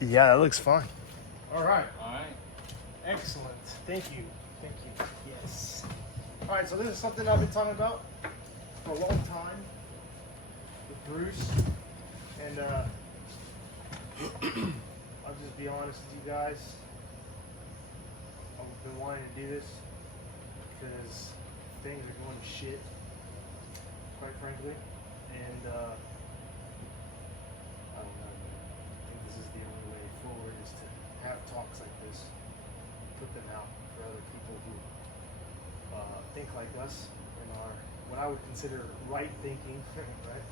Yeah, that looks fine. All right. All right. Excellent. Thank you. Thank you. Yes. All right, so this is something I've been talking about for a long time with Bruce. And I'll just be honest with you guys. I've been wanting to do this because things are going to shit, quite frankly. And I don't know, man. I think this is the only way forward is to have talks like this, put them out for other people who think like us and are what I would consider right thinking, right?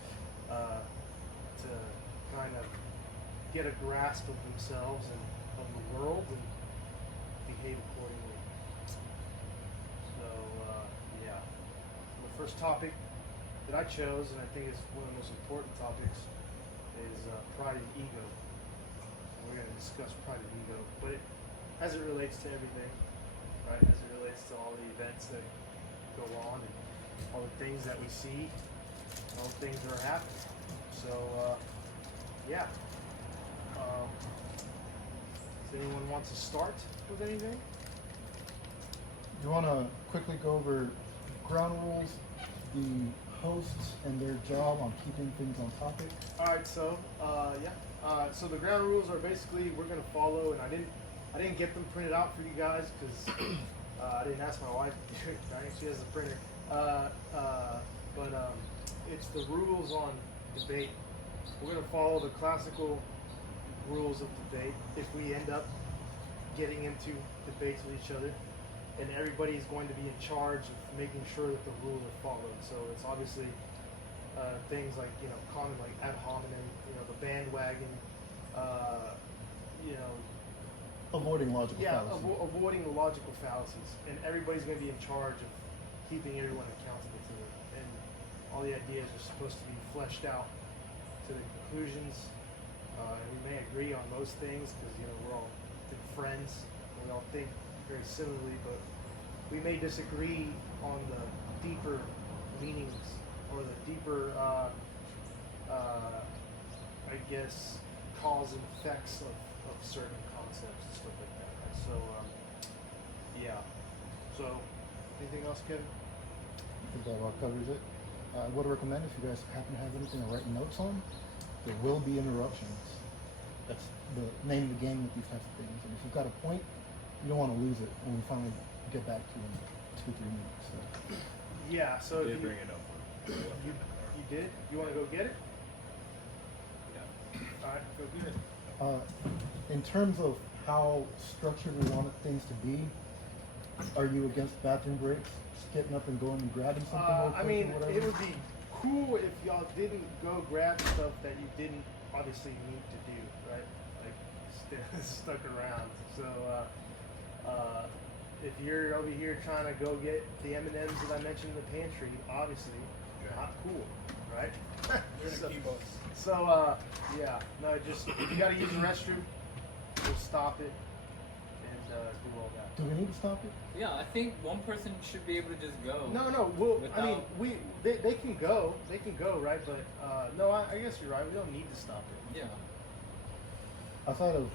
To kind of get a grasp of themselves and of the world and behave accordingly. So, yeah. The first topic that I chose, and I think is one of the most important topics, is pride and ego. We're going to discuss pride and ego, but as it relates to everything, right? As it relates to all the events that go on and all the things that we see, and all the things that are happening. So, yeah. Does anyone want to start with anything? You want to quickly go over ground rules, the hosts and their job on keeping things on topic? All right, so yeah. So the ground rules are basically we're gonna follow, and I didn't get them printed out for you guys because I didn't ask my wife to do it. Right? She has a printer. But it's the rules on debate. We're gonna follow the classical rules of debate. If we end up getting into debates with each other, and everybody is going to be in charge of making sure that the rules are followed. So it's obviously things like common like ad hominem, the bandwagon, Avoiding logical fallacies. avoiding the logical fallacies, and everybody's going to be in charge of keeping everyone accountable to it. And all the ideas are supposed to be fleshed out to the conclusions. And we may agree on most things because we're all friends and we all think very similarly, but we may disagree on the deeper meanings or the deeper, I guess, cause and effects of certain concepts and stuff like that. Right? So, yeah. So, anything else, Kevin? I think that about covers it. I would recommend if you guys happen to have anything to write notes on, there will be interruptions. That's the name of the game with these types of things. And if you've got a point, you don't want to lose it when we finally get back to it in 2-3 minutes. So. Yeah, so I if did you, bring it up. you did? You want to go get it? Yeah. Alright, go get it. In terms of how structured we want things to be, are you against bathroom breaks? Just getting up and going and grabbing something real I quick mean, or whatever? it would be cool if y'all didn't go grab stuff that you didn't obviously need to do, right? Like, stuck around. So, if you're over here trying to go get the M&Ms that I mentioned in the pantry, obviously, not cool, right? So, yeah, no, just, if you gotta use the restroom, just stop it and do all that. Do we need to stop it? Yeah, I think one person should be able to just go. No, well, I mean, Without- they can go, right? But, no, I guess you're right, we don't need to stop it. Yeah. Outside of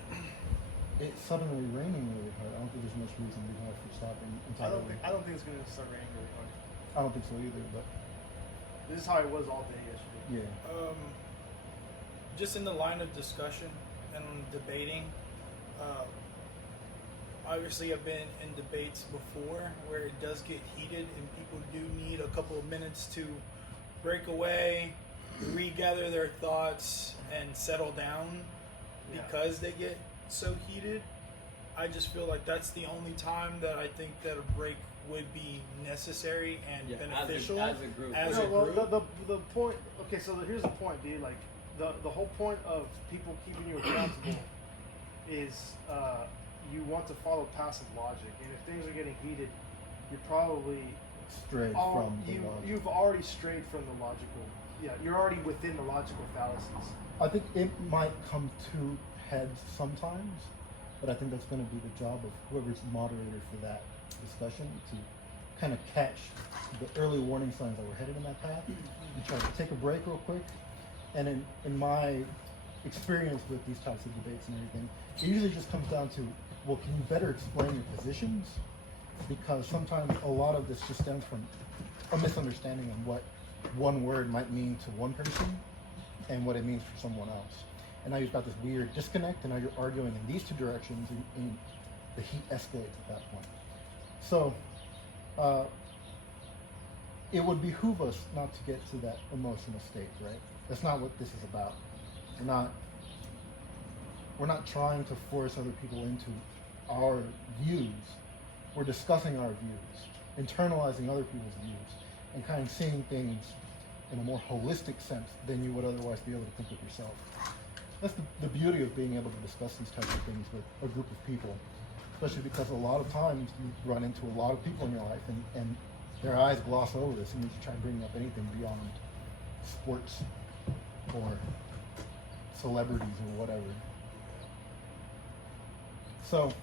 it suddenly raining really hard, I don't think there's much reason we have for stopping entirely. I don't think it's gonna start raining really hard. I don't think so either, but This is how it was all day yesterday. yeah. Just in the line of discussion and debating, obviously I've been in debates before where it does get heated and people do need a couple of minutes to break away, regather their thoughts, and settle down Yeah. because they get so heated. I just feel like that's the only time that I think that a break would be necessary and Yeah, beneficial as a group. As No, a well, group. the point. Okay, so here's the point, dude. Like the whole point of people keeping you accountable is you want to follow passive logic, and if things are getting heated, you're probably Straight from the logic. you've already strayed from the logical. Yeah, you're already within the logical fallacies. I think it might come to heads sometimes, but I think that's going to be the job of whoever's moderator for that discussion to kind of catch the early warning signs that we're headed in that path and try to take a break real quick. And in my experience with these types of debates and everything, it usually just comes down to, well, can you better explain your positions? Because sometimes a lot of this just stems from a misunderstanding of what one word might mean to one person and what it means for someone else. And now you've got this weird disconnect, and now you're arguing in these two directions, and the heat escalates at that point. So, it would behoove us not to get to that emotional state, right? That's not what this is about. We're not trying to force other people into our views. We're discussing our views, internalizing other people's views, and kind of seeing things in a more holistic sense than you would otherwise be able to think of yourself. That's the beauty of being able to discuss these types of things with a group of people, especially because a lot of times you run into a lot of people in your life, and their eyes gloss over this, and you try to bring up anything beyond sports or celebrities or whatever. So,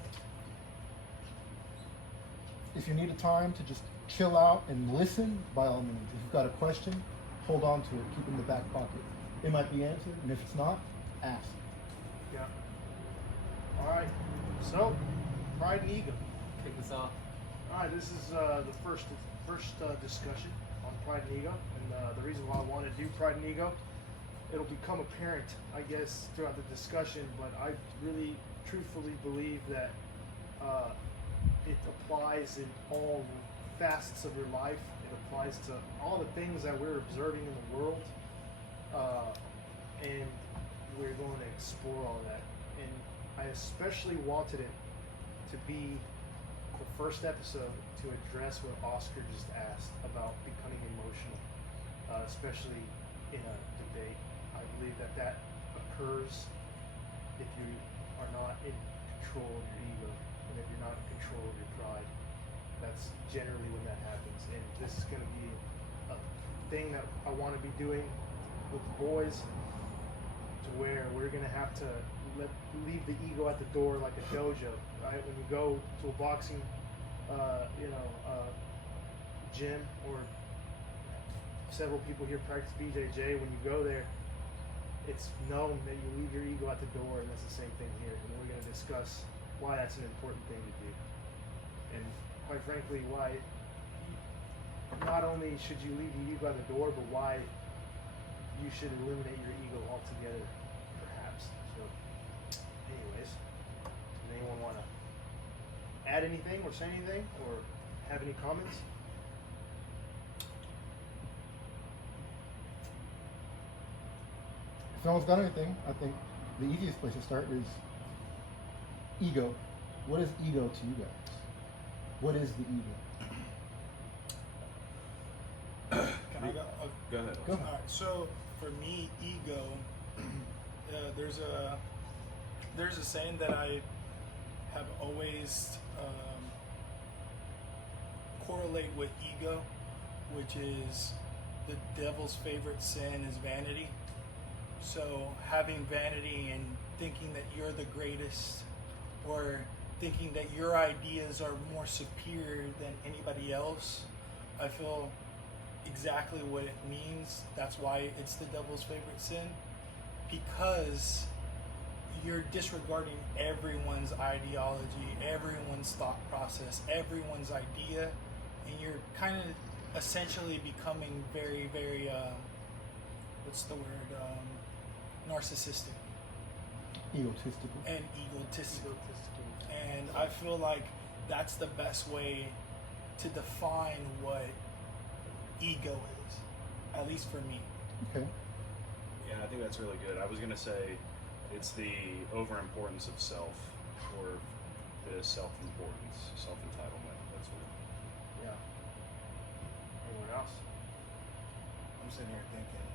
if you need a time to just chill out and listen, by all means. If you've got a question, hold on to it, keep it in the back pocket. It might be answered, and if it's not, ask. Yeah. All right. So, pride and ego. Kick us off. All right. This is the first discussion on pride and ego, and the reason why I want to do pride and ego, it'll become apparent, I guess, throughout the discussion. But I really, truthfully believe that it applies in all facets of your life. It applies to all the things that we're observing in the world, and we're going to explore all that. And I especially wanted it to be the first episode to address what Oscar just asked about becoming emotional, especially in a debate. I believe that occurs if you are not in control of your ego, and if you're not in control of your pride. That's generally when that happens. And this is going to be a thing that I want to be doing with the boys, to where we're going to have to leave the ego at the door like a dojo, right? When you go to a boxing, gym, or several people here practice BJJ, when you go there, it's known that you leave your ego at the door, and that's the same thing here. And we're going to discuss why that's an important thing to do. And quite frankly, why not only should you leave your ego at the door, but why you should eliminate your ego altogether, perhaps. So, anyways, does anyone want to add anything or say anything or have any comments? If no one's got anything, I think the easiest place to start is ego. What is ego to you guys? What is the ego? Can I go? Go ahead. Go. All right. So for me, ego. There's a saying that I have always correlate with ego, which is the devil's favorite sin is vanity. So having vanity and thinking that you're the greatest, or thinking that your ideas are more superior than anybody else, I feel exactly what it means. That's why it's the devil's favorite sin, because you're disregarding everyone's ideology, everyone's thought process, everyone's idea, and you're kind of essentially becoming very, very, what's the word, narcissistic Egotistical. and egotistical. And I feel like that's the best way to define what ego is, at least for me. Okay. Yeah, I think that's really good. I was going to say it's the overimportance of self, or the self-importance, self-entitlement. That's what. Yeah. Anyone else? I'm sitting here thinking,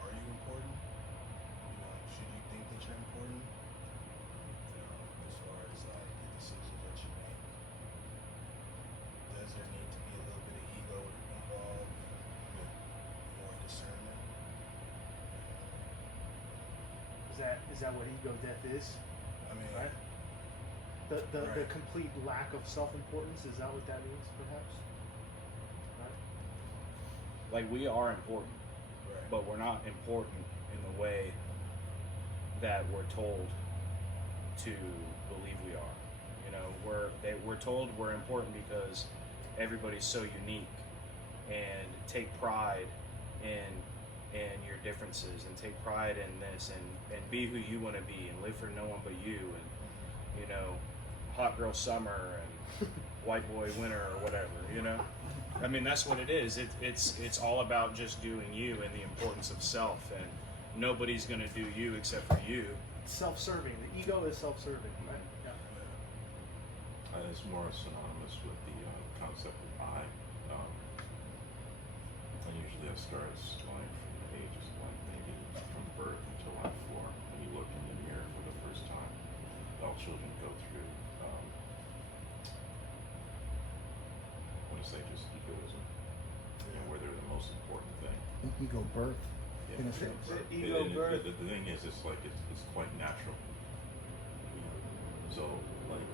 are you important? You know, should you think that you're important? You know, as far as like the decisions that you make, does there need to be a little bit of ego involved with more discernment? Is that what ego death is? I mean, Right? The Right. complete lack of self-importance, is that what that means, perhaps? Right? Like, we are important. Right. but we're not important in the way that we're told to believe we are. You know, we're told we're important because everybody's so unique, and take pride in your differences, and take pride in this, and be who you want to be, and live for no one but you, and you know, hot girl summer and white boy winter or whatever. You know, I mean, that's what it is. It's all about just doing you and the importance of self, and nobody's gonna do you except for you. Self-serving. The ego is self-serving, right? Yeah. It's more synonymous with the concept of I. And usually that starts going from the ages like maybe from birth until like 4. When you look in the mirror for the first time, all children go through, I want to say just egoism, where they're the most important thing. An ego birth, Yeah. in a sense. The ego birth. The thing is, it's like it's quite natural. So, like,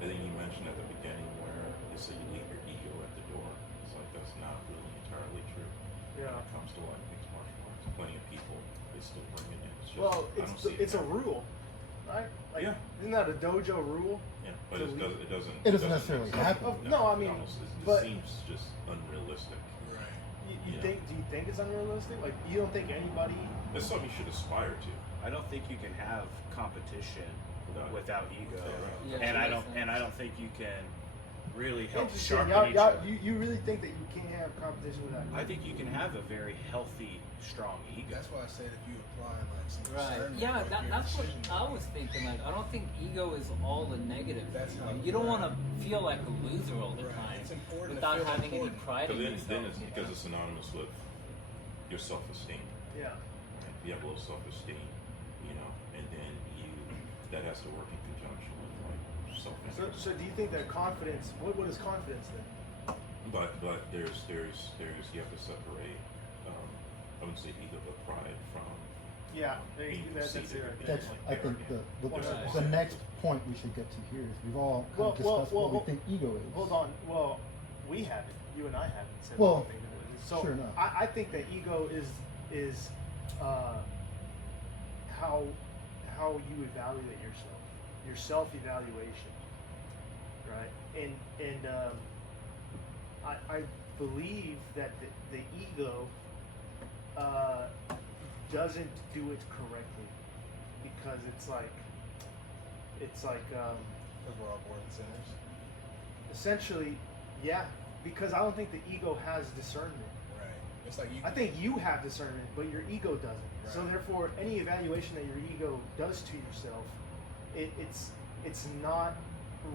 I think you mentioned at the beginning where you say you leave your ego at the door. It's like that's not really entirely true. Yeah. When it comes to like mixed martial arts, plenty of people they still bring it in. It's just, Well, I don't see it it's a happening. rule, right? Like, Yeah. Isn't that a dojo rule? Yeah, but to it leave- doesn't. It doesn't necessarily happen. No, I mean, it but- seems just unrealistic. Right. You Yeah. think? Do you think it's unrealistic? Like, you don't think anybody? It's something you should aspire to. I don't think you can have competition without ego, Yeah, and I don't that's- think you can really help Interesting. sharpen each other. You really think that you can't have competition without? I think you can have a very healthy, strong ego. That's why I said if you apply like some Right. discernment Yeah, with your that's what decision I was thinking. Like, I don't think ego is all the negative. That's how- Like, you don't want to feel like a loser all the Right. time It's important to without feel having any important. pride But in then yourself. it's you because know? it's synonymous with your self-esteem. Yeah. If you have low self-esteem, you know, and then that has to work in conjunction with like self-interest. So do you think that confidence? What is confidence then? But there's you have to separate. I wouldn't say ego, but pride from. Yeah, being that's perceived it. as being, That's, like, I think, arrogant. the next point we should get to here is we've all kind of Well, discussed well, what we think ego is. Hold on. Well, we haven't. You and I haven't said Well, what we think it is. So sure enough. I think that ego is how you evaluate yourself, your self-evaluation, right? And I believe that the ego doesn't do it correctly because it's like Because we're all born sinners. essentially, yeah, because I don't think the ego has discernment. Right. It's like you. I think you have discernment, but your ego doesn't. So Right. therefore, any evaluation that your ego does to yourself, it's not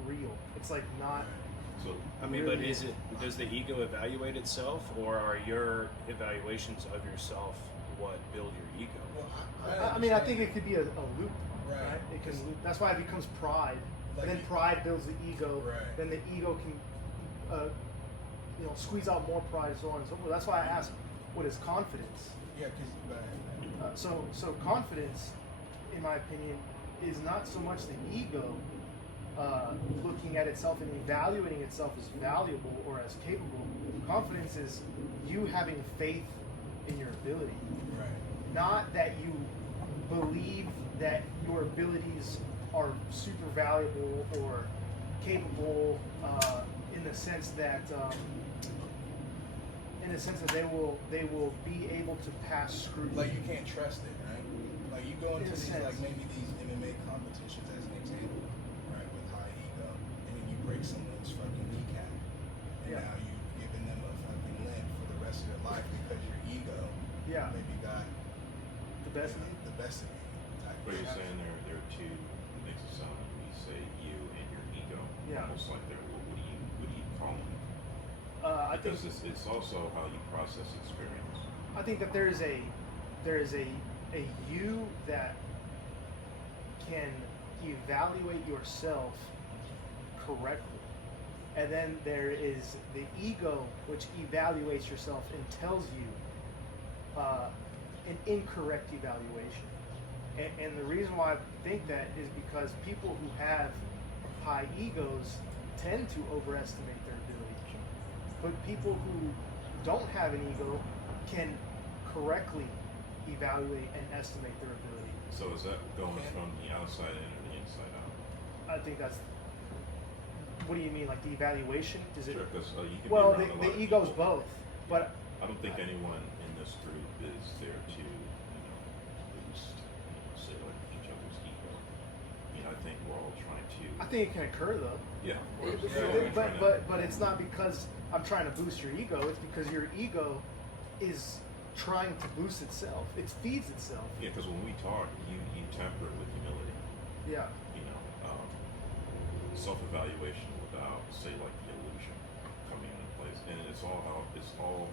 real. It's like not. So I mean, but Really? does the ego evaluate itself, or are your evaluations of yourself what build your ego? Well, I mean, I understand. think it could be a loop. Right. Right. It can loop. That's why it becomes pride. Like And then you- pride builds the ego. Right. Then the ego can, squeeze out more pride, so on and so forth. That's why I ask, what is confidence? Yeah, because So confidence, in my opinion, is not so much the ego looking at itself and evaluating itself as valuable or as capable. Confidence is you having faith in your ability, right. not that you believe that your abilities are super valuable or capable in the sense that they will be able to pass scrutiny. Like you can't trust it, right? Like you go into In a these sense. like maybe these MMA competitions as an example, right, with high ego, and then you break someone's fucking kneecap, and Yeah. now you've given them a fucking limp for the rest of their life because your ego Yeah. maybe got The best. the best of you. Type But of you're shit. saying there are two. It makes it sound like we say you and your ego. Yeah. Almost like they're what do you call them? I think Because it's also how you process experience. I think that there is a you that can evaluate yourself correctly, and then there is the ego which evaluates yourself and tells you an incorrect evaluation. And the reason why I think that is because people who have high egos tend to overestimate their ability. But people who don't have an ego can correctly evaluate and estimate their ability. So is that going from the outside in or the inside out? I think that's. What do you mean, like the evaluation? Is it? Sure, because you can Well, be around a lot the of ego's people. both, but I don't think anyone in this group is there to, boost, say like each other's ego. I mean, I think we're all trying to. I think it can occur though. Yeah, of course. It- So Yeah, we're trying to- But it's not because I'm trying to boost your ego. It's because your ego is trying to boost itself. It feeds itself. Yeah, because when we talk, you temper with humility. Yeah. Self-evaluation without, say, like the illusion coming into place, and it's all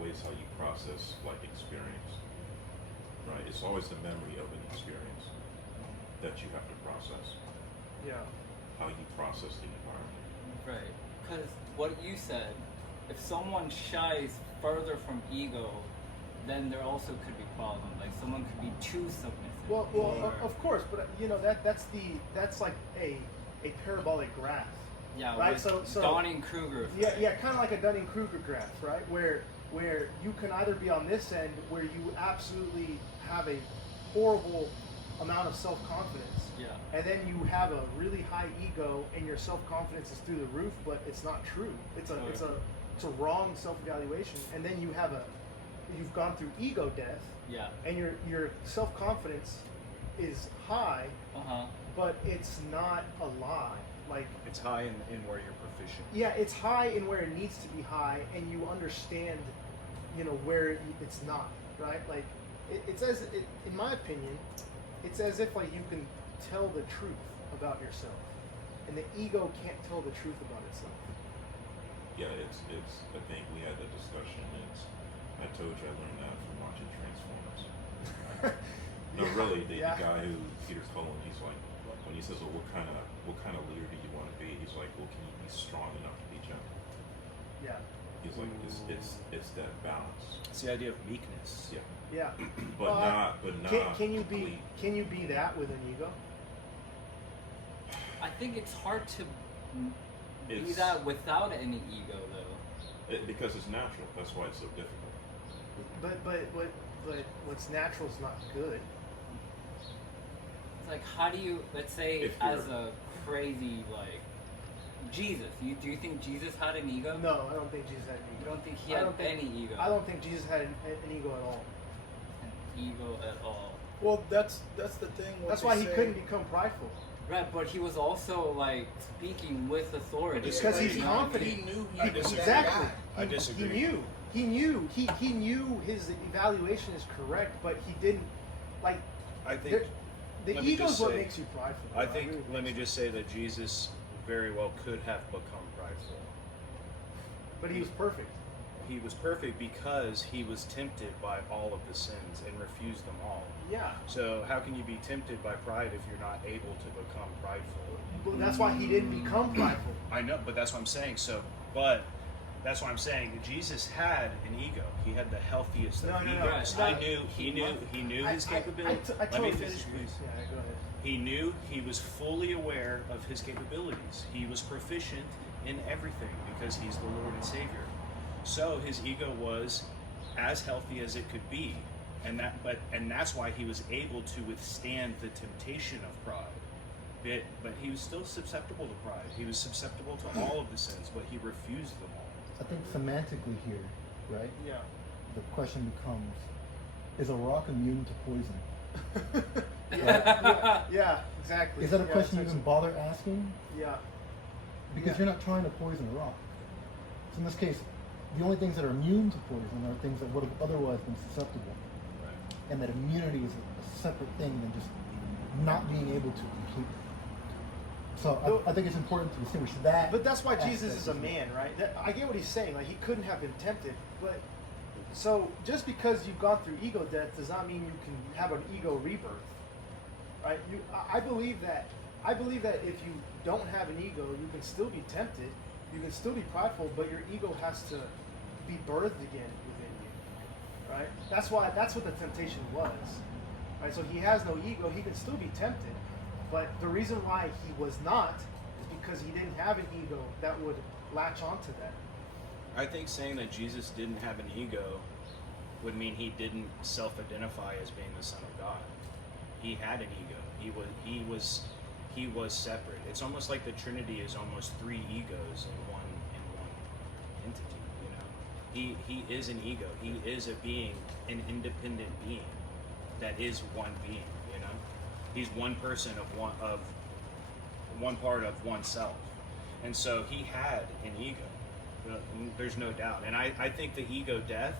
ways how you process like experience, right? It's always the memory of an experience that you have to process. Yeah. How you process the environment. Right. Because what you said, if someone shies further from ego, then there also could be problems. Like someone could be too submissive. Well, or- of course, but that's like a parabolic graph. yeah, right, with so- Donning-Kruger effect. Yeah, kind of like a Dunning-Kruger graph, right? Where you can either be on this end where you absolutely have a horrible amount of self-confidence, Yeah. and then you have a really high ego and your self-confidence is through the roof, but it's not true. It's a wrong self-evaluation, and then you've gone through ego death, Yeah. and your self-confidence is high, but it's not a lie. Like, It's high in where you're proficient. yeah, it's high in where it needs to be high, and you understand, where it's not, right? Like, in my opinion, it's as if like you can tell the truth about yourself, and the ego can't tell the truth about itself. Yeah, it's. I think we had that discussion. I told you I learned that from watching Transformers. No, Yeah, really, the yeah. guy who Peter Cullen, he's like, when he says, "Well, what kind of leader do you want to be?" He's like, "Well, can you be strong enough to be gentle?" Yeah, He's like, "It's that balance." It's the idea of meekness. Yeah, yeah. but Well, not. Can you complete. be that with an ego? I think it's hard to be It's- that without any ego, though. Because it's natural. That's why it's so difficult. But what's natural is not good. It's like, how do you, let's say, If as you're- a crazy, like, Jesus, do you think Jesus had an ego? No, I don't think Jesus had an You ego. don't think he I had don't think- any ego? I don't think Jesus had an ego at all. An ego at all. Well, that's the thing. What That's they why he say. couldn't become prideful. Right, but he was also, like, speaking with authority. Because he's He- confident. He knew he I was disagree. that Exactly. guy. I disagree. He knew his evaluation is correct, but he didn't like. I think. there- The let me ego is just what say- makes you prideful. I agree think. with Let you. me just say that Jesus very well could have become prideful. But he was perfect. He was perfect because he was tempted by all of the sins and refused them all. Yeah. So how can you be tempted by pride if you're not able to become prideful? Well, that's why he didn't become prideful. I know, but that's what I'm saying. But that's why I'm saying that Jesus had an ego. He had the healthiest of No, no, no. egos. No. He knew his capability. I Let totally me finish, disagree. please. Yeah, go ahead. He knew he was fully aware of his capabilities. He was proficient in everything because he's the Lord and Savior. So his ego was as healthy as it could be, and that's why he was able to withstand the temptation of pride. But he was still susceptible to pride. He was susceptible to all of the sins, but he refused them all. I think semantically here, right? Yeah. The question becomes: is a rock immune to poison? Yeah, exactly. Is that a Yeah, question you it's- even bother asking? Yeah. Because Yeah. you're not trying to poison a rock. So in this case, the only things that are immune to poison are things that would have otherwise been susceptible. And that immunity is a separate thing than just not being able to complete. So I think it's important to distinguish that. But that's why Jesus aspect is a as well. man, right? I get what he's saying. Like, he couldn't have been tempted, but so just because you've gone through ego death does not mean you can have an ego rebirth, right? I believe that if you don't have an ego, you can still be tempted, you can still be prideful, but your ego has to be birthed again within you, right? That's what the temptation was, right? So he has no ego; he can still be tempted. But the reason why he was not is because he didn't have an ego that would latch onto that. I think saying that Jesus didn't have an ego would mean he didn't self-identify as being the Son of God. He had an ego. He was separate. It's almost like the Trinity is almost three egos in one entity. You know, he is an ego. He is a being, an independent being that is one being. You know, he's one person of one part of oneself, and so he had an ego. There's no doubt. And I think the ego death,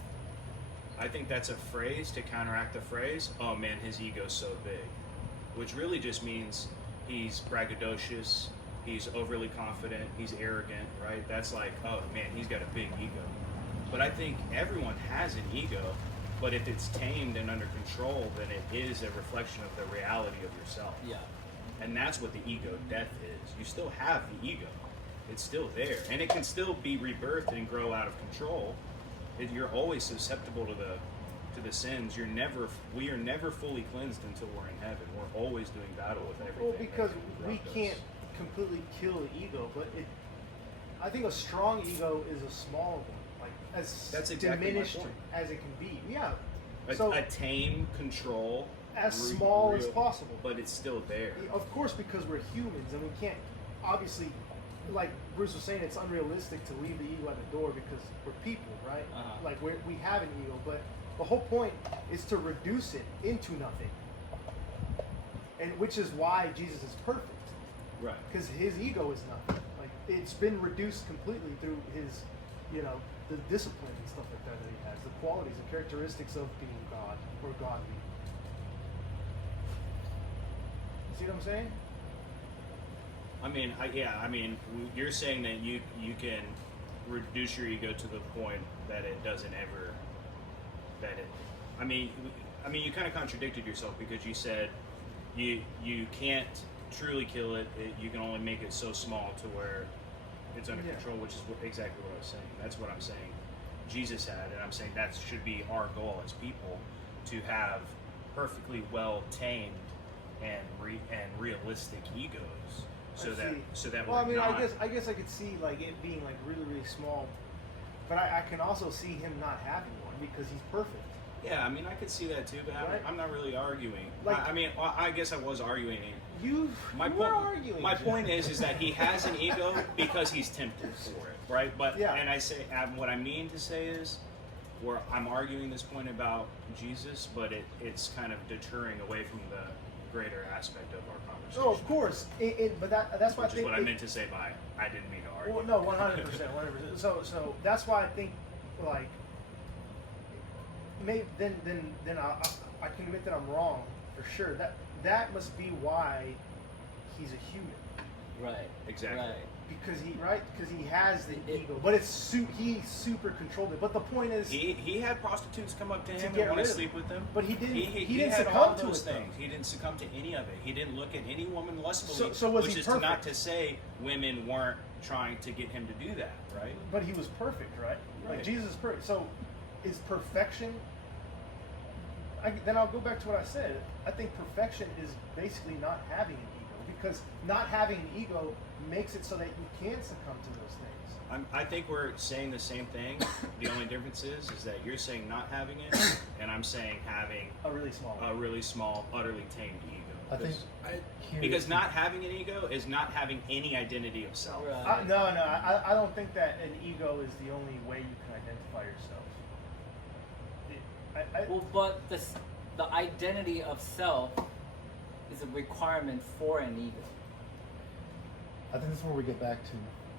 I think that's a phrase to counteract the phrase, oh man, his ego's so big, which really just means he's braggadocious, he's overly confident, he's arrogant, right? That's like, oh man, he's got a big ego. But I think everyone has an ego, but if it's tamed and under control, then it is a reflection of the reality of yourself. Yeah. And that's what the ego death is. You still have the ego. It's still there. And it can still be rebirthed and grow out of control. You're always susceptible to the sins. We are never fully cleansed until we're in heaven. We're always doing battle with everything. Well, because that we corrupt us. can't completely kill the ego, but I think a strong ego is a small one, like as That's exactly my diminished point. as it can be. Yeah. A, So a tame control as re- small as real- possible. but it's still there. Of course, because we're humans and we can't, obviously, like Bruce was saying, it's unrealistic to leave the ego at the door because we're people, right? Uh-huh. Like we have an ego, but the whole point is to reduce it into nothing, and which is why Jesus is perfect, Right. because his ego is nothing. Like it's been reduced completely through his, the discipline and stuff like that he has, the qualities, the characteristics of being God or godly. See what I'm saying? I mean, you're saying that you can reduce your ego to the point that it doesn't ever. I mean, you kind of contradicted yourself because you said you can't truly kill it. You can only make it so small to where it's under Yeah. control, which is exactly what I was saying. That's what I'm saying. Jesus had, and I'm saying that should be our goal as people, to have perfectly well tamed and realistic egos. So that well, we're I mean, not. I guess I could see like it being like really really small, but I can also see him not having one because he's perfect. Yeah, I mean, I could see that too, but Right. I'm not really arguing. Like- I guess I was arguing. You My were point. arguing. My point is that he has an ego because he's tempted for it, right? But Yeah. and I say what I mean to say is, where I'm arguing this point about Jesus, but it's kind of deterring away from the greater aspect of our conversation. Oh, of course, but that's why Which I is think what I meant to say by I didn't mean to argue. Well, no, 100%, 100%. So that's why I think like maybe then I can admit that I'm wrong for sure. That must be why he's a human Right. Exactly. Right. because he has the It- ego, but he super controlled it. But the point is, He had prostitutes come up to him get and want rid to of sleep with him. but he didn't. He didn't had succumb all to those it, though. things. He didn't succumb to any of it. He didn't look at any woman lustfully. So was which he is perfect? not to say women weren't trying to get him to do that, right? But he was perfect, right? Like Right. Jesus is perfect. So is perfection? Then I'll go back to what I said. I think perfection is basically not having an ego, because not having an ego makes it so that you can succumb to those things. I think we're saying the same thing. The only difference is that you're saying not having it, and I'm saying having A really small one. a really small, utterly tamed ego. I think here- Because not having an ego is not having any identity of self. Right. No, I don't think that an ego is the only way you can identify yourself. Well, but the identity of self is a requirement for an ego. I think this is where we get back to.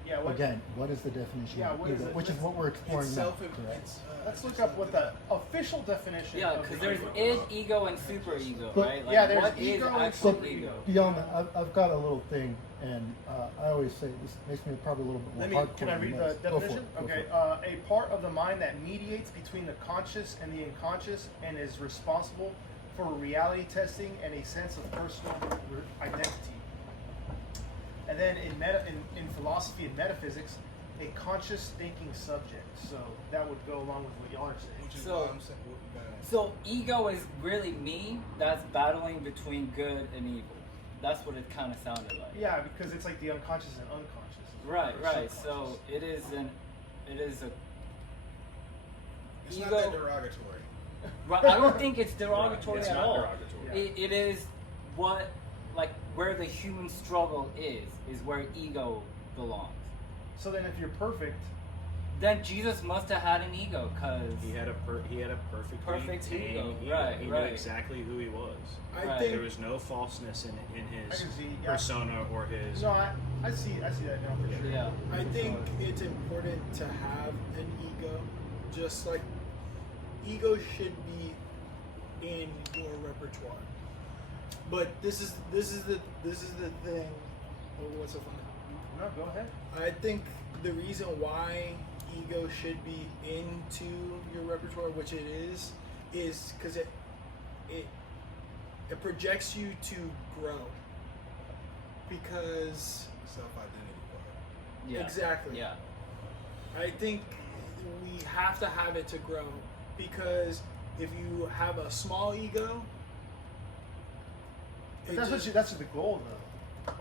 Yeah, what- Again, what is the definition Yeah, of what is ego? it? Which is what we're exploring It's now. self. Correct. It's, Let's look up what the official definition. Yeah, of because the there's ego id, ego, and super ego, But- right? Like, yeah, there's what is ego and actual super ego? ego. Beyond that, I've got a little thing, and I always say this makes me probably a little bit more hardcore. Can I than read the most. Go for definition? it, go for Okay, it. a part of the mind that mediates between the conscious and the unconscious and is responsible for reality testing and a sense of personal identity. And then in philosophy and metaphysics, a conscious thinking subject. So that would go along with what y'all are saying. which is So- why I'm saying what you gotta. So ego is really me that's battling between good and evil. That's what it kind of sounded like. Yeah, because it's like the unconscious and unconscious. Right, Or right. subconscious. So it is a It's ego- not that derogatory. Right, I don't think it's derogatory It's at not all. derogatory. It is what, like, where the human struggle is where ego belongs. So then, if you're perfect, Then Jesus must have had an ego, cause He had a perfectly Perfect tame ego, ego. right, He right. knew exactly who he was. I Right. think There was no falseness in I his can see. Yeah. persona or his. No, I see that now for sure. yeah. I think it's important to have an ego, just like ego should be in your repertoire. But this is the thing. Oh, what's so funny? No, go ahead. I think the reason why ego should be into your repertoire, which it is because it projects you to grow. Because Self-identity part. Yeah. Exactly. Yeah. I think we have to have it to grow, because if you have a small ego, But that's the goal, though.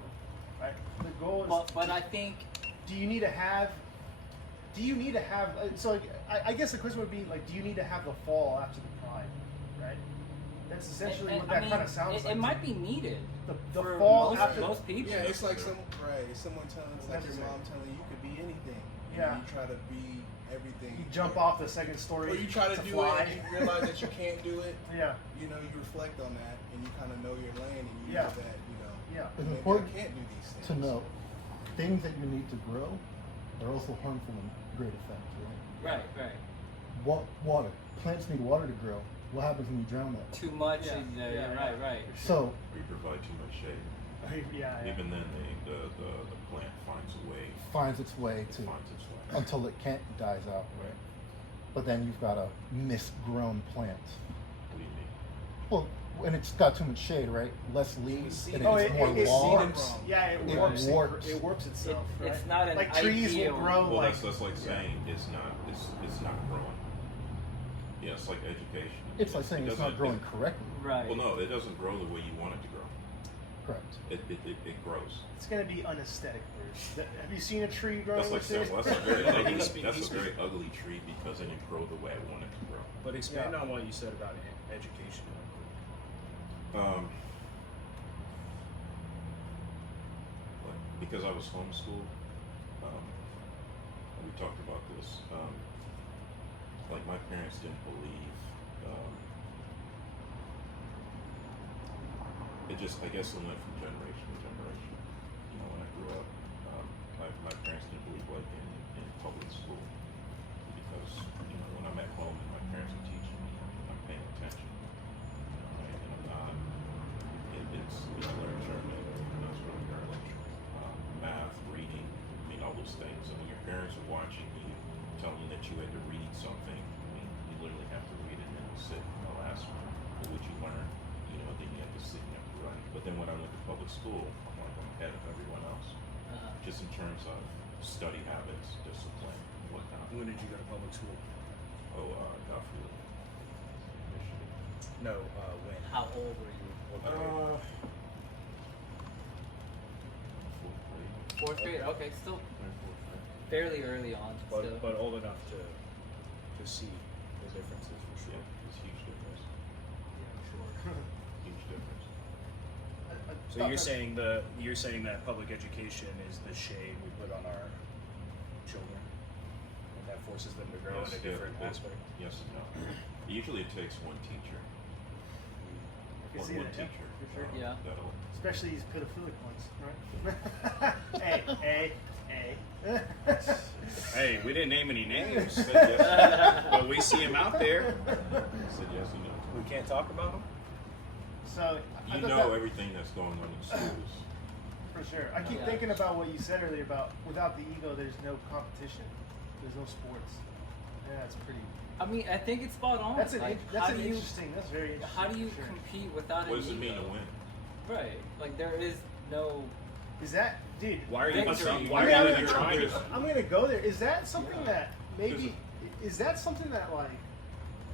Right? The goal is. But I think Do you need to have? So I guess the question would be like, do you need to have the fall after the pride, right? That's essentially what that kind of sounds like. It might be needed. The for fall most, after. most people. Yeah, it's like someone telling, it's like your mom telling you could be anything. Yeah. And you try to be everything. You jump off the second story. Or you try to do fly. it and you realize that you can't do it. Yeah. You know, you reflect on that and you kind of know your lane and you Yeah. know that, you know, Yeah. It's maybe important I can't do these things. to know things that you need to grow are also harmful in great effects, right? Right. Water. Plants need water to grow. What happens when you drown that? Too much. Yeah. And, Yeah. Right. So, We provide too much shade. Yeah. Even then, the plant finds a way. finds its way to Finds its way. until it can't, dies out, right? But then you've got a misgrown plant. What do you mean? Well, when it's got too much shade, right? Less leaves and Oh, it's it more long. warps. Yeah, it It warps. warps. It warps itself. Right? It's not an like trees ideal. will grow Well, like. that's like saying it's not growing. Yeah, it's like education. It's like saying It it's not doesn't- growing correctly. Right. Well, no, it doesn't grow the way you want it to grow. Correct. It grows. It's gonna be unaesthetic. Bruce. Have you seen a tree growing That's like like saying, this? well, that's a very ugly. He's- That's he's- a very ugly tree because it didn't grow the way I want it to grow. But expand Yeah. on what you said about education. Because I was homeschooled, we talked about this. Like my parents didn't believe. I guess it went from generation to generation. You know, when I grew up, my parents didn't believe like in public school because when I'm at home and my parents are teaching me, I'm paying attention. Right? And I'm not. It's I learned German. That's what I'm learning. Math, reading, all those things. And when your parents are watching you, telling you that you had to read something, you literally have to read it and then sit and they'll ask you, what would you learn? Then you have to sit and you have to write. But then when I went to public school, I'm ahead of everyone else. Just in terms of study habits, discipline, whatnot. When did you go to public school? Duffield, Michigan. No, when? How old were you? What grade? Fourth grade. Fourth grade. Okay, still Fourth grade. fairly early on. Still. but old enough to see the differences for Yeah, sure. it's a huge difference. Yeah, Huge difference. So you're saying that public education is the shade we put on our children, and that forces them to grow in a different aspect. Yes and no. Usually it takes one teacher. can see One that, yeah, teacher. for sure. Yeah. That'll. Especially these pedophilic ones, right? hey. Hey, we didn't name any names, Said yes. but we see them out there. Said yes and no. We can't talk about them. So I You thought know that- everything that's going on in schools. For sure. I keep Yeah. thinking about what you said earlier about without the ego, there's no competition, there's no sports. Yeah, that's pretty. I mean, I think it's spot on. That's an like, that's how an do you, interesting. That's very interesting. How do you for sure. compete without What an does it mean ego? to win? Right. Like there is no. Is that, dude? Why are you Victory. Why I mean, are you I'm- even trying to? I'm gonna go there. Is that something that maybe? Is that something that like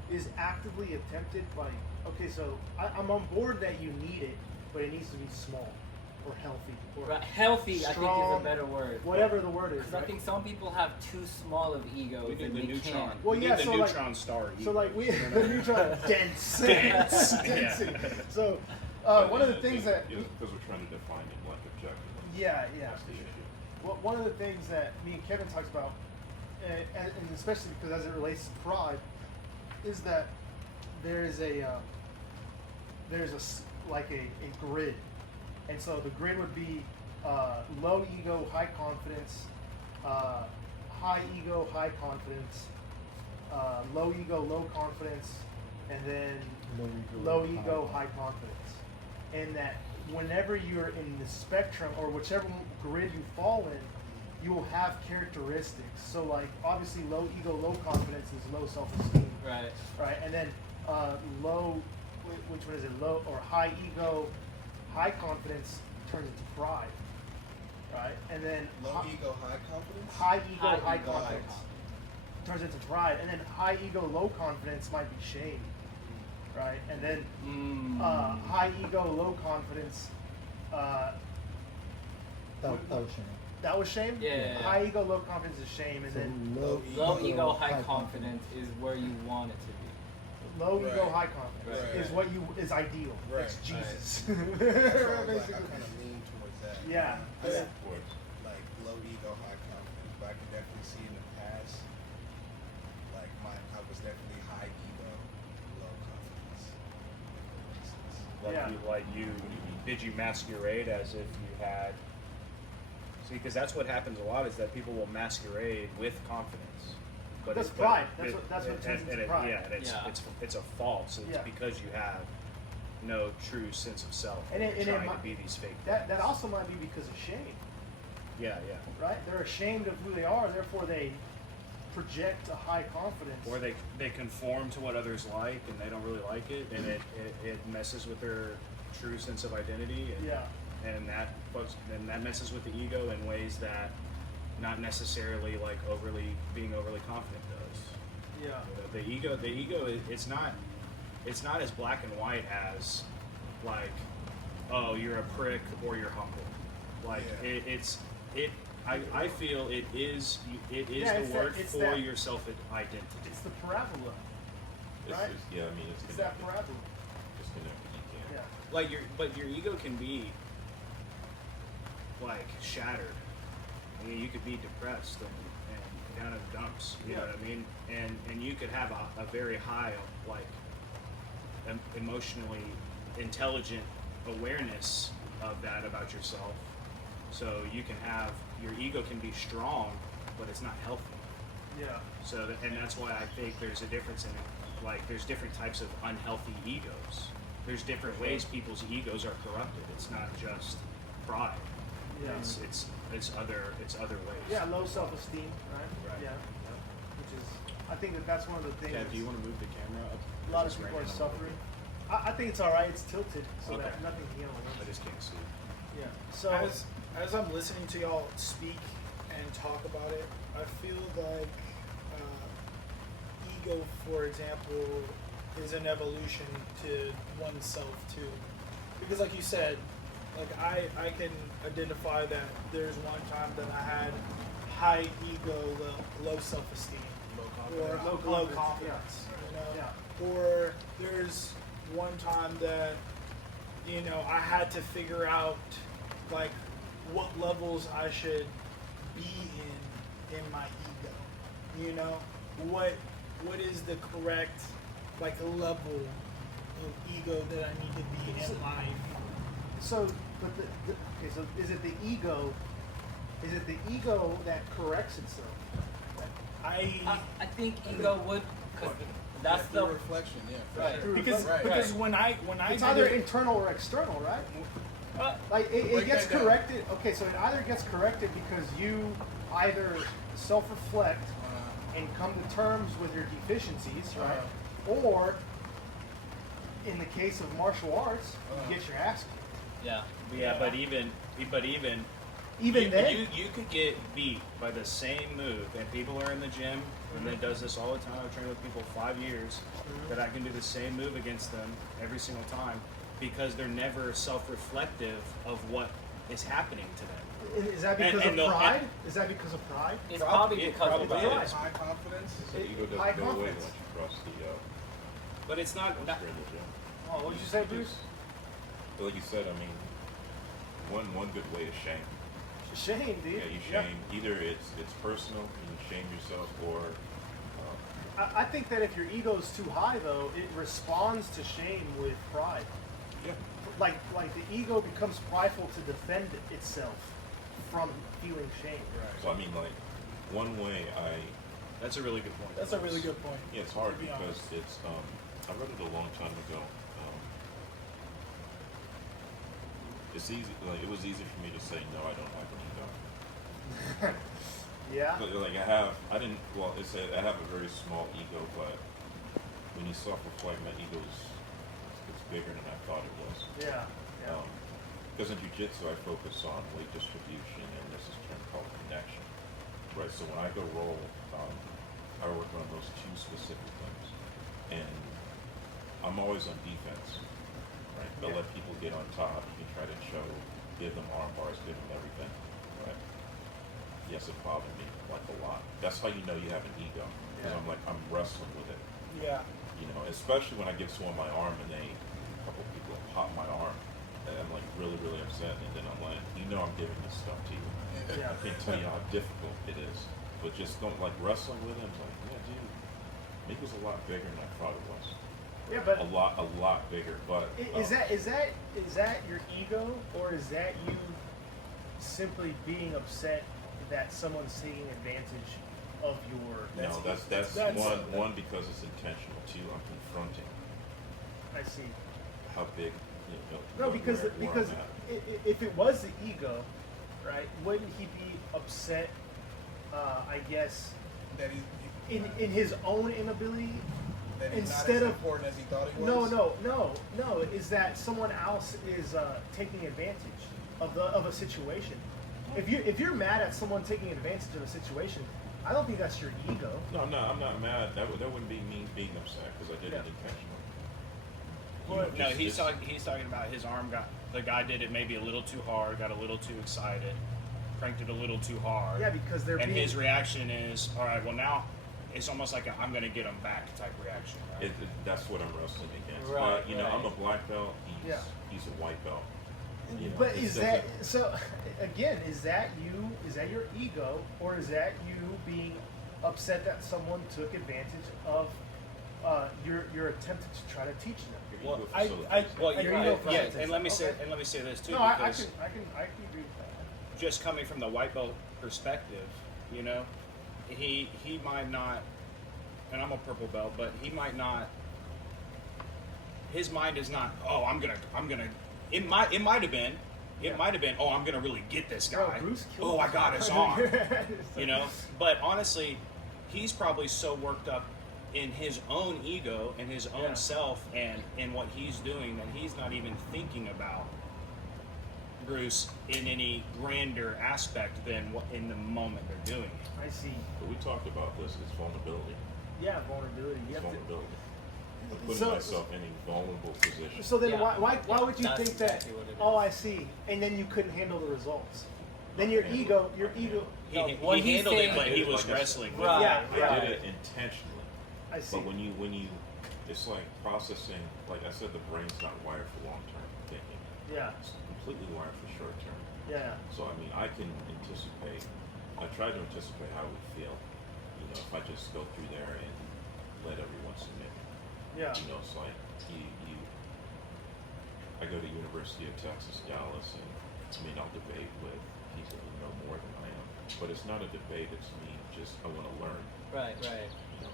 is actively attempted by? Okay, so I'm on board that you need it, but it needs to be small. or healthy or Right. Healthy, I think, is strong, a better word. whatever the word is. Because I Right? think some people have too small of egos We need and the they neutron. can't. Well, we yeah, need the so, like- neutron star. So like we the neutron dense. Dense. Density. Yeah. So one of the things that because we're trying to define it like objective. yeah. That's the issue. Well, one of the things that me and Kevin talks about, and especially because as it relates to pride, is that there's a like a grid, and so the grid would be low ego, high confidence, high ego, high confidence, low ego, low confidence, and then low ego, high confidence. And that whenever you're in the spectrum or whichever grid you fall in, you will have characteristics. So like obviously low ego, low confidence is low self-esteem, Right. right? And then low, which one is it? Low or high ego, high confidence turns into pride, right? And then Low ego, high confidence. high ego, High high ego, confidence turns into pride, and then high ego, low confidence might be shame, right? And then high ego, low confidence. That was shame. That was shame. Yeah. High ego, low confidence is shame, and So then Low ego, high confidence is where you want it to be. low ego, Right. high confidence Right. is what is ideal. Right. It's Jesus. That's why I was like, I Basically. kind of lean towards that. Yeah. I Yeah. support like low ego, high confidence, but I can definitely see in the past, like I was definitely high ego, low confidence. For instance. Did you masquerade as if you had? See, because that's what happens a lot is that people will masquerade with confidence. But That's it- pride. but That's what turns into it- pride. Yeah, and Yeah. it's a false. It's Yeah. because you have no true sense of self. And it trying might- to be these fake. That things. also might be because of shame, Yeah, yeah. right? They're ashamed of who they are, therefore they project a high confidence. Or they conform to what others like and they don't really like it, and it messes with their true sense of identity. And, Yeah. and that messes with the ego in ways that not necessarily like being overly confident does. Yeah. The ego it's not as black and white as like, oh, you're a prick or you're humble. Like Yeah. I feel it is Yeah, the word it's for that- your self identity. It's the parabola. It's, Right. yeah, I mean, it's It's that connected. parabola. It's connected. You can't. Yeah. Like but your ego can be like shattered. I mean, you could be depressed and down in the dumps. You know Yeah. what I mean? And you could have a very high like emotionally intelligent awareness of that about yourself. So you can have your ego can be strong, but it's not healthy. Yeah. So and that's why I think there's a difference in like there's different types of unhealthy egos. There's different ways people's egos are corrupted. It's not just pride. Yeah. It's other ways. Yeah, low self-esteem, right? Right. Yeah. Which is, I think that's one of the things. Ted, do you want to move the camera up? A lot of Just people right are now. suffering. I think it's all right. It's tilted so Okay. that nothing can get on I it. just can't see. Yeah. So As I'm listening to y'all speak and talk about it, I feel like ego, for example, is an evolution to oneself too. Because like you said, like I can identify that there's one time that I had high ego, low self-esteem, or low confidence, you know? Yeah. Or there's one time that, you know, I had to figure out like what levels I should be in my ego. You know, what is the correct like level of ego that I need to be in life? So, but okay. So, is it the ego? Is it the ego that corrects itself? I think ego would, because that's The the reflection, yeah. For Right. Sure. Because Right. because when I It's did either it, internal or external, right? uh, Like it Break gets that down. corrected. Okay, so it either gets corrected because you either self-reflect and come to terms with your deficiencies, right? Or in the case of martial arts, you get your ass kicked. yeah. Yeah, but even Even then, you could get beat by the same move, and people are in the gym, and it does this all the time. I've trained with people 5 years that I can do the same move against them every single time because they're never self-reflective of what is happening to them. Is that because And they'll- of pride? Is that because of pride? It's Probably- probably it because probably of is. High confidence. So ego High doesn't go away confidence. once you cross the But it's not. once you're in the gym. Oh, what did you say, Bruce? But like you said, I mean, one good way is shame. Shame, dude. Yeah, you shame. Either it's personal, you shame yourself, or I think that if your ego's too high, though, it responds to shame with pride. yeah, Like the ego becomes prideful to defend itself from feeling shame. So I mean, like, one way That's a really good point. That's a really good point. yeah, it's hard To be because honest. it's I read it a long time ago. It's easy, like it was easy for me to say no, I don't have an ego. Yeah. But like I didn't. Well, I have a very small ego, but when you self-reflect, my ego's it's bigger than I thought it was. Yeah. Yeah. Because in jiu-jitsu, I focus on weight distribution, and this is a term called connection. Right. So when I go roll, I work on those two specific things, and I'm always on defense. Right. They'll Yeah. let people get on top. You can try to give them arm bars, give them everything. Right. Yes, it bothered me like a lot. That's how you know you have an ego. Because Yeah. I'm wrestling with it. Yeah. You know, especially when I give someone my arm and a couple people pop my arm, and I'm like really, really upset. And then I'm like, you know, I'm giving this stuff to you. Yeah. I can't tell you how difficult it is. But just don't like wrestling with it. It's like, yeah, dude, Nick was a lot bigger than I thought it was. Yeah, but A lot bigger. But is that your ego, or is that you simply being upset that someone's taking advantage of your? no, that's one because it's intentional. Two, I'm confronting I see. how big. No, because where because I'm at. if it was the ego, right? Wouldn't he be upset? I guess That he in his own inability. that he's instead not as of- important as he thought he was. No. Is that someone else is taking advantage of a situation? If you're mad at someone taking advantage of a situation, I don't think that's your ego. No, I'm not mad. That wouldn't be me being upset because I did Yeah. it intentionally. Well, You No, just- he's it's- talking about his arm the guy did it maybe a little too hard, got a little too excited, cranked it a little too hard. Yeah, because they're and being. his reaction is, all right, well now it's almost like I'm going to get him back type reaction. Right? That's what I'm wrestling against. Right, But you know, I'm a right. black belt. Yeah. He's a white belt. You know, But it's is that different. so? Again, is that you? Is that your ego, or is that you being upset that someone took advantage of your attempt to try to teach them? Your ego I- facilitates Well, that. Your you're ego right. Yeah, facilitates and let me that. say Okay. this too, No, I because can agree with that. just coming from the white belt perspective, you know, he might not, and I'm a purple belt, but he might not. His mind is not. Oh, I'm gonna. It might have been. It Yeah. might have been. Oh, I'm gonna really get this guy. Bro, Bruce killed Oh, I his got his arm. arm. You know, but honestly, he's probably so worked up in his own ego and his own Yeah. self and in what he's doing that he's not even thinking about Bruce in any grander aspect than what in the moment they're doing it. I see. But we talked about this. It's vulnerability. Yeah, vulnerability. You It's have to. vulnerability. I'm putting So- myself in a vulnerable position. So then, Yeah. why would you That's think exactly that? what it Oh, is. I see. And then you couldn't handle the results. Then your ego. He, No, he what he's handled it, saying- but he Like was I said. wrestling with Right. it. Yeah. I did it intentionally. I see. But when you, it's like processing. Like I said, the brain's not wired for long-term thinking. Yeah. It's completely wired for short-term. Yeah. So I mean, I can anticipate. I try to anticipate how we feel. You know, if I just go through there and let everyone submit. Yeah. You know, it's like you. I go to University of Texas, Dallas, and I mean, I'll debate with people who know more than I am. But it's not a debate. It's me. Just I want to learn. Right. You know,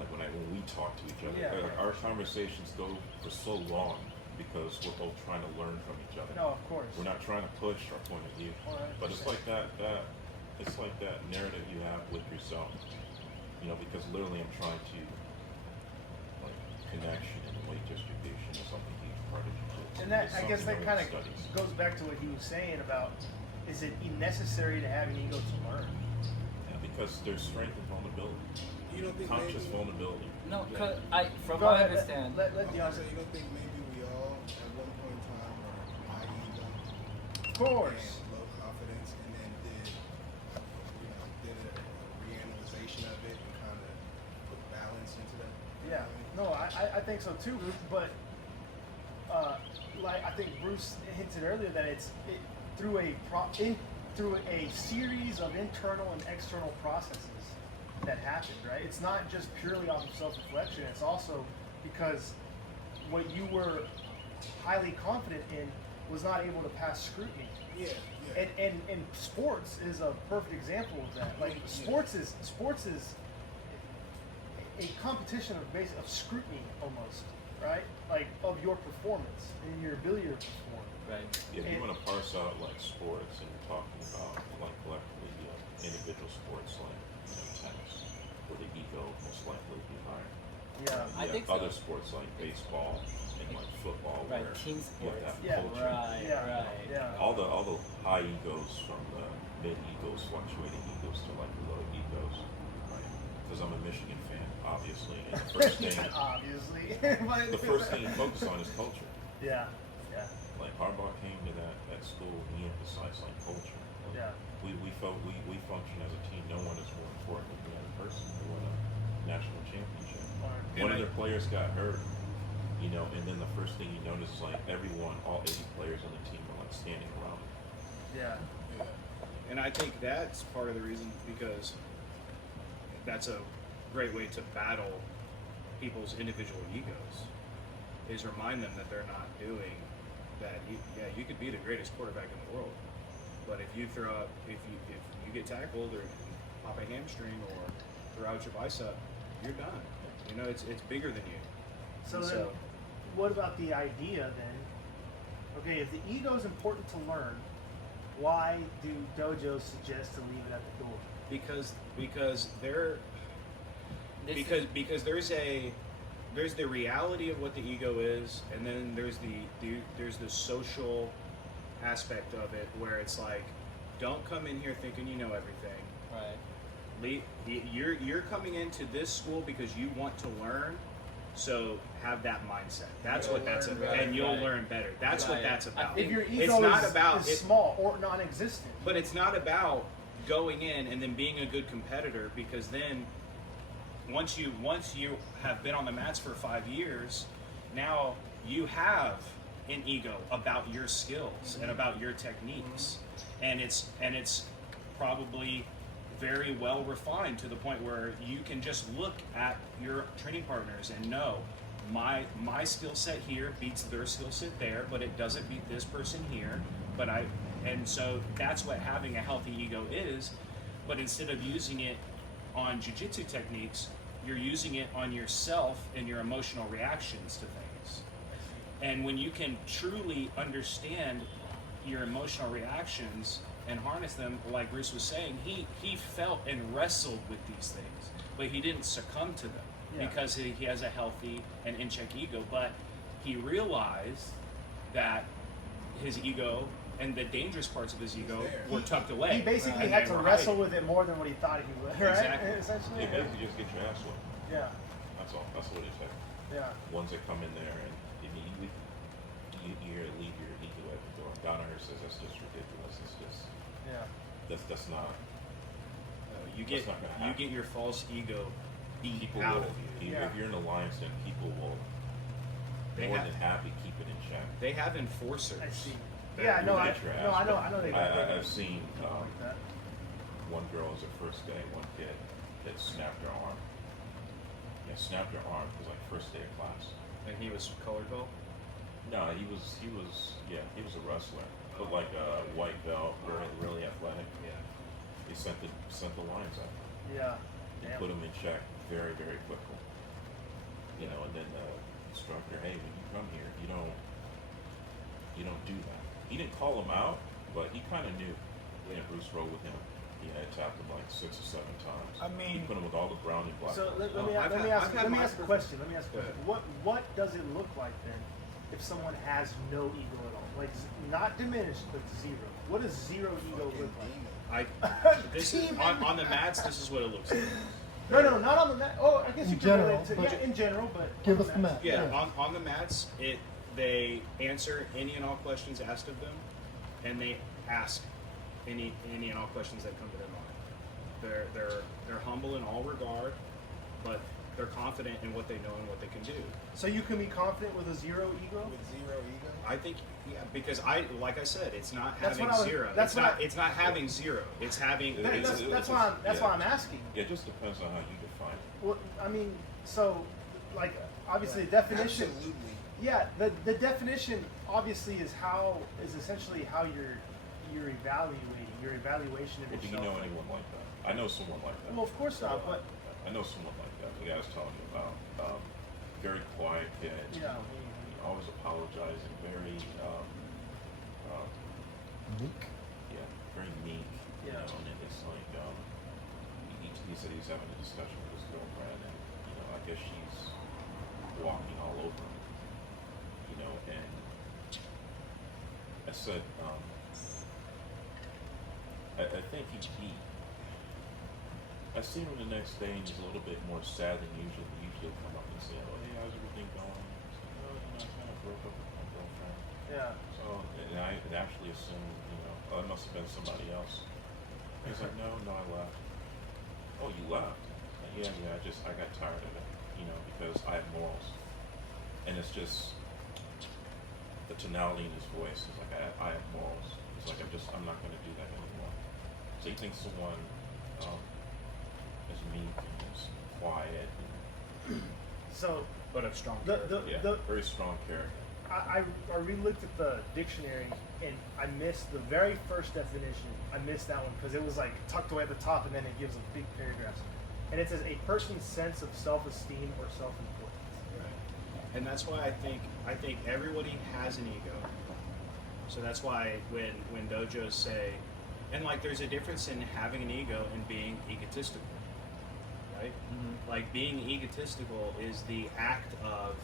like when we talk to each other, Yeah, like right. our conversations go for so long because we're both trying to learn from each other. No, of course. We're not trying to push our point of view, but it's 100%. like it's like that narrative you have with yourself. You know, because literally I'm trying to like connection and weight distribution is like a huge part of jiu-jitsu. And that, It's I guess, that something kind of nobody studies. goes back to what he was saying about: is it necessary to have an ego to learn? Yeah, because there's strength and vulnerability, You don't think conscious maybe, vulnerability. No, Yeah. cause from Go what I ahead, understand, Let I'm Deion saying, you don't think maybe we all at one point in time were high ego? Of course. and low confidence, and then did a reanalyzation of it and kind of put balance into that. Yeah, no, I think so too. But like I think Bruce hinted earlier that through a series of internal and external processes that happened, right? It's not just purely off of self-reflection. It's also because what you were highly confident in was not able to pass scrutiny. Yeah, yeah. And sports is a perfect example of that. Like sports is a competition of scrutiny almost, right? Like of your performance and your ability to perform. Right. Yeah, if And- you want to parse out like sports and you're talking about like collectively individual sports like tennis, where the ego most likely would be higher. Yeah. I You think have other so. sports like baseball and like football Right, where team you have sports. that Yeah, culture. Right. Yeah, Right. yeah. All the high egos from the mid egos, fluctuating egos to like the low egos, right? Because I'm a Michigan fan, obviously, and the first thing Obviously. the first thing you focus on is culture. Yeah. Yeah. Like Harbaugh came to that school, he emphasized like culture. Like, Yeah. we function as a team. No one is more important than the other person who won a national championship. And One of I- their players got hurt, and then the first thing you notice is like everyone, all 80 players on the team are like standing around him. Yeah. And I think that's part of the reason, because that's a great way to battle people's individual egos, is remind them that they're not doing that. You could be the greatest quarterback in the world, but if you get tackled or pop a hamstring or throw out your bicep, you're done. It's bigger than you. So And then, what about the idea then? Okay, if the ego is important to learn, why do dojos suggest to leave it at the door? because they're This because there's the reality of what the ego is, and then there's the social aspect of it, where it's like, don't come in here thinking you know everything. Right. You're coming into this school because you want to learn, so have that mindset. That's You'll what that's learn about, better. and you'll Right. learn better. That's what Right. that's I about. think If your It's ego not is, about- is small or non-existent, But it's not about going in and then being a good competitor, because then once you have been on the mats for 5 years, now you have an ego about your skills and about your techniques, and it's probably very well refined to the point where you can just look at your training partners and know my skill set here beats their skill set there, but it doesn't beat this person here. And so that's what having a healthy ego is. But instead of using it on jiu-jitsu techniques, you're using it on yourself and your emotional reactions to things. And when you can truly understand your emotional reactions and harness them, like Bruce was saying, he felt and wrestled with these things, but he didn't succumb to them Yeah. because he has a healthy and in-check ego. But he realized that his ego and the dangerous parts of his ego there. were tucked away. he basically And had they to were wrestle hiding. with it more than what he thought he would, right? Exactly. Essentially. You basically just get your ass whooped. Yeah. That's all. That's what it said. Yeah. Ones that come in there and you leave your ego at the door. Danaher says that's just ridiculous. It's just Yeah. that's not. You That's get not gonna you happen. get your false ego beat People out will, of you. Yeah. if you're in alliance, then people will They more have- than happy keep it in check. They have enforcers. I see. that Yeah, no, will I get your ass know. beat. I know they I've seen like that. one girl was her first day. One kid had snapped her arm. Yeah, snapped her arm. It was like first day of class. And he was colored belt. No, he was a wrestler, but like a white belt, really athletic. Yeah. He sent the Lions out. Yeah. He Damn. put him in check very, very quickly. And then the instructor, hey, when you come here, you don't do that. He didn't call him out, but he kind of knew. Bruce rode with him. He had tapped him like 6 or 7 times. I mean- he put him with all the brown and black. So let Oh, me I've ask had my- a question. Let me ask a Go question. ahead. What does it look like then if someone has no ego at all? Like not diminished, but zero. What does zero ego look like? This is on the mats. This is what it looks like. No, not on the mat. Oh, I guess In you can general, relate to but- in general, but Give on us the map. Yeah, on the mats, they answer any and all questions asked of them. and they ask any and all questions that come to their mind. They're humble in all regard, but they're confident in what they know and what they can do. So you can be confident with a zero ego. With zero ego. I think, yeah, because like I said, it's not That's having what I was- zero. that's It's what not. I- It's not having zero. It's having. It- That's, it's- that's it's- why I'm. That's yeah. why I'm asking. Yeah, it just depends on how you define it. Well, I mean, so like obviously the definition. Absolutely. Yeah, the definition obviously is essentially how you're evaluating your evaluation of Well, do you yourself. know anyone like that? I know someone like that. Well, of course not, but I know someone like that. The guy I was telling you about. Very quiet kid. Yeah. Always apologizing. Very, Meek. yeah, very meek. You Yeah. know, and it's like, he said he's having a discussion with his girlfriend, and I guess she's walking all over him. And I said, I think I see him the next day, and he's a little bit more sad than usual. Usually he'll come up and say, "Oh, hey, how's everything going?" I said, "Oh, I kind of broke up with my girlfriend." yeah. So, and I had actually assumed, oh, it must have been somebody else. He's like, no, I left. Oh, you left? Yeah, I got tired of it, because I have morals. And it's just, the tonality in his voice is like, I have morals. It's like, I'm not going to do that anymore. So you think someone is meek and is quiet, So But of strong. the character. the very strong character. I re-looked at the dictionary and I missed the very first definition. I missed that one because it was like tucked away at the top and then it gives a big paragraph. And it says a person's sense of self-esteem or self-importance. Right. And that's why I think everybody has an ego. So that's why when dojos say, and like there's a difference in having an ego and being egotistical, right? Mm-hmm. Like being egotistical is the act of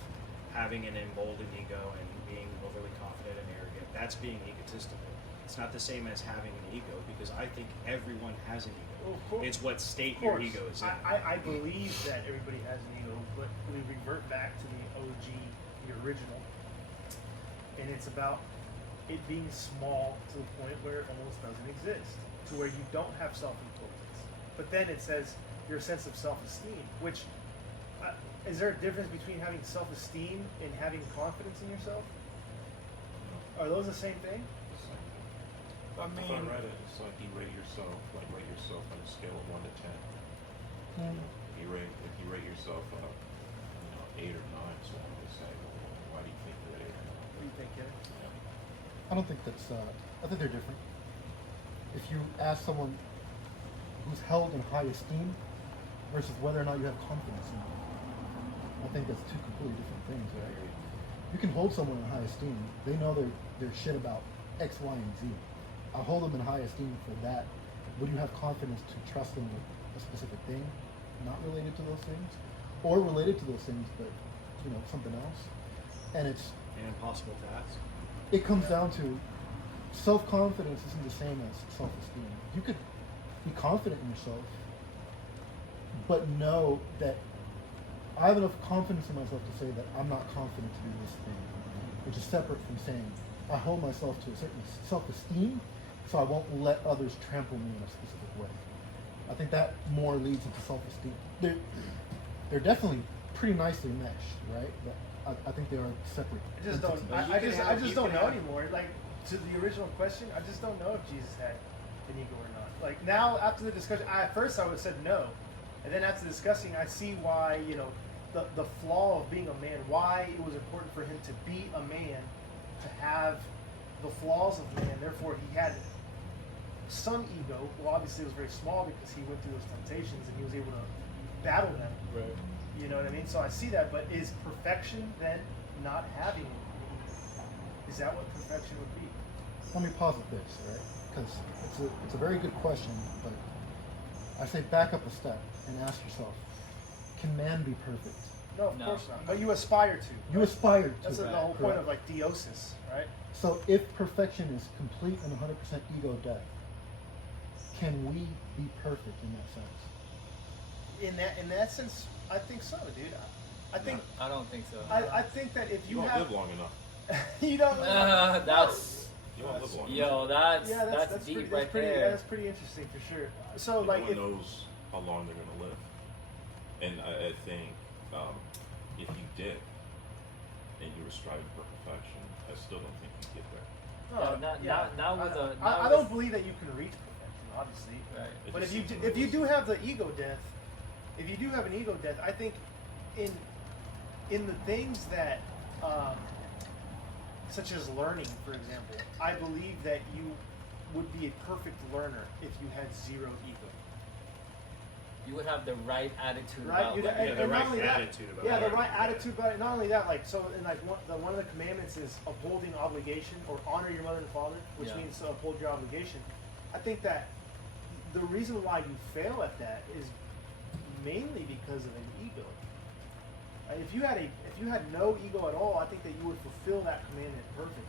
having an emboldened ego and being overly confident and arrogant. That's being egotistical. It's not the same as having an ego because I think everyone has an ego. Well, of course. It's what state Of your course. ego is in. I believe that everybody has an ego, but we revert back to the OG, the original, and it's about it being small to the point where it almost doesn't exist, to where you don't have self-importance. But then it says your sense of self-esteem, which is there a difference between having self-esteem and having confidence in yourself? Are those the same thing? I If I mean, read it, it's like you rate yourself on a scale of 1 to 10. If you rate yourself 8 or 9, someone would say, well, why do you think you're 8 or 9? What do you think, Kevin? I don't think that's. I think they're different. If you ask someone who's held in high esteem versus whether or not you have confidence in them, I think that's two completely different things, right? You can hold someone in high esteem. They know their shit about X, Y, and Z. I hold them in high esteem for that. Would you have confidence to trust them with a specific thing, not related to those things, or related to those things, but something else? And it's An impossible task. it comes down to self-confidence isn't the same as self-esteem. You could be confident in yourself, but know that I have enough confidence in myself to say that I'm not confident to do this thing, which is separate from saying I hold myself to a certain self-esteem, so I won't let others trample me in a specific way. I think that more leads into self-esteem. They're definitely pretty nicely meshed, right? But I think they are separate. I just don't. entities. I just don't know anymore. Like to the original question, I just don't know if Jesus had an ego or not. Like now, after the discussion, at first I would have said no, and then after discussing, I see why the flaw of being a man, why it was important for him to be a man, to have the flaws of man. Therefore, he had some ego. Well, obviously, it was very small because he went through those temptations and he was able to battle them. Right. You know what I mean? So I see that, but is perfection then not having it? Is that what perfection would be? Let me posit this, right? Because it's a very good question, but I say back up a step and ask yourself, can man be perfect? No, of No. course not. But you aspire to. You aspire to. That's the Right. whole point Correct. of like theosis, right? So if perfection is complete and 100% ego death, can we be perfect in that sense? In that sense, I think so, dude. I think I don't think so. I think that if You you won't have live long enough. you don't That's You won't live accountable. on Yo, that's Yeah, that's deep pretty, right pretty, there. That's pretty interesting for sure. So no like, one if, knows how long they're going to live. And I think if you did, and you were striving for perfection, I still don't think you'd get there. That was a. I don't believe that you can reach perfection, obviously. Right. It But just if you seems do, if you unrealistic. do have the ego death, if you do have an ego death, I think in the things that such as learning, for example, I believe that you would be a perfect learner if you had zero ego. You would have the right attitude Right? about You'd- learning. Yeah, the and not right only that- attitude about Yeah, the learning. right attitude about it. Not only that, like so, and like one of the commandments is upholding obligation or honor your mother and father, which Yeah. means to uphold your obligation. I think that the reason why you fail at that is mainly because of an ego. If you had no ego at all, I think that you would fulfill that commandment perfectly.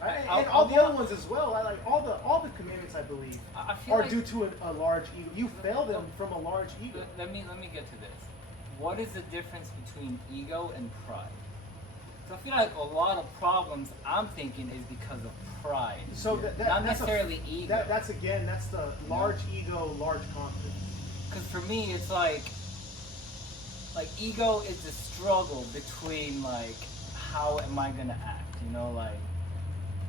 And all the other ones as well. I like all the commandments. I believe I feel are like- due to a large ego. You fail them from a large ego. Let me get to this. What is the difference between ego and pride? So I feel like a lot of problems I'm thinking is because of pride. So not that's necessarily ego. That's the large ego, large confidence. Because for me, it's like ego is the struggle between like how am I gonna act? You know, like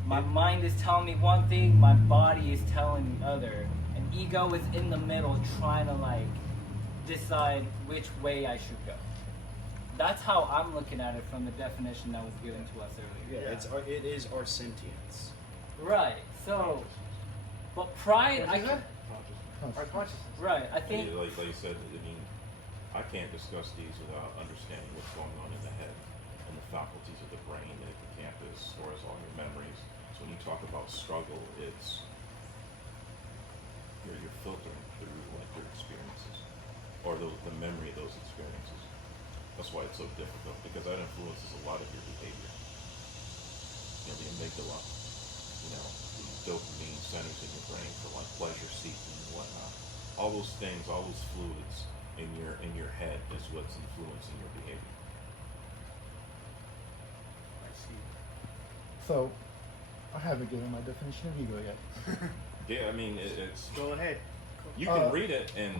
my mind is telling me one thing, my body is telling me other, and ego is in the middle trying to like decide which way I should go. That's how I'm looking at it from the definition that was given to us earlier. Yeah, it is our sentience. Right. So, but pride, What is that? Conscious. Our consciousness. right? I think Yeah, like you said, I mean, I can't discuss these without understanding what's going on in the head and the faculties of the brain that the hippocampus stores all your memories. So when you talk about struggle, it's you're filtering through like your experiences or the memory of those experiences. That's why it's so difficult because that influences a lot of your behavior. You know, the amygdala, you know, the dopamine centers in your brain for like pleasure seeking and whatnot. All those things, all those fluids in your head is what's influencing your behavior. I see. So, I haven't given my definition of ego yet. Yeah, I mean, it's Go ahead. you can read it and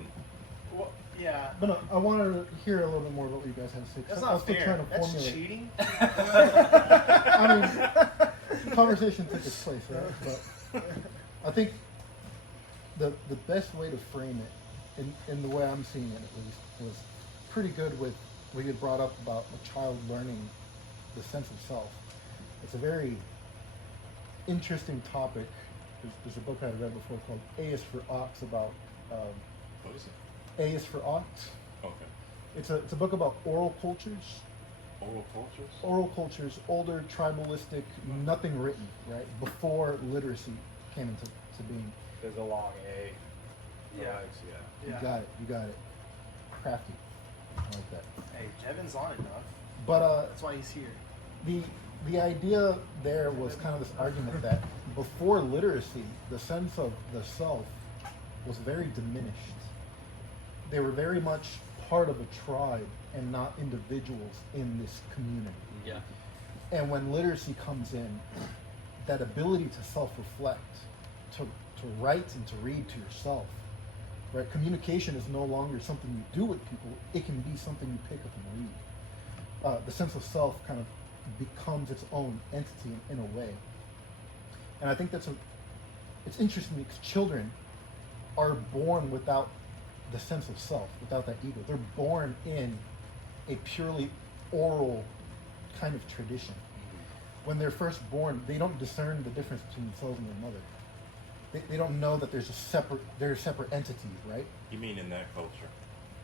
Well, yeah. But no, I wanted to hear a little bit more about what you guys have to say. 'cause That's I not was still fair. trying to That's formulate. cheating. I mean, the conversation took its place, right? But I think the best way to frame it, in the way I'm seeing it at least, was pretty good with what you brought up about a child learning the sense of self. It's a very interesting topic. There's a book I read before called A is for Ox about what is it? A is for Ox. Okay. It's a book about oral cultures. Oral cultures? Oral cultures, older, tribalistic, nothing written, right? Before literacy came into being. There's a long A. Yeah. Yeah. You got it. Crafty. I like that. Hey, Evan's on it enough. But That's why he's here. the idea there was kind of this argument that before literacy, the sense of the self was very diminished. They were very much part of a tribe and not individuals in this community. yeah. And when literacy comes in, that ability to self-reflect, to write and to read to yourself, right? Communication is no longer something you do with people. It can be something you pick up and read. The sense of self kind of becomes its own entity in a way. And I think it's interesting because children are born without the sense of self, without that ego. They're born in a purely oral kind of tradition. When they're first born, they don't discern the difference between themselves and their mother. They don't know that they're separate entities, right? You mean in that culture?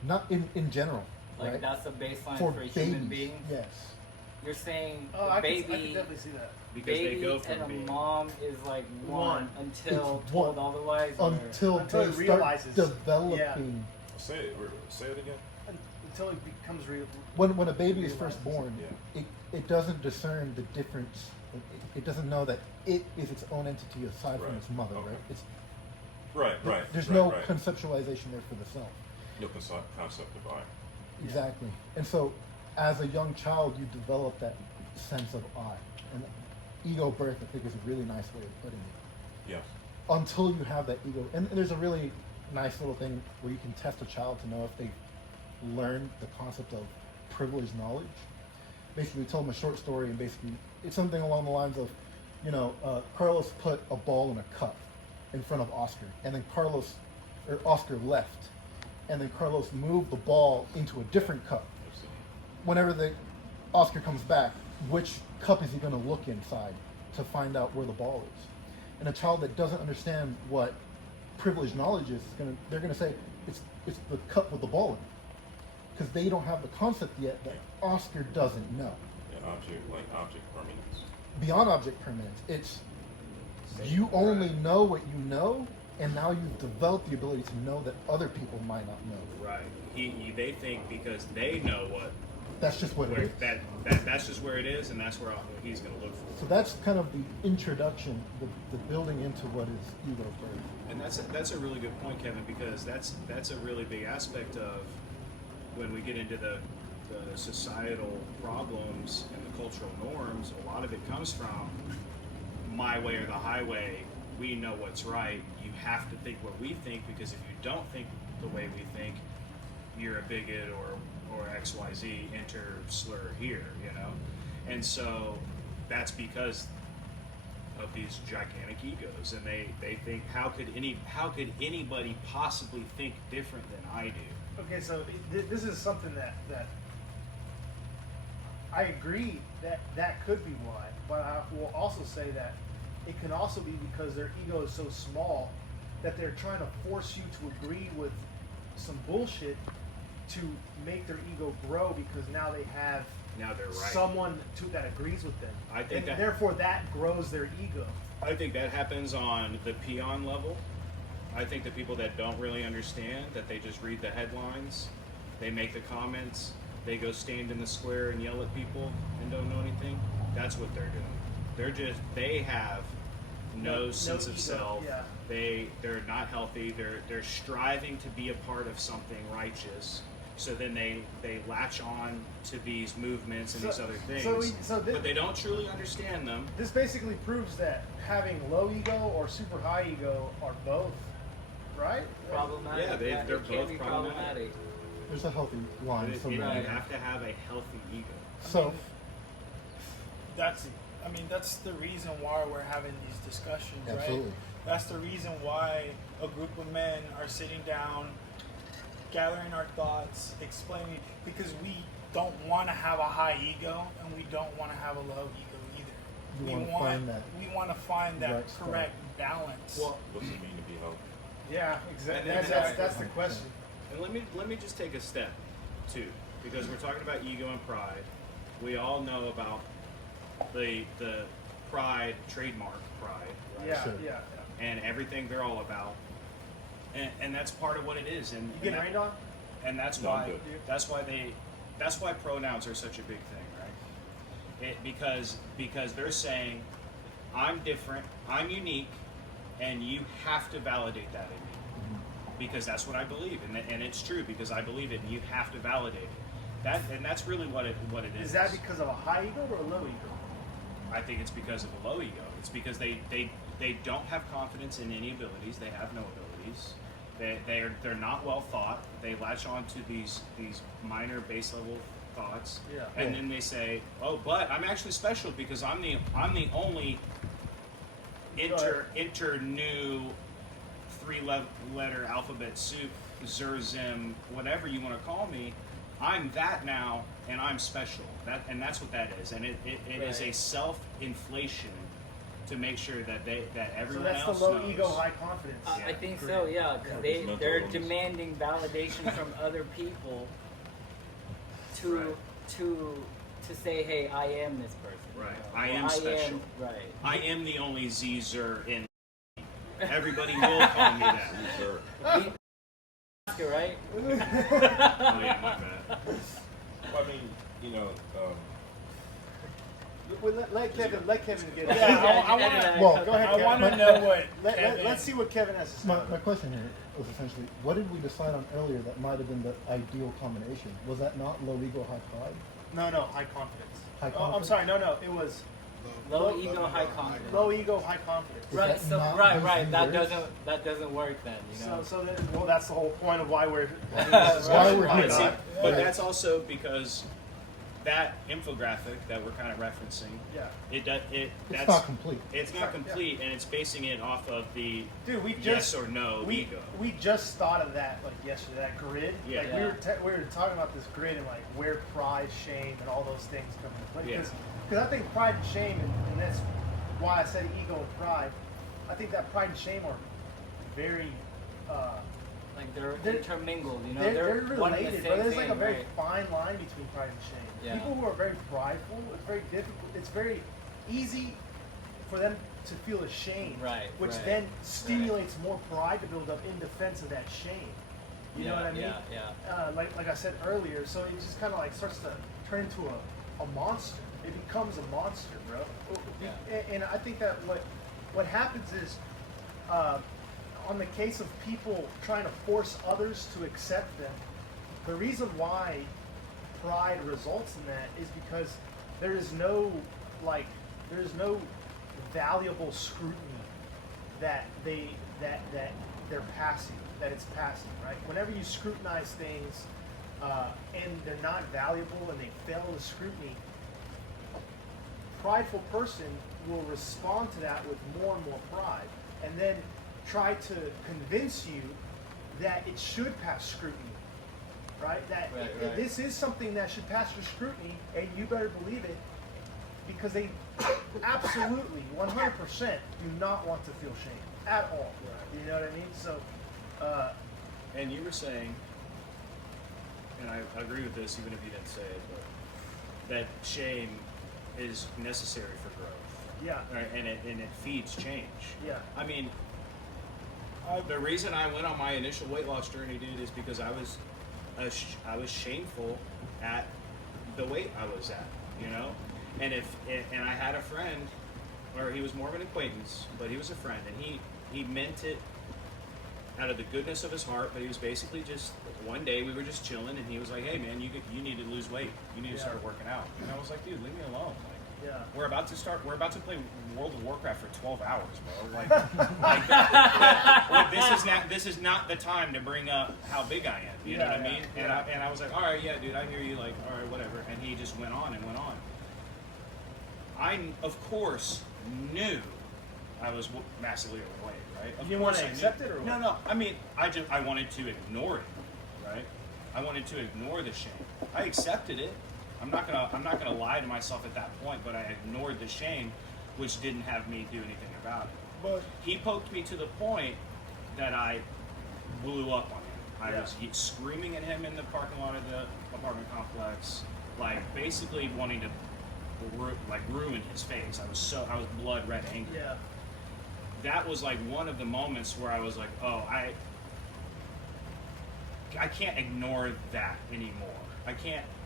Not in general, Like right? that's a baseline For for a babies, human being. yes. You're saying Oh, the I baby, can definitely see that. Because baby they go from and a being mom is like one until It's told one. otherwise. Or, Until Until they it start realizes. developing. Say it again. Until it becomes real. When a baby is first born, Yeah. it doesn't discern the difference. It doesn't know that it is its own entity aside from Right. its mother, Okay. right? It's Right. there's right, no right. conceptualization there for the self. No concept of I. Exactly. And so, as a young child, you develop that sense of I. And ego birth, I think, is a really nice way of putting it. Yes. Until you have that ego, and there's a really nice little thing where you can test a child to know if they've learned the concept of privileged knowledge. Basically, we told them a short story, and basically, it's something along the lines of, Carlos put a ball in a cup in front of Oscar, and then Oscar left, and then Carlos moved the ball into a different cup. Whenever Oscar comes back, which cup is he going to look inside to find out where the ball is? And a child that doesn't understand what privileged knowledge is they're going to say it's the cup with the ball in it, because they don't have the concept yet that Oscar doesn't know. An object permanence. Beyond object permanence, it's you only know what you know, and now you've developed the ability to know that other people might not know. Right. They think because they know what That's just what it where is. that's just where it is, and that's where he's going to look for. So that's kind of the introduction, the building into what is ego birth. And that's a really good point, Kevin, because that's a really big aspect of when we get into the societal problems and the cultural norms. A lot of it comes from my way or the highway. We know what's right. You have to think what we think, because if you don't think the way we think, you're a bigot or XYZ, enter slur here, And so that's because of these gigantic egos, and they think, how could anybody possibly think different than I do? Okay, so this is something that I agree that could be why, but I will also say that it can also be because their ego is so small that they're trying to force you to agree with some bullshit to make their ego grow, because now they have Now they're right. someone that agrees with them. I think and that- therefore that grows their ego. I think that happens on the peon level. I think the people that don't really understand, that they just read the headlines, they make the comments, they go stand in the square and yell at people and don't know anything. That's what they're doing. They have no sense of ego, self. yeah. They're not healthy. They're striving to be a part of something righteous. So then they latch on to these movements and these other things, but they don't truly understand them. This basically proves that having low ego or super high ego are both, right? Problematic. Yeah, they're it can both be problematic. There's a healthy line You somewhere. have to have a healthy ego. So, That's the reason why we're having these discussions, absolutely. right? That's the reason why a group of men are sitting down, gathering our thoughts, explaining, because we don't want to have a high ego and we don't want to have a low ego either. You wanna find that we want to find that right spot. correct balance. Well, What does it mean to be healthy? Yeah, exactly. And That's the question. And let me just take a step too, because we're talking about ego and pride. We all know about the pride trademark, pride, right? Yeah, Sure. yeah. And everything they're all about, and that's part of what it is. And You getting rained on? and that's No, I'm why good. that's why pronouns are such a big thing, right? Because they're saying, I'm different, I'm unique, and you have to validate that in me, because that's what I believe, and it's true, because I believe it, and you have to validate it. That's really what it is. Is that because of a high ego or a low ego? I think it's because of a low ego. It's because they don't have confidence in any abilities. They have no abilities. They're not well thought. They latch on to these minor base level thoughts, Yeah. and then they say, "Oh, but I'm actually special because I'm the only enter new 3-letter alphabet soup, Zerzim, whatever you want to call me. I'm that now, and I'm special. That's what that is, and it is a Right. self-inflation to make sure that So everyone that's the else low knows. ego, high confidence. I think so, yeah, because It's mental they're illness. demanding validation from other people to Right. to say, hey, I am this person. Right. you know, I or am special. Right. I am the only Zer in. Everybody will call me that. Sir. Oscar, right? Oh yeah, my bad. Well, I mean, Well, let Kevin get it. Yeah, I want Yeah, to. Well, Go ahead, I Kevin. want to know what. Kevin, Let's see what Kevin has to say. my question here was essentially, what did we decide on earlier that might have been the ideal combination? Was that not low ego, high pride? No, high confidence. High Oh, I'm confidence? sorry. No, it was Low ego, high confidence. Low ego, high confidence. Is Right. that So not right. these That words? doesn't work then. You know. So well, that's the whole point of why we're. Why we're But, here. see, God. but that's also because that infographic that we're kind of referencing, Yeah, It's that's not complete. it's not complete, and it's basing it off of the dude, we yes just or no we ego. we just thought of that like yesterday. That grid. Yeah. Like we were talking about this grid and like where pride, shame, and all those things come into play. Yeah. Because I think pride and shame, and that's why I said ego and pride. I think that pride and shame are very. Like they're They're- intermingled. You know. They're one and the related, same but there's like a thing, very right? fine line between pride and shame. Yeah. People who are very prideful, it's very difficult. It's very easy for them to feel ashamed, Right, which right, then stimulates more pride to build up in defense of that shame. You know what I mean? Yeah. Like I said earlier, so it just kind of like starts to turn into a monster. It becomes a monster, bro. Yeah. And I think that what happens is, on the case of people trying to force others to accept them, the reason why pride results in that is because there is no valuable scrutiny that they're passing, that it's passing, right? Whenever you scrutinize things and they're not valuable and they fail the scrutiny, a prideful person will respond to that with more and more pride, and then try to convince you that it should pass scrutiny, right? That Right. this is something that should pass your scrutiny, and you better believe it, because they absolutely 100% do not want to feel shame at all. You know what I mean? So, And you were saying, and I agree with this even if you didn't say it, but that shame is necessary for growth, yeah, right? And it feeds change. yeah, I mean, the reason I went on my initial weight loss journey, dude, is because I was shameful at the weight I was at, you know. And and I had a friend, or he was more of an acquaintance, but he was a friend, and he meant it out of the goodness of his heart. But he was basically just, one day we were just chilling, and he was like, "Hey man, you need to lose weight. You need to start working out." And I was like, "Dude, leave me alone." Like, yeah. we're about to play World of Warcraft for 12 hours, bro. Like, this is not the time to bring up how big I am. You know what I mean? Yeah. And I was like, all right, yeah, dude, I hear you. Like, all right, whatever. And he just went on and went on. I, of course, knew I was massively overweight, right? Of You didn't want course to I knew. accept it, or what? No. I mean, I wanted to ignore it, right? I wanted to ignore the shame. I accepted it. I'm not gonna lie to myself at that point, but I ignored the shame, which didn't have me do anything about it. But He poked me to the point that I blew up on him. I was screaming at him in the parking lot of the apartment complex, like basically wanting to ruin his face. I was blood red angry. yeah, That was like one of the moments where I was like, oh, I can't ignore that anymore.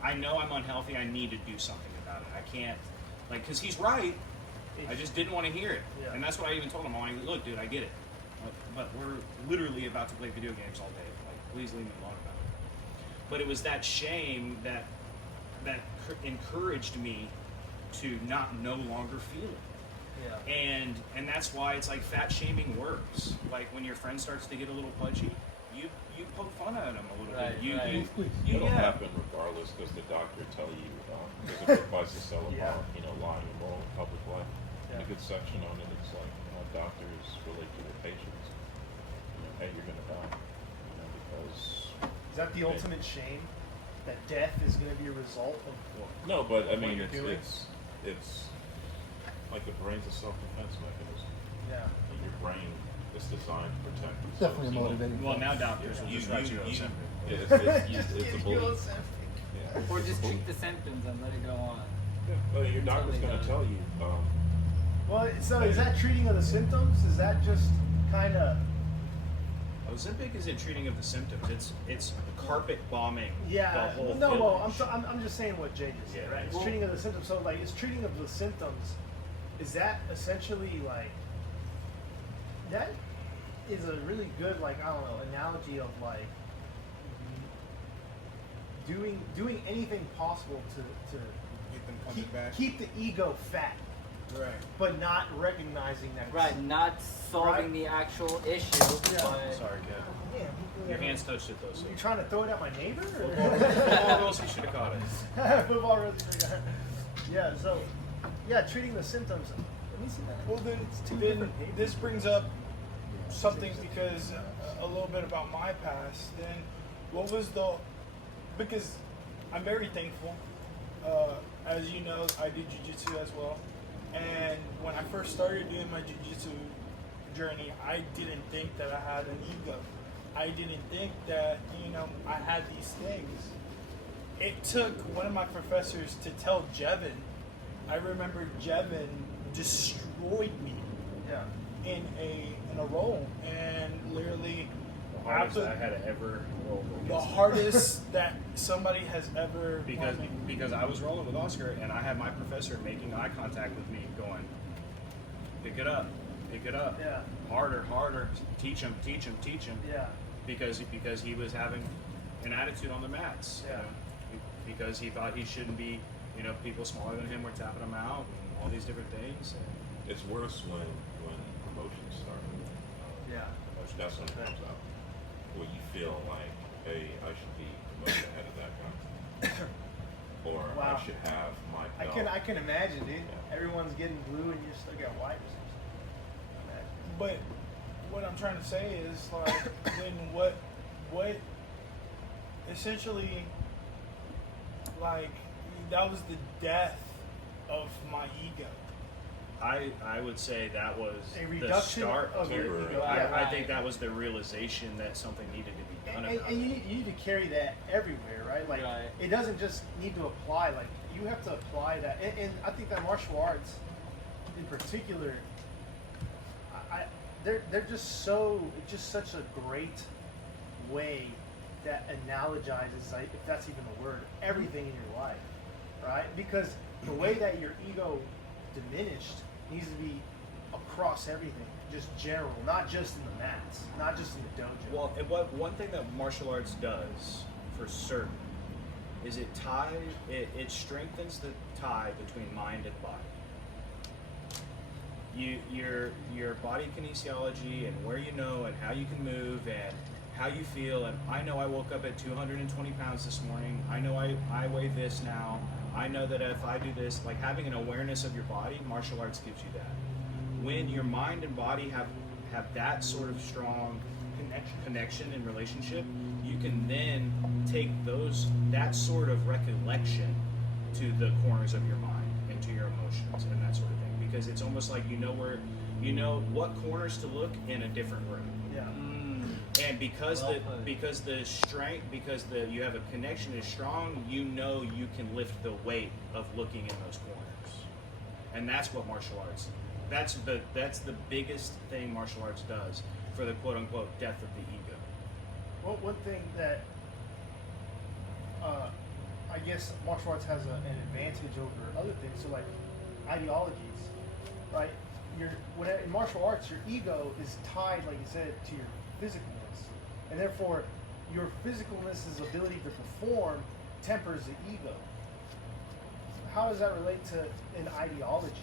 I know I'm unhealthy. I need to do something about it. I can't, because he's right. I just didn't want to hear it. Yeah. And that's what I even told him. I'm like, look, dude, I get it. But we're literally about to play video games all day. Like, please leave me alone about it. But it was that shame that encouraged me to not no longer feel it. yeah. And that's why it's like fat shaming works. Like when your friend starts to get a little pudgy, you poke fun at him a little Right, bit. right. It'll happen regardless because the doctor tell you there's a good place to sell about lying immoral in public life. Yeah. And a good section on it is like doctors relate to their patients. Hey, you're gonna die. Because Is that the ultimate shame? That death is going to be a result of no, but I What mean you're doing? it's like the brain's a self-defense mechanism. yeah. Your brain is designed to protect It's itself. definitely a motivating Well, factor. now doctors will just write you Ozempic. It's a bully. Yeah. Or just treat the symptoms and let it go on. Well, your doctor's Totally gonna does. tell you. Well, so is that treating of the symptoms? Is that just kind of Ozempic isn't treating of the symptoms. It's carpet bombing the whole no, well, village. I'm just saying what Jay just said, Yeah. right? It's Well- treating of the symptoms. So like, it's treating of the symptoms. Is that essentially like that? Is a really good like I don't know analogy of like doing anything possible to Get them coming back. keep the ego fat, Right. but not recognizing that. it's- Right, not solving Right. the actual issue, Yeah. but Sorry, kid. Yeah, Your hands touched it though. So. You trying to throw it at my neighbor? Football rules, he should have caught it. Football rules. Yeah. So, yeah, treating the symptoms. Let me see that. Well, then, two then different pages. this brings up something because a little bit about my past. Then, what was the? Because I'm very thankful. As you know, I do jiu-jitsu as well, and when I first started doing my jiu-jitsu journey, I didn't think that I had an ego. I didn't think that I had these things. It took one of my professors to tell Jevin. I remember Jevin destroyed me Yeah. in a roll, and literally The hardest after I had ever rolled the against him. hardest that somebody has ever because won me. because I was rolling with Oscar and I had my professor making eye contact with me, going, pick it up, Yeah. harder, teach him, Yeah. because he was having an attitude on the mats, Yeah. because he thought he shouldn't be, people smaller than him were tapping him out and all these different things. It's worse when emotions start. Yeah. That's when it comes out. Where you feel like, hey, I should be promoted ahead of that guy, or Wow. I should have my I belt. can imagine, dude. Yeah. Everyone's getting blue and you're still got white or something. Imagine. But what I'm trying to say is like, then what essentially, like, that was the death of my ego. I would say that was A the reduction start of your Temporary. ego. I Yeah. think that was the realization that something needed to be done And about you it. need to carry that everywhere, right? Like, Right. it doesn't just need to apply. Like, you have to apply that. And I think that martial arts, in particular, they're just such a great way that analogizes, like, if that's even a word, everything in your life, right? Because the way that your ego diminished needs to be across everything, just general, not just in the mats, not just in the dojo. Well, one thing that martial arts does for certain is it strengthens the tie between mind and body. Your body kinesiology and where and how you can move and how you feel. And I know I woke up at 220 pounds this morning. I know I weigh this now. I know that if I do this, like having an awareness of your body, martial arts gives you that. When your mind and body have that sort of strong connection and relationship, you can then take that sort of recollection to the corners of your mind and to your emotions and that sort of thing, because it's almost like you know what corners to look in a different room. Yeah. And because Well put. you have a connection is strong, you can lift the weight of looking in those corners, and that's what martial arts. That's the biggest thing martial arts does for the quote unquote death of the ego. Well, one thing that I guess martial arts has an advantage over other things, so like ideologies, right? In martial arts, your ego is tied, like you said, to your physicalness, and therefore your physicalness's ability to perform tempers the ego. How does that relate to an ideology?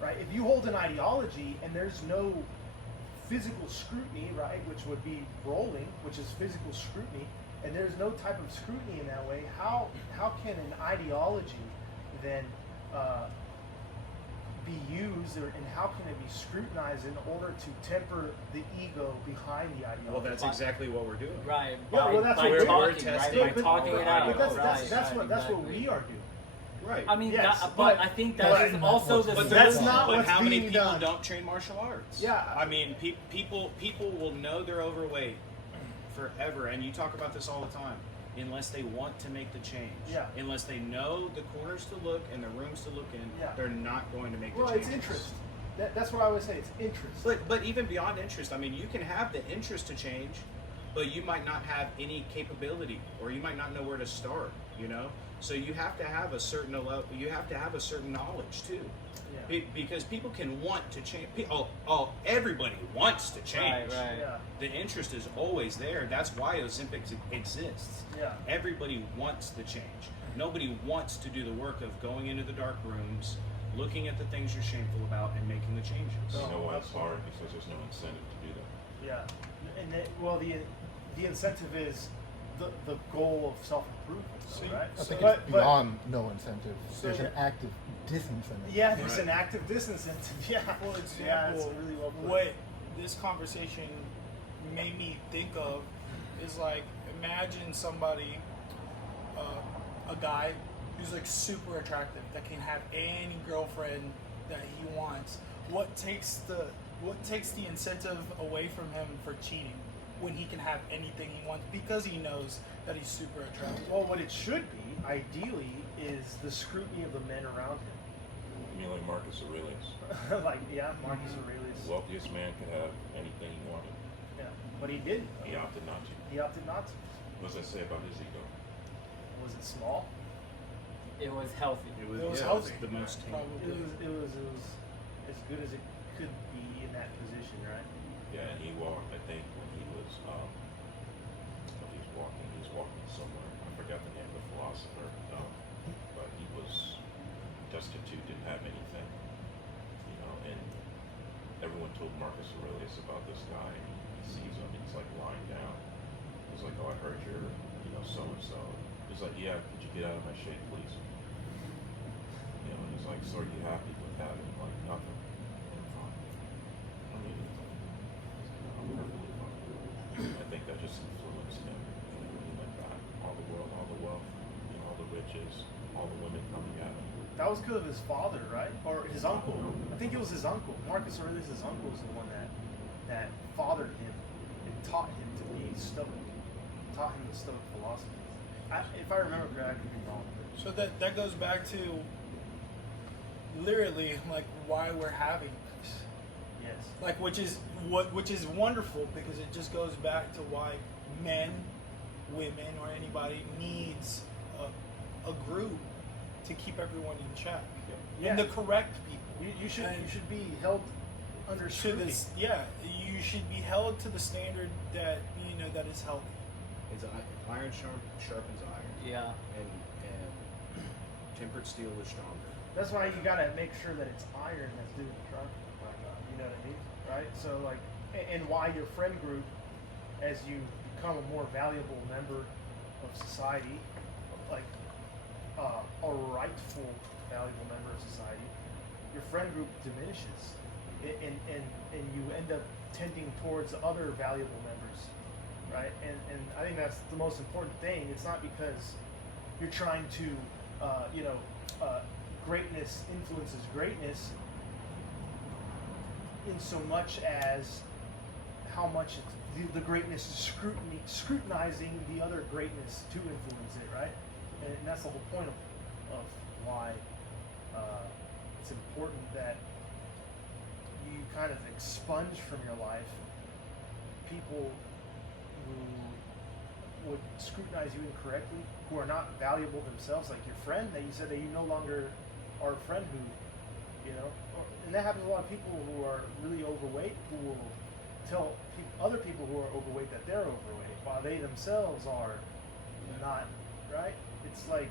Right? If you hold an ideology and there's no physical scrutiny, right, which would be rolling, which is physical scrutiny, and there's no type of scrutiny in that way, how can an ideology then be used, and how can it be scrutinized in order to temper the ego behind the ideology? Well, that's exactly what we're doing. right. Yeah, well, that's by what we're talking, testing. right? By But- talking it out. But that's right, what exactly. we are doing. Right. I mean, Yes, but but- I think that but- is also the But that's symbol. not but what's how many being people done. don't train martial arts? Yeah. I mean, people will know they're overweight forever, and you talk about this all the time, unless they want to make the change. Yeah. Unless they know the corners to look and the rooms to look in, Yeah. they're not going to make the Well, change. it's interest. That's what I would say. It's interest. But even beyond interest, I mean, you can have the interest to change, but you might not have any capability, or you might not know where to start. So you have to have a certain level. You have to have a certain knowledge too. Yeah. Because people can want to change. Everybody wants to change. Right. Yeah. The interest is always there. That's why Ozempic exists. Yeah. Everybody wants to change. Nobody wants to do the work of going into the dark rooms, looking at the things you're shameful about and making the changes. You No, know why it's absolutely. hard? Because there's no incentive to do that. Yeah, and the incentive is the goal of self improvement, See, right? I think But- it's beyond no incentive. So- There's an active disincentive. Yeah, there's Right. an active disincentive. Yeah, For yeah, it's example, really well put. what this conversation made me think of is like, imagine somebody, a guy who's like super attractive that can have any girlfriend that he wants. What takes the incentive away from him for cheating when he can have anything he wants because he knows that he's super attractive? Well, what it should be, ideally, is the scrutiny of the men around him. You mean like Marcus Aurelius? Like, yeah, Marcus The Aurelius. wealthiest man could have anything he wanted. Yeah, but he didn't. He opted not to. He opted not to. What does that say about his ego? Was it small? It was healthy. It was, It was yeah, healthy. the most Probably. It was as good as it could be in that position, right? Yeah, and he walked. I think when he was walking somewhere. I forgot the name of the philosopher, but he was destitute, didn't have anything, you know. And everyone told Marcus Aurelius about this guy, and he sees him, and he's like lying down. He's like, "Oh, I heard you're, so and so." He's like, "Yeah, could you get out of my shade, please?" You know, and he's like, "So are you happy with that?" And I'm like, "Nothing. I'm fine. I don't need anything." I'm perfectly fine. I think that just influenced him. And when he went back, all the world, all the wealth, all the riches, all the women coming at him. That was good of his father, right? Or his uncle. I think it was his uncle. Marcus Aurelius' uncle was the one that fathered him and taught him to be stoic. Taught him the Stoic philosophy. If I remember correctly, I could be wrong. So that goes back to literally like why we're having this. Yes. Like which is wonderful because it just goes back to why men, women, or anybody needs a group to keep everyone in check. Yeah. And the correct people. You should And be held under to scrutiny. this, yeah, you should be held to the standard that that is healthy. It's iron sharpens iron, Yeah. and tempered steel is stronger. That's why you gotta make sure that it's iron that's doing the truck. You know what I mean, right? So like, and why your friend group, as you become a more valuable member of society, like a rightful valuable member of society, your friend group diminishes, and you end up tending towards other valuable members, right? And I think that's the most important thing. It's not because you're trying to, greatness influences greatness in so much as how much the greatness is scrutinizing the other greatness to influence it, right? And that's the whole point of why it's important that you kind of expunge from your life people who would scrutinize you incorrectly, who are not valuable themselves, like your friend that you said that you no longer are a friend who, and that happens to a lot of people who are really overweight, who will tell other people who are overweight that they're overweight, while they themselves are not, right? It's like,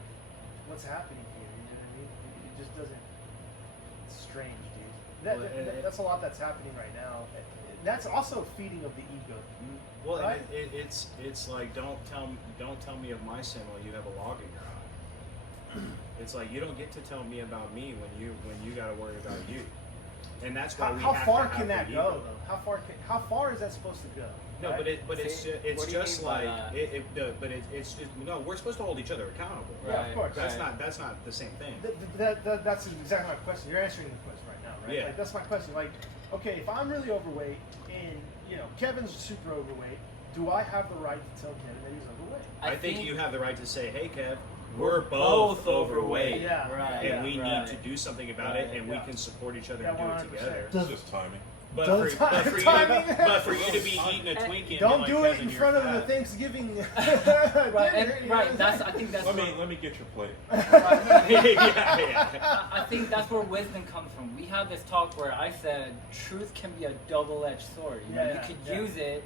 what's happening here? You know what I mean? It just doesn't, it's strange, dude. That's a lot that's happening right now. That's also feeding of the ego. Well, Right? it's like don't tell me of my sin while you have a log in your eye. It's like you don't get to tell me about me when you got to worry about you, and that's why we How have far to have can the that ego. go, though? How far is that supposed to go? No, right? but it's See, it's what do you just mean by like that? it's just no. We're supposed to hold each other accountable. Yeah, of course. That's Right. not the same thing. That's exactly my question. You're answering the question right now, right? Yeah. Like, that's my question. Like, okay, if I'm really overweight and Kevin's super overweight, do I have the right to tell Kevin that he's overweight? I think you have the right to say, "Hey, Kev, we're both overweight, Yeah, Right. and we right. need to do something about it, and Yeah. we can support each other Yeah, and do it 100%. together." It's just timing. But Don't for, time- but, for you, timing. but for you to be eating a Twinkie, and be Don't like, do it "Kevin, in you're front of the fat." Thanksgiving. Right, dinner, and, you know right. what That's I'm I think that's Let where, me get your plate. yeah. I think that's where wisdom comes from. We had this talk where I said truth can be a double-edged sword. You know, Yeah, you could yeah. use it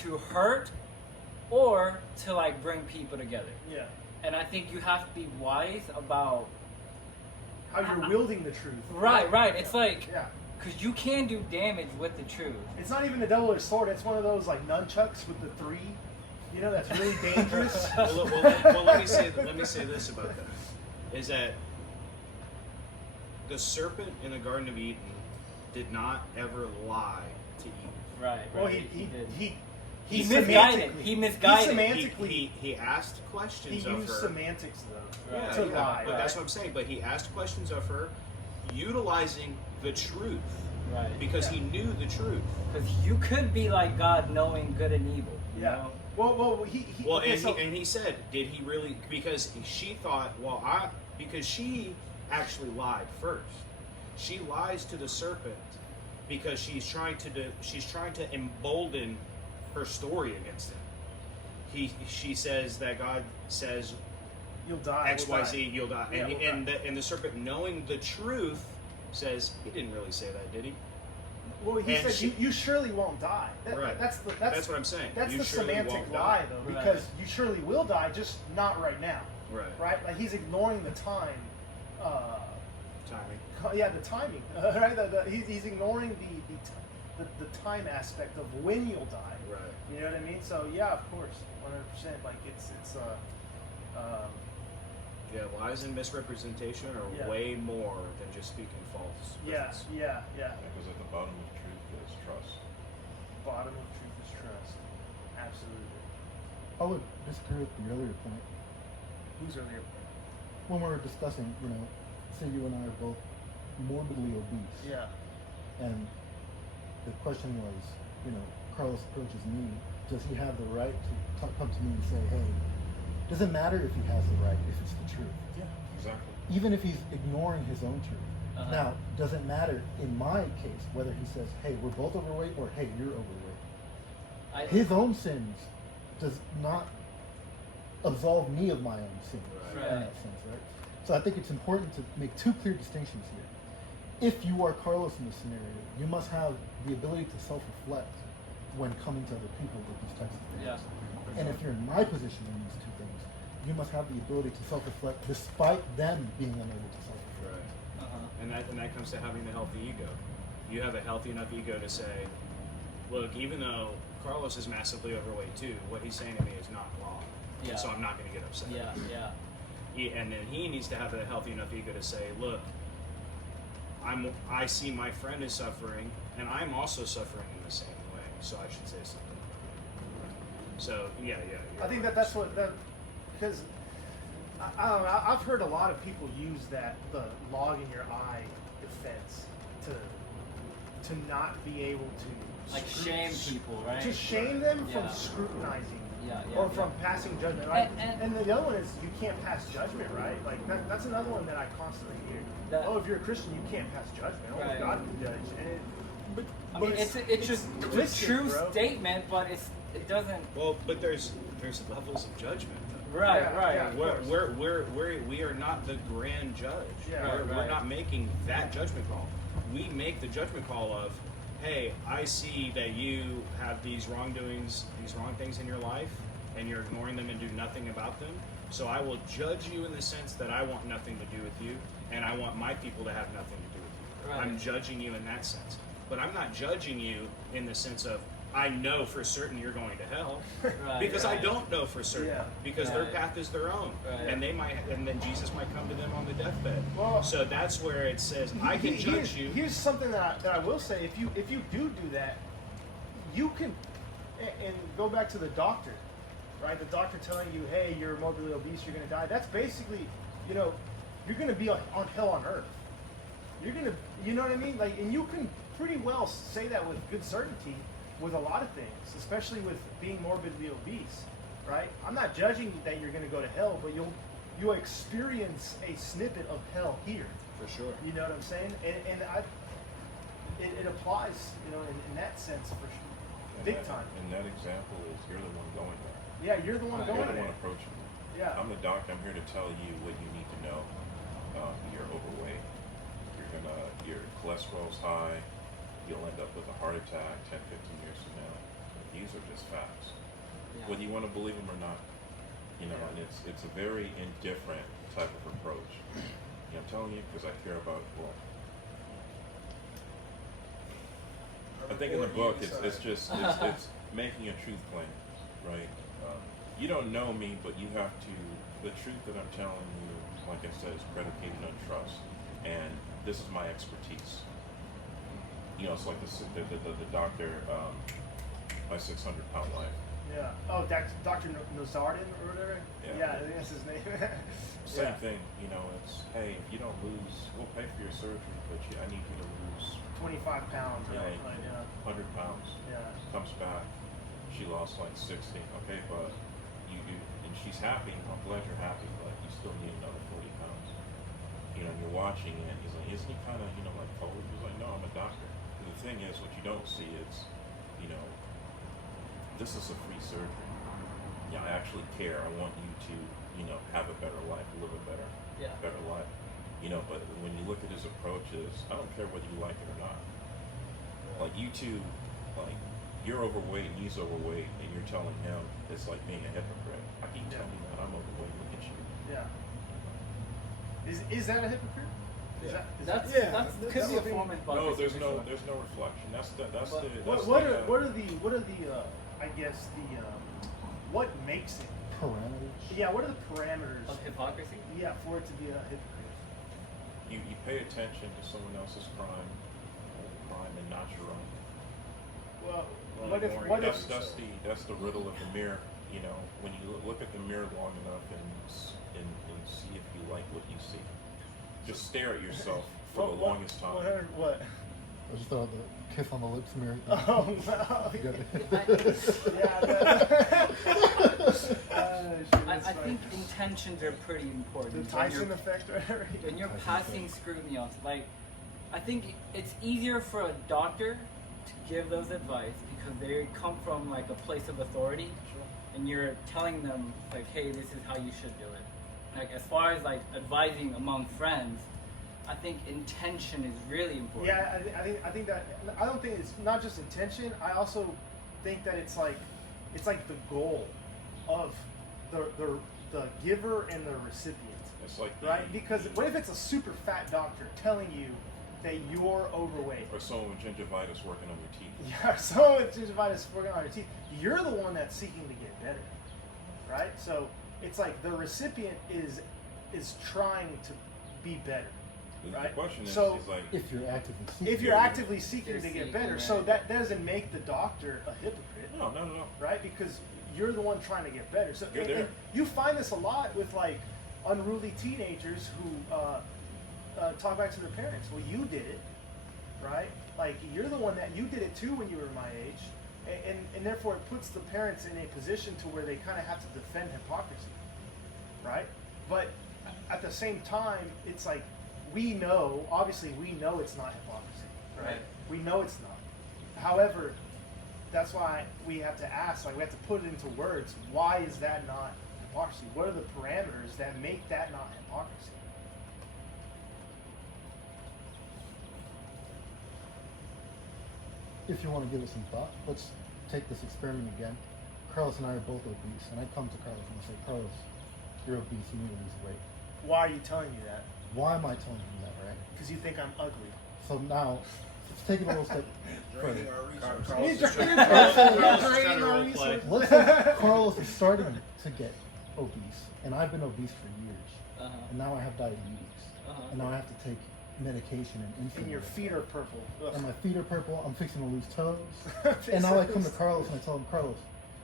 to hurt or to like bring people together. Yeah. And I think you have to be wise about how you're wielding the truth. Right. It's like, Yeah. because you can do damage with the truth. It's not even a double-edged sword. It's one of those like nunchucks with the 3. You know, that's really dangerous. Well, let me say this about that: is that the serpent in the Garden of Eden did not ever lie to Eve. Right. Well, right. he misguided. semantically- He misguided. semantically- He asked He questions of used her. semantics though Right. to Yeah, lie. but that's what I'm saying. But he asked questions of her, utilizing the truth, Right. because he knew the truth. Because you could be like God, knowing good and evil. You Yeah. know? Well, he Well, okay, so, and he said, did he really? Because she thought, because she actually lied first. She lies to the serpent because she's trying to embolden her story against him. She says that God says you'll die. X, we'll Y, die. Z, you'll die, Yeah, and we'll and the serpent, knowing the truth, says he didn't really say that, did he? Well, he and said she- you surely won't die. Right. That's what I'm saying. That's You the surely semantic won't lie, die. though, Right. because you surely will die, just not right now. Right. Right? Like he's ignoring the time. Timing. Yeah, the timing. Right? He's ignoring the time aspect of when you'll die. Right. You know what I mean? So yeah, of course, 100%. Like it's Yeah, lies and misrepresentation are Yeah. way more than just speaking false. yeah. Because at the bottom of truth is trust. Bottom of truth is trust. Absolutely. I would disagree with the earlier point. Who's earlier? When we were discussing, say you and I are both morbidly obese. Yeah. And the question was, Carlos approaches me, does he have the right to come to me and say, hey, doesn't matter if he has the right, if it's the truth. Yeah, exactly. Even if he's ignoring his own truth. Uh-huh. Now, does it matter in my case whether he says, hey, we're both overweight, or hey, you're overweight? His own sins does not absolve me of my own sins Right. in that sense, right? So I think it's important to make two clear distinctions here. If you are Carlos in this scenario, you must have the ability to self-reflect when coming to other people with these types of things. Yeah. And if you're in my position in these two things, you must have the ability to self-reflect despite them being unable to self-reflect. Right. Uh-huh. And that comes to having the healthy ego. You have a healthy enough ego to say, look, even though Carlos is massively overweight too, what he's saying to me is not wrong. Yeah. So I'm not going to get upset. Yeah. And then he needs to have a healthy enough ego to say, look, I see my friend is suffering, and I'm also suffering in the same way, so I should say something. So yeah. I think that's what because I don't know. I've heard a lot of people use the log in your eye defense to not be able to Like shame people, right? to shame them Yeah. from scrutinizing. Yeah. Or from passing judgment, right? And- And the other one is you can't pass judgment, right? Like that's another one that I constantly hear. That- If you're a Christian, you can't pass judgment. Only Right. God can judge. And but I mean, it's just a twisted, true bro. statement, but it doesn't. Well, but there's levels of judgment. Though. Right. Yeah, Right. yeah. Of course. We are not the grand judge. Yeah. We're Right. not making that judgment call. We make the judgment call of, hey, I see that you have these wrongdoings, these wrong things in your life, and you're ignoring them and do nothing about them. So I will judge you in the sense that I want nothing to do with you, and I want my people to have nothing to do with you. Right. I'm judging you in that sense. But I'm not judging you in the sense of, I know for certain you're going to hell, Right, because I right. don't know for certain, Yeah. because their Right. path is their own, Right. and then Jesus might come to them on the deathbed. Well, So that's where it says, I can judge you. Here's something that I will say: if you do that, you can, and go back to the doctor, right? The doctor telling you, hey, you're morbidly obese, you're going to die. That's basically, you're going to be on hell on earth. You're going to, you know what I mean? Like, and you can pretty well say that with good certainty with a lot of things, especially with being morbidly obese, right? I'm not judging that you're going to go to hell, but you'll experience a snippet of hell here. For sure. You know what I'm saying? And it applies, in that sense for sure. Big time. And that example is you're the one going there. Yeah, you're the one Right. going You're the one there. approaching it. Yeah. I'm the doctor. I'm here to tell you what you need to know. You're overweight. Your cholesterol's high. You'll end up with a heart attack 10, 15 years from now. These are just facts. Yeah. Whether you want to believe them or not. And it's a very indifferent type of approach. You know, I'm telling you because I care about. Well, I think in the book it's just it's making a truth claim, right? You don't know me, but you have to. The truth that I'm telling you, like I said, is predicated on trust, and this is my expertise. You know, it's like the doctor, my 600-pound life. Yeah. Oh, Dr. Nozardin or whatever. Yeah. I think that's his name. Same thing. You know, it's hey, if you don't lose, we'll pay for your surgery, but I need you to lose 25 pounds. Yeah, Right? Like, yeah. 100 pounds. Yeah. Comes back, she lost like 60. Okay, but you and she's happy. I'm glad you're happy, but you still need another 40 pounds. You know, and you're watching it. He's like, isn't he kind of, you know, like cold? He's like, no, I'm a doctor. And the thing is, what you don't see is, you know, this is a free surgery. Yeah, I actually care. I want you to, you know, have a better life, live a better life. You know, but when you look at his approaches, I don't care whether you like it or not. Like you two, like you're overweight and he's overweight, and you're telling him it's like being a hypocrite. How can you tell me that I'm overweight? Look at you. Yeah. Is that a hypocrite? That's could be a form of No, hypocrisy there's for no sure. there's no reflection. That's the What are the I guess what makes it? Parameters. Yeah. What are the parameters? Of hypocrisy? Yeah, for it to be a hypocrite. you pay attention to someone else's crime and not your own. Well, Well, what if ignoring what if That's the riddle of the mirror. You know, when you look at the mirror long enough and see if you like what you see. Just stare at yourself for the longest time. What? I just thought the kiss on the lips mirror. Oh wow. You got I think intentions are pretty important. The when Tyson you're- effect or whatever. when you're passing scrutiny on, like, I think it's easier for a doctor to give those advice because they come from like a place of authority, and you're telling them like, hey, this is how you should do it. Like as far as like advising among friends, I think intention is really important. Yeah, I think that I don't think it's not just intention. I also think that it's like the goal of the giver and the recipient, It's like right? Because what if it's a super fat doctor telling you that you're overweight? or someone with gingivitis working on your teeth. Yeah, so it's gingivitis working on your teeth. You're the one that's seeking to get better, right? So it's like the recipient is trying to be better, The right? question is So like If you're actively seeking. if you're actively seeking You're to get seeking, better, right. so that doesn't make the doctor a hypocrite, no, right? Because you're the one trying to get better. So You're there. and you find this a lot with like unruly teenagers who talk back to their parents. Well, you did it, right? Like you're the one that you did it too when you were my age, and therefore it puts the parents in a position to where they kind of have to defend hypocrisy, right? But at the same time, it's like obviously we know it's not hypocrisy, right? Right. We know it's not. However, that's why we have to ask, like we have to put it into words. Why is that not hypocrisy? What are the parameters that make that not hypocrisy? If you want to give it some thought, let's take this experiment again. Carlos and I are both obese, and I come to Carlos and I say, Carlos, you're obese, you need to lose weight. Why are you telling me that? Why am I telling you that, right? Because you think I'm ugly. So now, let's take it a little step Draining further. our resources. Carlos is You're trying- draining trying to our role play. resources. Let's say Carlos is starting to get obese, and I've been obese for years, and now I have diabetes, and now I have to take medication and insulin. And your feet are purple. Ugh. And my feet are purple. I'm fixing to lose toes. And now I come to Carlos and I tell him, Carlos,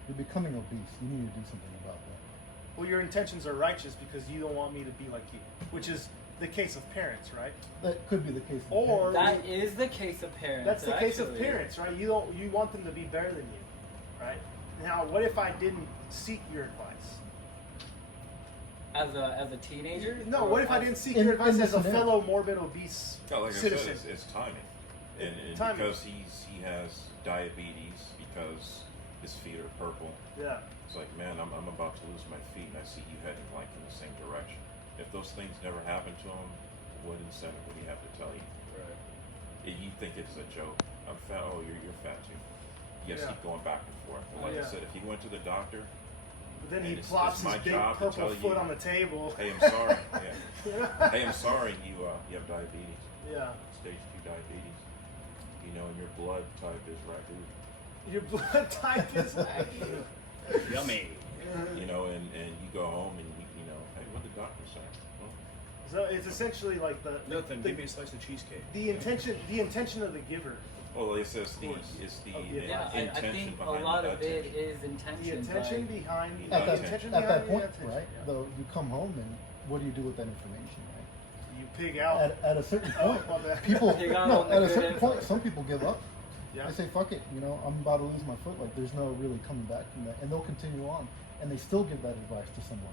you're becoming obese. You need to do something about that. Well, your intentions are righteous because you don't want me to be like you, which is the case of parents, right? That could be the case. Or- That is the case of parents. That's the case of actually. parents, right? You want them to be better than you, right? Now, what if I didn't seek your advice? As a teenager? No, Or what if I as- didn't seek in- your advice in as a this scenario. fellow morbid obese Yeah, like citizen? I said, it's timing. And Timing. because he has diabetes, because his feet are purple, Yeah. it's like, man, I'm about to lose my feet, and I see you heading like in the same direction. If those things never happened to him, what incentive would he have to tell you? Right. You think it's a joke. I'm fat. Oh, you're fat too. Yes, Yeah. keep going back and forth. But like Yeah. I said, if he went to the doctor, But then And he it's plops my his big job to purple tell foot you, on the table. Hey, I'm sorry. Yeah. Hey, I'm sorry. You have diabetes, Yeah. stage 2 diabetes. You know, and your blood type is ragu. Your blood type is Wagyu. Yummy. You know, and you go home and you know, hey, what did the doctor say? Well, So it's essentially like the Nothing. Give me a slice of cheesecake. the intention of the giver. well, it says the course. it's the Of the Yeah, I intention think a behind lot the of it attention. is intention. The intention but- behind At the that- intention At behind that the point, attention, right? yeah. Though you come home and what do you do with that information, right? You pig out. At a certain point, Well, that- people You got no, on the at a good certain info. point, some people give up. Yeah. They say, "Fuck it," you know, I'm about to lose my foot. Like, there's no really coming back from that, and they'll continue on, and they still give that advice to someone.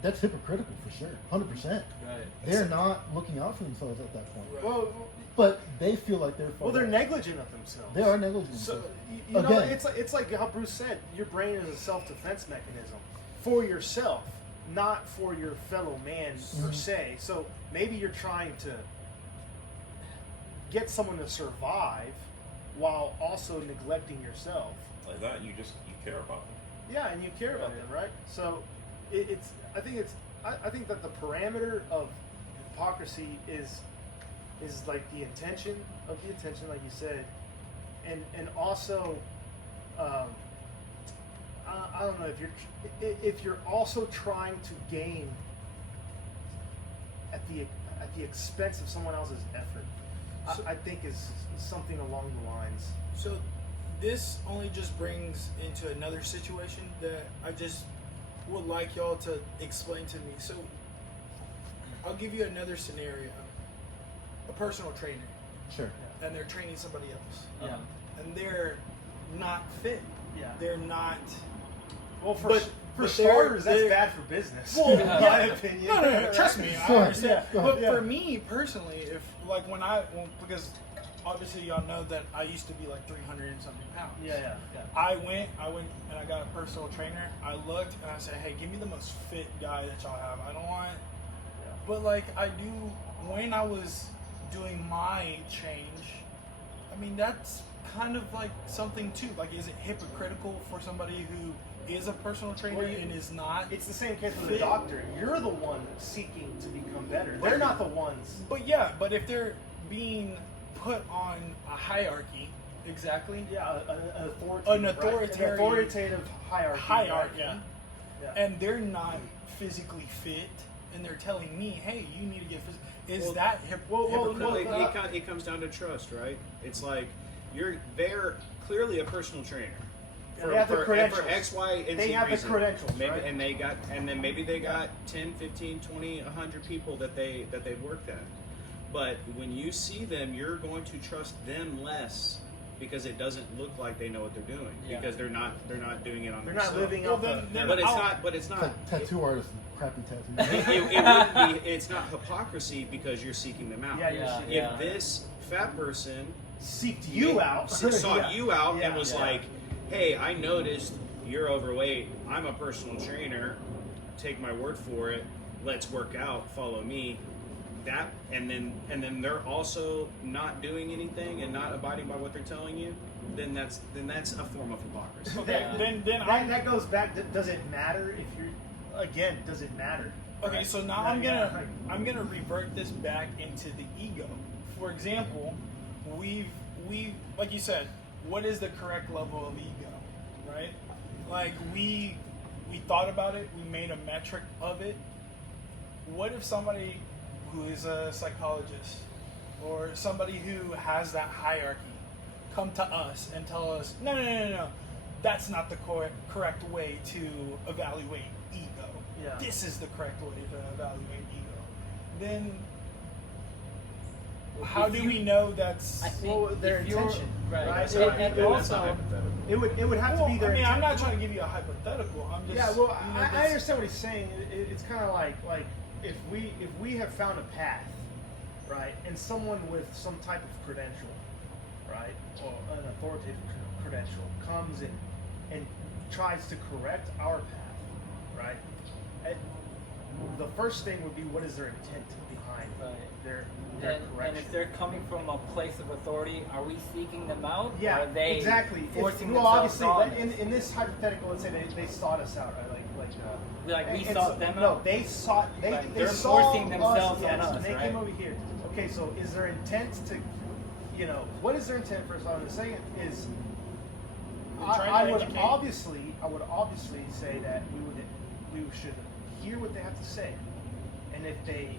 That's hypocritical for sure, 100%. Right. They're not looking out for themselves at that point, Right. Well, but they feel like they're. well, they're fucked up. negligent of themselves. They are negligent. So you know, Again. it's like how Bruce said, your brain is a self-defense mechanism for yourself, not for your fellow man per se. So maybe you're trying to get someone to survive while also neglecting yourself. Like that, you care about them. Yeah, and you care about them, right? So I think that the parameter of hypocrisy is like the intention of the attention, like you said, and also I don't know if you're also trying to gain at the expense of someone else's effort. So- I think is something along the lines. So this only just brings into another situation that I just would like y'all to explain to me. So I'll give you another scenario. A personal trainer, Sure. and they're training somebody else, Yeah. and they're not fit. Yeah. They're not. Well, for But starters, that's they're- bad for business. Well, in my opinion. No, trust me, I Sure. understand. Yeah, But yeah. for me personally, if like because obviously y'all know that I used to be like 300 and something pounds. Yeah. I went and I got a personal trainer. I looked and I said, hey, give me the most fit guy that y'all have. I don't want, but like I do when I was doing my change. I mean, that's kind of like something too. Like, is it hypocritical for somebody who is a personal trainer Well, you- and is not? It's the same case with a Fit. doctor. You're the one seeking to become better. They're not the ones. But yeah, but if they're being put on a hierarchy, exactly. Yeah, an authoritative. An right? authoritarian- An authoritative hierarchy. Hierarchy. right? Yeah. And they're not physically fit, and they're telling me, "Hey, you need to get physical." Is Well, that well, hypocritical? No, it comes down to trust, right? It's like they're clearly a personal trainer. Yeah, they have the credentials. For X, Y, and They Z have the reason. credentials, Maybe, right? and then maybe they got 10, 15, 20, 100 people that they've worked at. But when you see them, you're going to trust them less because it doesn't look like they know what they're doing Yeah. because they're not doing it on They're themselves. not living Well, up. then But it's I'll- not. But it's It's not. like tattoo artists and crappy It, tattoos. it wouldn't be. It's not hypocrisy because you're seeking them out. Yeah, you're Yeah, seeking- yeah. If this fat person seeked you out. sought Yeah. you out Yeah, and was yeah. like, "Hey, I noticed you're overweight. I'm a personal trainer. Take my word for it. Let's work out. Follow me." That and then they're also not doing anything and not abiding by what they're telling you. Then that's a form of hypocrisy. Okay, Yeah. then That goes back. Does it matter if you're? Again, does it matter? Okay, Right? so now Yeah, I'm gonna revert this back into the ego. For example, we like you said, what is the correct level of ego, right? Like we thought about it, we made a metric of it. What if somebody who is a psychologist or somebody who has that hierarchy come to us and tell us, no, that's not the correct way to evaluate ego. Yeah. This is the correct way to evaluate ego. Then how If do you- we know that's I think Well, their if you're- intention, right? right? And, So and That's not also, hypothetical. It would have well, to be their. I mean, I'm not intent. trying to give you a hypothetical. I'm just Yeah, well, you know, I that's- understand what he's saying. It's kind of like if we have found a path, right, and someone with some type of credential, right, or an authoritative credential comes in and tries to correct our path, right, the first thing would be what is their intent behind Right. their And correction. if they're coming from a place of authority, are we seeking them out? Yeah, or are they exactly. forcing Well, themselves obviously, on but us? in this hypothetical, let's say they sought us out, right? Like we and sought so- them No, out? they sought. They They're saw forcing themselves us, yes, on us, and they right? came over here. Okay, so is their intent to, what is their intent? First of all, and the second is, I would obviously say that we should hear what they have to say, and if they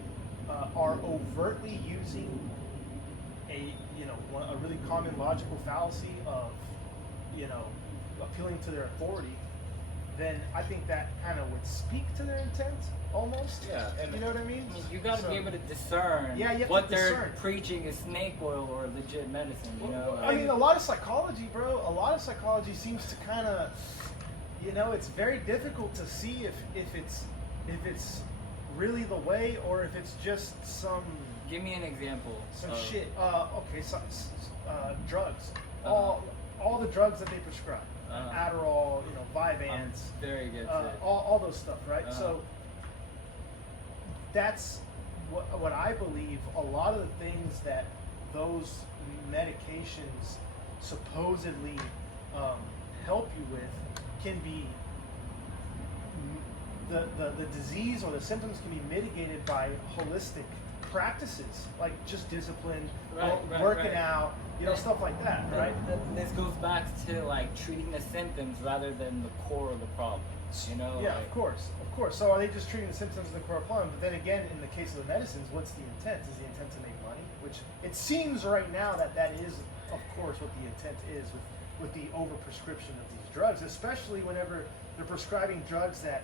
are overtly using a really common logical fallacy of appealing to their authority, then I think that kind of would speak to their intent almost. Yeah, and you know what I mean? I mean, you got to So- be able to discern Yeah, you have to what they're discern. preaching is snake oil or legit medicine. You know, I mean, a lot of psychology, bro. A lot of psychology seems to kind of, it's very difficult to see if it's really the way or if it's just some give me an example. of- shit. Okay, drugs. Uh-huh. All the drugs that they prescribe, Uh-huh. Adderall, I'm Vyvanse, very good. to it. all those stuff, right? Uh-huh. So that's what I believe. A lot of the things that those medications supposedly help you with can be the disease or the symptoms can be mitigated by holistic practices like just discipline, working right. out, Yeah. stuff like that, Th- right? This goes back to like treating the symptoms rather than the core of the problem. You know? Yeah, like- of course. So are they just treating the symptoms of the core problem? But then again, in the case of the medicines, what's the intent? Is the intent to make money? Which it seems right now that is, of course, what the intent is with the overprescription of these drugs, especially whenever they're prescribing drugs that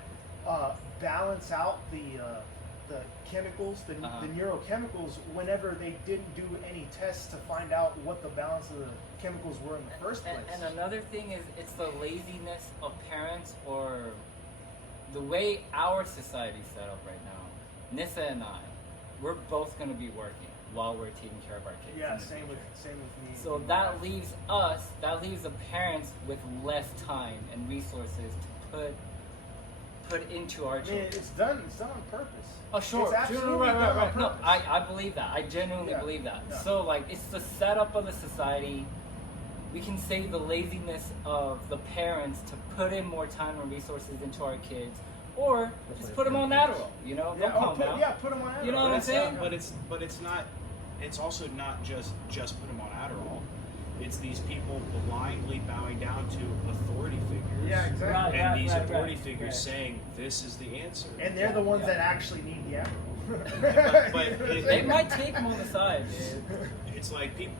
balance out the chemicals, the neurochemicals, whenever they didn't do any tests to find out what the balance of the chemicals were in the first place. And another thing is it's the laziness of parents or the way our society's set up right now. Nissa and I, we're both going to be working while we're taking care of our kids. Yeah, in the same with future. me. So that leaves the parents with less time and resources to put into our I mean, children. it's done on purpose. Oh, sure. It's absolutely right. done on No, purpose. I believe that. I genuinely Yeah, believe that. yeah. So, like, it's the setup of the society. We can say the laziness of the parents to put in more time and resources into our kids, or just put them on Adderall. Don't calm down. Put them on. You know what I'm saying? But it's not. It's also not just put them on Adderall. It's these people blindly bowing down to authority figures. Yeah, exactly. And these Right, authority right, figures right. saying this is the answer. And they're the ones Yeah. that actually need the But Adderall. They might take them on the side, dude. it's like people.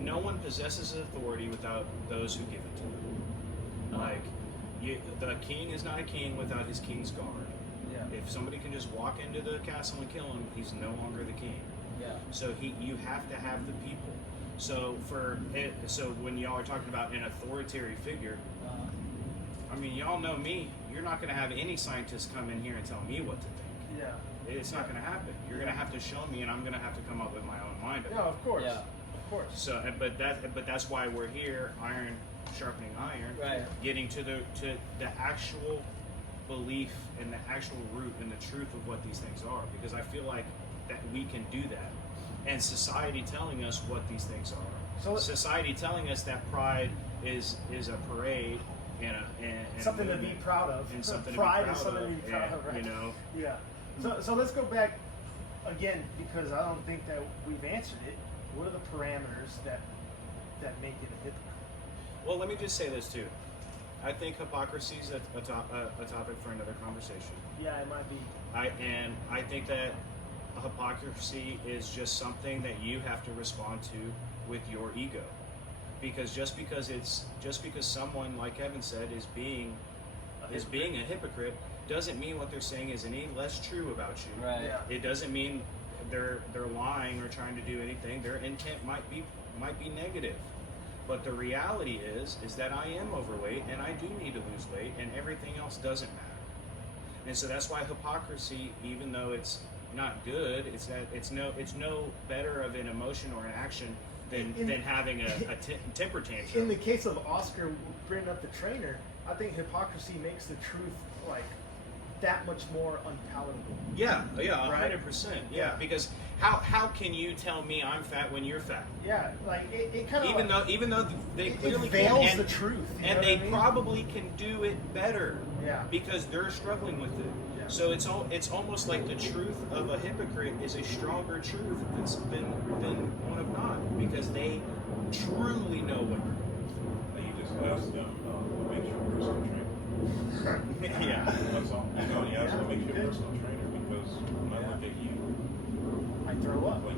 No one possesses authority without those who give it to them. Like, the king is not a king without his king's guard. Yeah. If somebody can just walk into the castle and kill him, he's no longer the king. Yeah. So you have to have the people. So when y'all are talking about an authoritarian figure, I mean, y'all know me. You're not going to have any scientists come in here and tell me what to think. Yeah. It's not going to happen. You're going to have to show me, and I'm going to have to come up with my own mind. No, of course. Yeah. Of course. So, but that's why we're here, iron sharpening iron, Right. getting to the actual belief and the actual root and the truth of what these things are. Because I feel like that we can do that, and society telling us what these things are. So Society telling us that pride is a parade and something a to be movement proud of. and something Pride to be is proud something of. to be proud of, right? You know. Yeah. So let's go back again because I don't think that we've answered it. What are the parameters that make it a hypocrite? Well, let me just say this too. I think hypocrisy is a topic for another conversation. Yeah, it might be. I think that hypocrisy is just something that you have to respond to with your ego, because just because someone, like Evan said, is being a hypocrite doesn't mean what they're saying is any less true about you. Right. Yeah. It doesn't mean they're lying or trying to do anything. Their intent might be negative. But the reality is that I am overweight and I do need to lose weight, and everything else doesn't matter. And so that's why hypocrisy, even though it's not good, it's no better of an emotion or an action than having a temper tantrum. In the case of Oscar bringing up the trainer, I think hypocrisy makes the truth like that much more unpalatable. Yeah, yeah, Right? 100%. Yeah, Yeah. because how can you tell me I'm fat when you're fat? Yeah, like it kind of Even though they it clearly veils can, and, the truth, you know and what they I mean? probably can do it better. Yeah. Because they're struggling with it. Yeah. So it's almost like the truth of a hypocrite is a stronger truth than one of not, because they truly know what. You just ask them what makes you a personal trainer. Yeah. That's all. You know, you ask what makes you a personal trainer, because when I look at you, I throw up. like,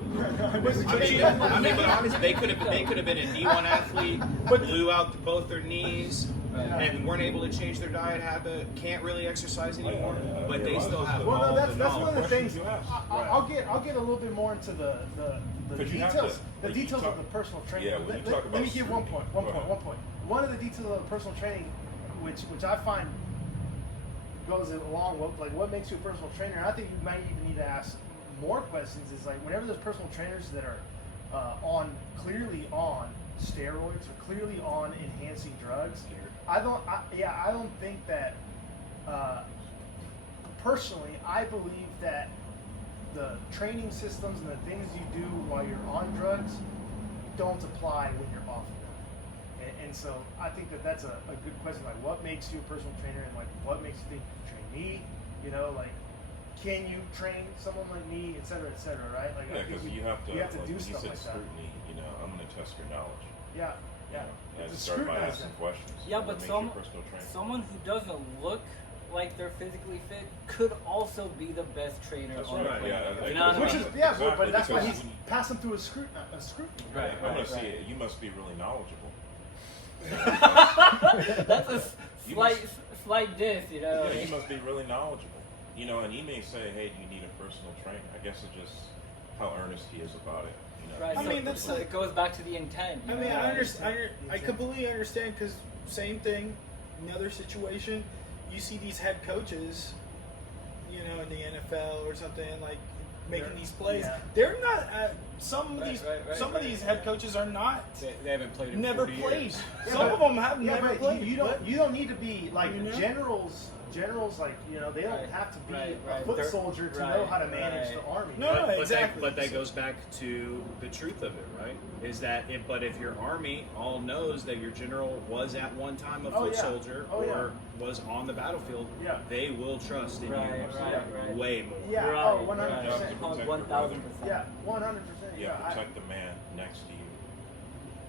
I mean, but honestly, they could have been a D1 athlete, blew out both their knees, and weren't able to change their diet habit, can't really exercise anymore, but they still have Well, all no, that's the one of the knowledge. things. you ask. I'll get a little bit more into the 'Cause you have details, to- the when you details talk- of the personal training. Yeah, when you talk Let about me give one scrutiny, point. go ahead. One point. One of the details of the personal training, which I find goes along with like what makes you a personal trainer. And I think you might even need to ask more questions. Is like whenever there's personal trainers that are clearly on steroids or clearly on enhancing drugs. I don't think that. Personally, I believe that the training systems and the things you do while you're on drugs don't apply when you're off of them. And so I think that that's a good question. Like, what makes you a personal trainer, and like, what makes you think you can train me? You know, like, can you train someone like me, et cetera, right? Like, yeah, I think because you have to do like, when do you stuff said like that. scrutiny, you know, I'm going to test your knowledge. Yeah, You yeah. know, and To start by scrutinize asking them. questions. Yeah, What but makes you a personal trainer? someone who doesn't look like they're physically fit could also be the best trainer That's on the right, planet. yeah, You yeah, know what I Which mean? is Exactly, but that's why because he's when you- passing through a scrutiny. Right, I'm going right, to see right. it. You must be really knowledgeable. That's a You slight diss, you know. Yeah, you must be really knowledgeable. You know, and he may say, "Hey, do you need a personal trainer?" I guess it's just how earnest he is about it. You know, Right, I so mean, that's it goes back to the intent. I you mean, know, I like- understand. I completely understand because same thing, another situation. You see these head coaches, you know, in the NFL or something like making these plays. Yeah. They're not. Some of Right, these right, some right, of these right. head coaches are not. They haven't played in Never 40 played. years. Some of them have Yeah, never but played. you don't need to be like You know? generals. Generals, like, you know, they don't Right, have to be right, a right. foot They're- soldier to right, know how to manage right. the army. No, But exactly. that goes back to the truth of it, right? Is that if your army all knows that your general was at one time a Oh, foot yeah. soldier Oh, yeah. or was on the battlefield, Yeah. they will trust in Right, you right. way more. Yeah, Right, oh, 100%. You have to protect your 1,000%. Yeah, 100%. You have to I- protect the man next to you.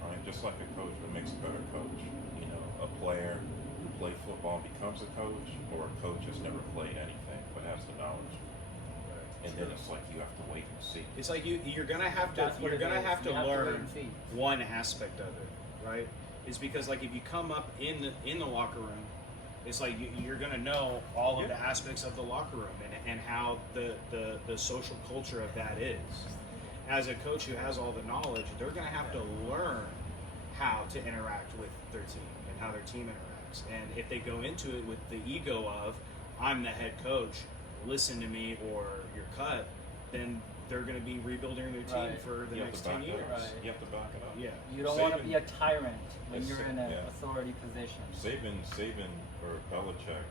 Right? Just like a coach, what makes a better coach? You know, a player who played football and becomes a coach, or a coach has never played anything but has the knowledge. And then it's like you have to wait and see. It's like you're gonna have to That's what you're it gonna is. have to You have to wait learn and see. one aspect of it, right? It's because like if you come up in the locker room, it's like you're gonna know all of the aspects of the locker room and how the social culture of that is. As a coach who has all the knowledge, they're gonna have to learn how to interact with their team and how their team interacts. And if they go into it with the ego of I'm the head coach, listen to me or you're cut, then they're going to be rebuilding their team Right. for the You have next to 10 back years. it up. Right. You have to back it up. Yeah. You don't want to Saban- be a tyrant when Yes, you're in an yeah. authority position. Saban or Belichick,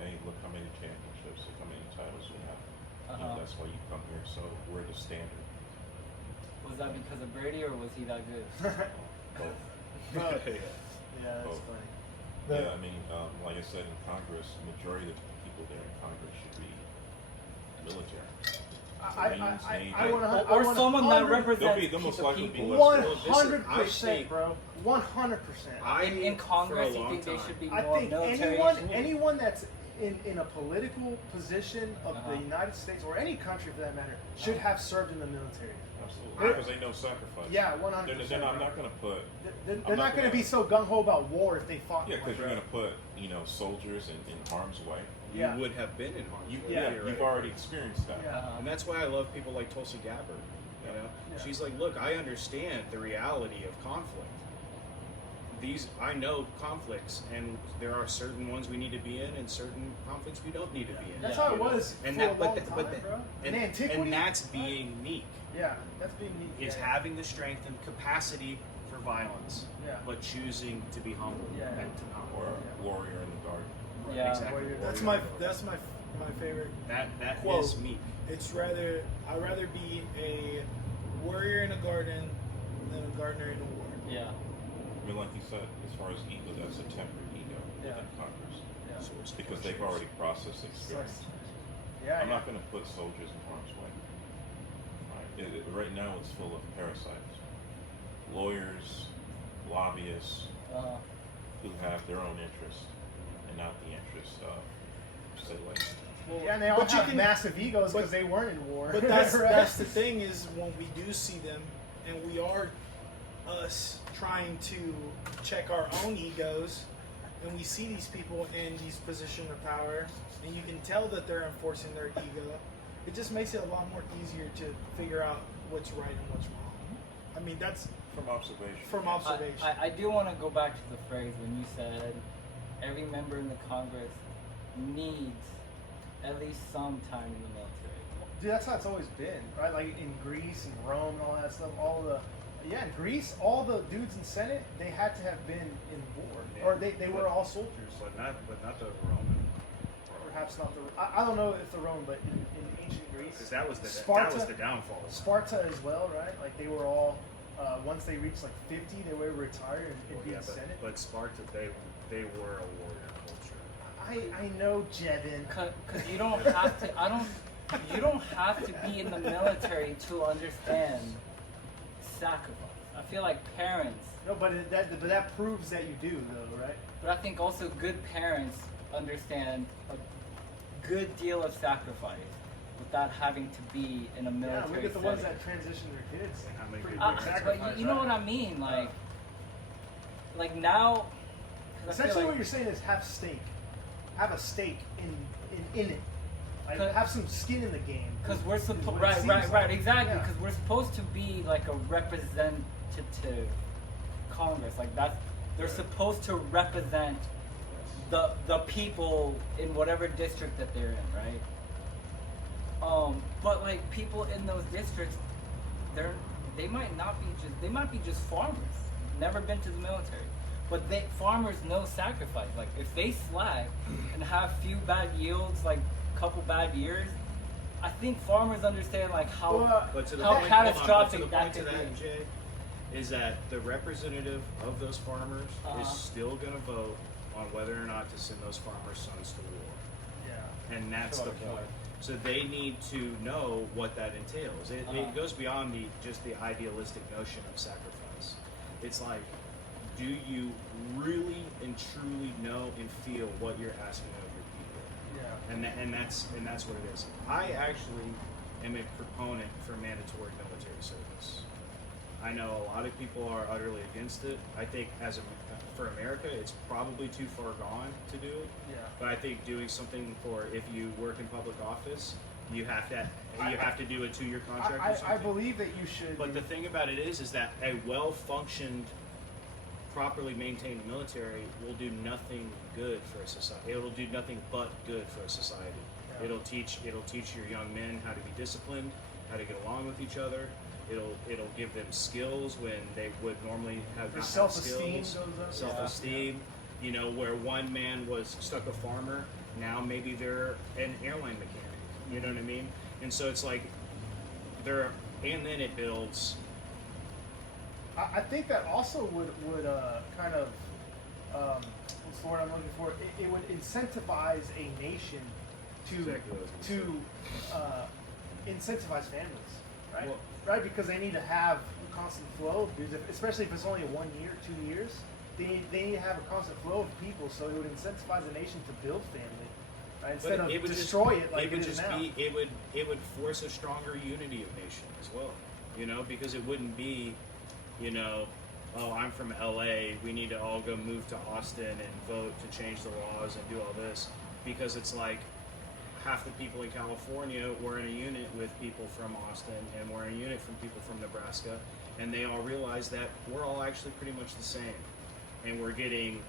hey, look how many championships, look how many titles we have. You know, Uh-huh. that's why you come here. So we're the standard. Was that because of Brady or was he that good? Both. Yeah, that's Oh. funny. Yeah, I mean, like I said in Congress, majority of the people there in Congress should be military. I want to. Or someone that represents They'll most the likely be people. less- 100%, bro. 100%. In Congress, for a you long think they time, should be I more think military? anyone that's in a political position of Uh-huh. the United States or any country for that matter should have served in the military. Absolutely. Because they know sacrifice. Yeah, 100%. They're not going to put. They're I'm not going to be so gung ho about war if they fought. Yeah, in because one. you're going to put soldiers in harm's way. You Yeah. would have been in harm's way. Yeah. You're You've right. already experienced that. Yeah. Uh-huh. And that's why I love people like Tulsi Gabbard. You know, Yeah. she's like, look, I understand the reality of conflict. I know conflicts, and there are certain ones we need to be in, and certain conflicts we don't need to be in. That's Yeah. how it you know? was And for that, a but long that- time, but that- bro. and, In antiquity, and that's being meek. yeah, that's being neat. Is yeah. having the strength and capacity for violence, Yeah. but choosing to be humble Yeah. and to not. Or a warrior in the garden. Yeah. Exactly. That's Warrior my mode. that's my favorite. That quote. is meek. It's I'd rather be a warrior in a garden than a gardener in a war. Yeah. I mean, like you said, as far as ego, that's a tempered ego Yeah. within Congress. Yeah. So it's Because they've already processed experience. Yeah. I'm not going to put soldiers in harm's way. Right? Right now, it's full of parasites, lawyers, lobbyists Uh, who have their own interests and not the interests of, say, like, Yeah, and they all But you have can- massive egos but- because they weren't in war. But that's right? that's the thing is when we do see them, and we are us trying to check our own egos, and we see these people in these positions of power, and you can tell that they're enforcing their ego. It just makes it a lot more easier to figure out what's right and what's wrong. I mean, that's from observation. from observation. I do want to go back to the phrase when you said every member in the Congress needs at least some time in the military. Dude, that's how it's always been, right? Like in Greece and Rome and all that stuff. In Greece, all the dudes in Senate, they had to have been in war, or they were all soldiers. But not the Roman. Perhaps not the. I don't know if the Rome, but in ancient Greece, Because that was Sparta, the downfall. Sparta as well, right? Like they were all. Once they reached like 50, they were retired and be in Senate. But Sparta, they were a warrior culture. I know, Jevin. Because you don't have to. You don't have to be in the military to understand sacrifice. I feel like parents, No, but that proves that you do, though, right? but I think also good parents understand a good deal of sacrifice without having to be in a military Yeah, look at the setting. ones that transition their kids. How many Pretty people big are sacrifice, But you know right? what I mean, like now. 'cause I feel Essentially, like- what you're saying is have a stake in it. Like Cause- have some skin in the game. Because we're is supposed, what it right, seems right, like. right, exactly. Yeah. Because we're supposed to be like a representative Congress. Like that's they're supposed to represent the people in whatever district that they're in, right? But like people in those districts, they might be just farmers, never been to the military, but farmers know sacrifice. Like if they slack and have few bad yields, like couple bad years, I think farmers understand like how Well, But to the how point, catastrophic hold on, that but to the could point to be. that, Jay, is that the representative of those farmers Uh-huh. is still going to vote on whether or not to send those farmers' sons to war. Yeah. And that's the Sure. point. So they need to know what that entails. Uh-huh. It goes beyond just the idealistic notion of sacrifice. It's like, do you really and truly know and feel what you're asking of your people? Yeah. And that's what it is. I actually am a proponent for mandatory military service. I know a lot of people are utterly against it. I think for America, it's probably too far gone to do it. Yeah. But I think doing something for if you work in public office, you have to do a 2-year contract or something. I believe that you should. But the thing about it is that a well-functioned, properly maintained military will do nothing good for a society. It'll do nothing but good for a society. Yeah. It'll teach your young men how to be disciplined, how to get along with each other. It'll give them skills when they would normally have Their not self-esteem skills. goes up. Self-esteem. You know, where one man was stuck a farmer, now maybe they're an airline mechanic. You know what I mean? And so it's like and then it builds. I think that also would kind of what's the word I'm looking for? It would incentivize a nation Exactly what I was gonna to incentivize families, right? Well- right, because they need to have a constant flow of dudes, especially if it's only 1 year, 2 years. They need to have a constant flow of people, so it would incentivize a nation to build family, right? Instead of destroy it like it is now. It would force a stronger unity of nation as well. You know, because it wouldn't be, you know, oh, I'm from LA, we need to all go move to Austin and vote to change the laws and do all this, because it's like half the people in California were in a unit with people from Austin, and we're in a unit from people from Nebraska, and they all realize that we're all actually pretty much the same, and we're getting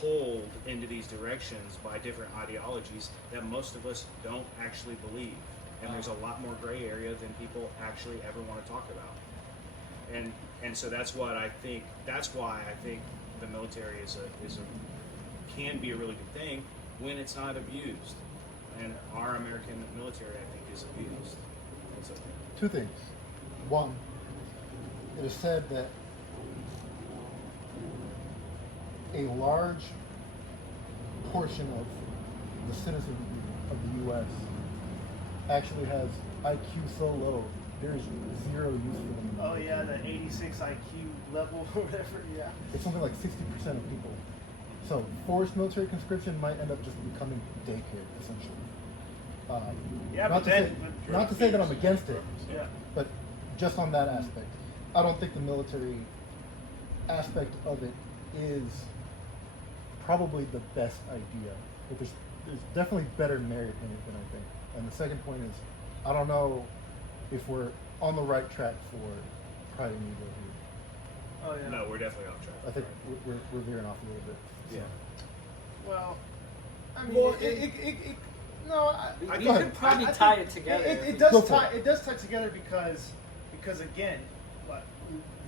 pulled into these directions by different ideologies that most of us don't actually believe, and there's a lot more gray area than people actually ever want to talk about, and so that's why I think the military can be a really good thing, when it's not abused. And our American military, I think, is abused. That's okay. Two things. One, it is said that a large portion of the citizens of the U.S. actually has IQ so low, there is zero use for them. Oh yeah, the 86 IQ level or whatever. Yeah. It's something like 60% of people. So forced military conscription might end up just becoming daycare, essentially. Yeah, not but to then, say, not to say that I'm against it, yeah. but just on that aspect, I don't think the military aspect of it is probably the best idea. But there's definitely better merit in it than I think. And the second point is, I don't know if we're on the right track for Pride and Ego here. Oh yeah. No, we're definitely off track. I think we're veering off a little bit. So. Yeah. Well, I mean, Well, no, We I, go ahead. could probably I think tie it together. It Go does for tie. it. It does tie together because again, but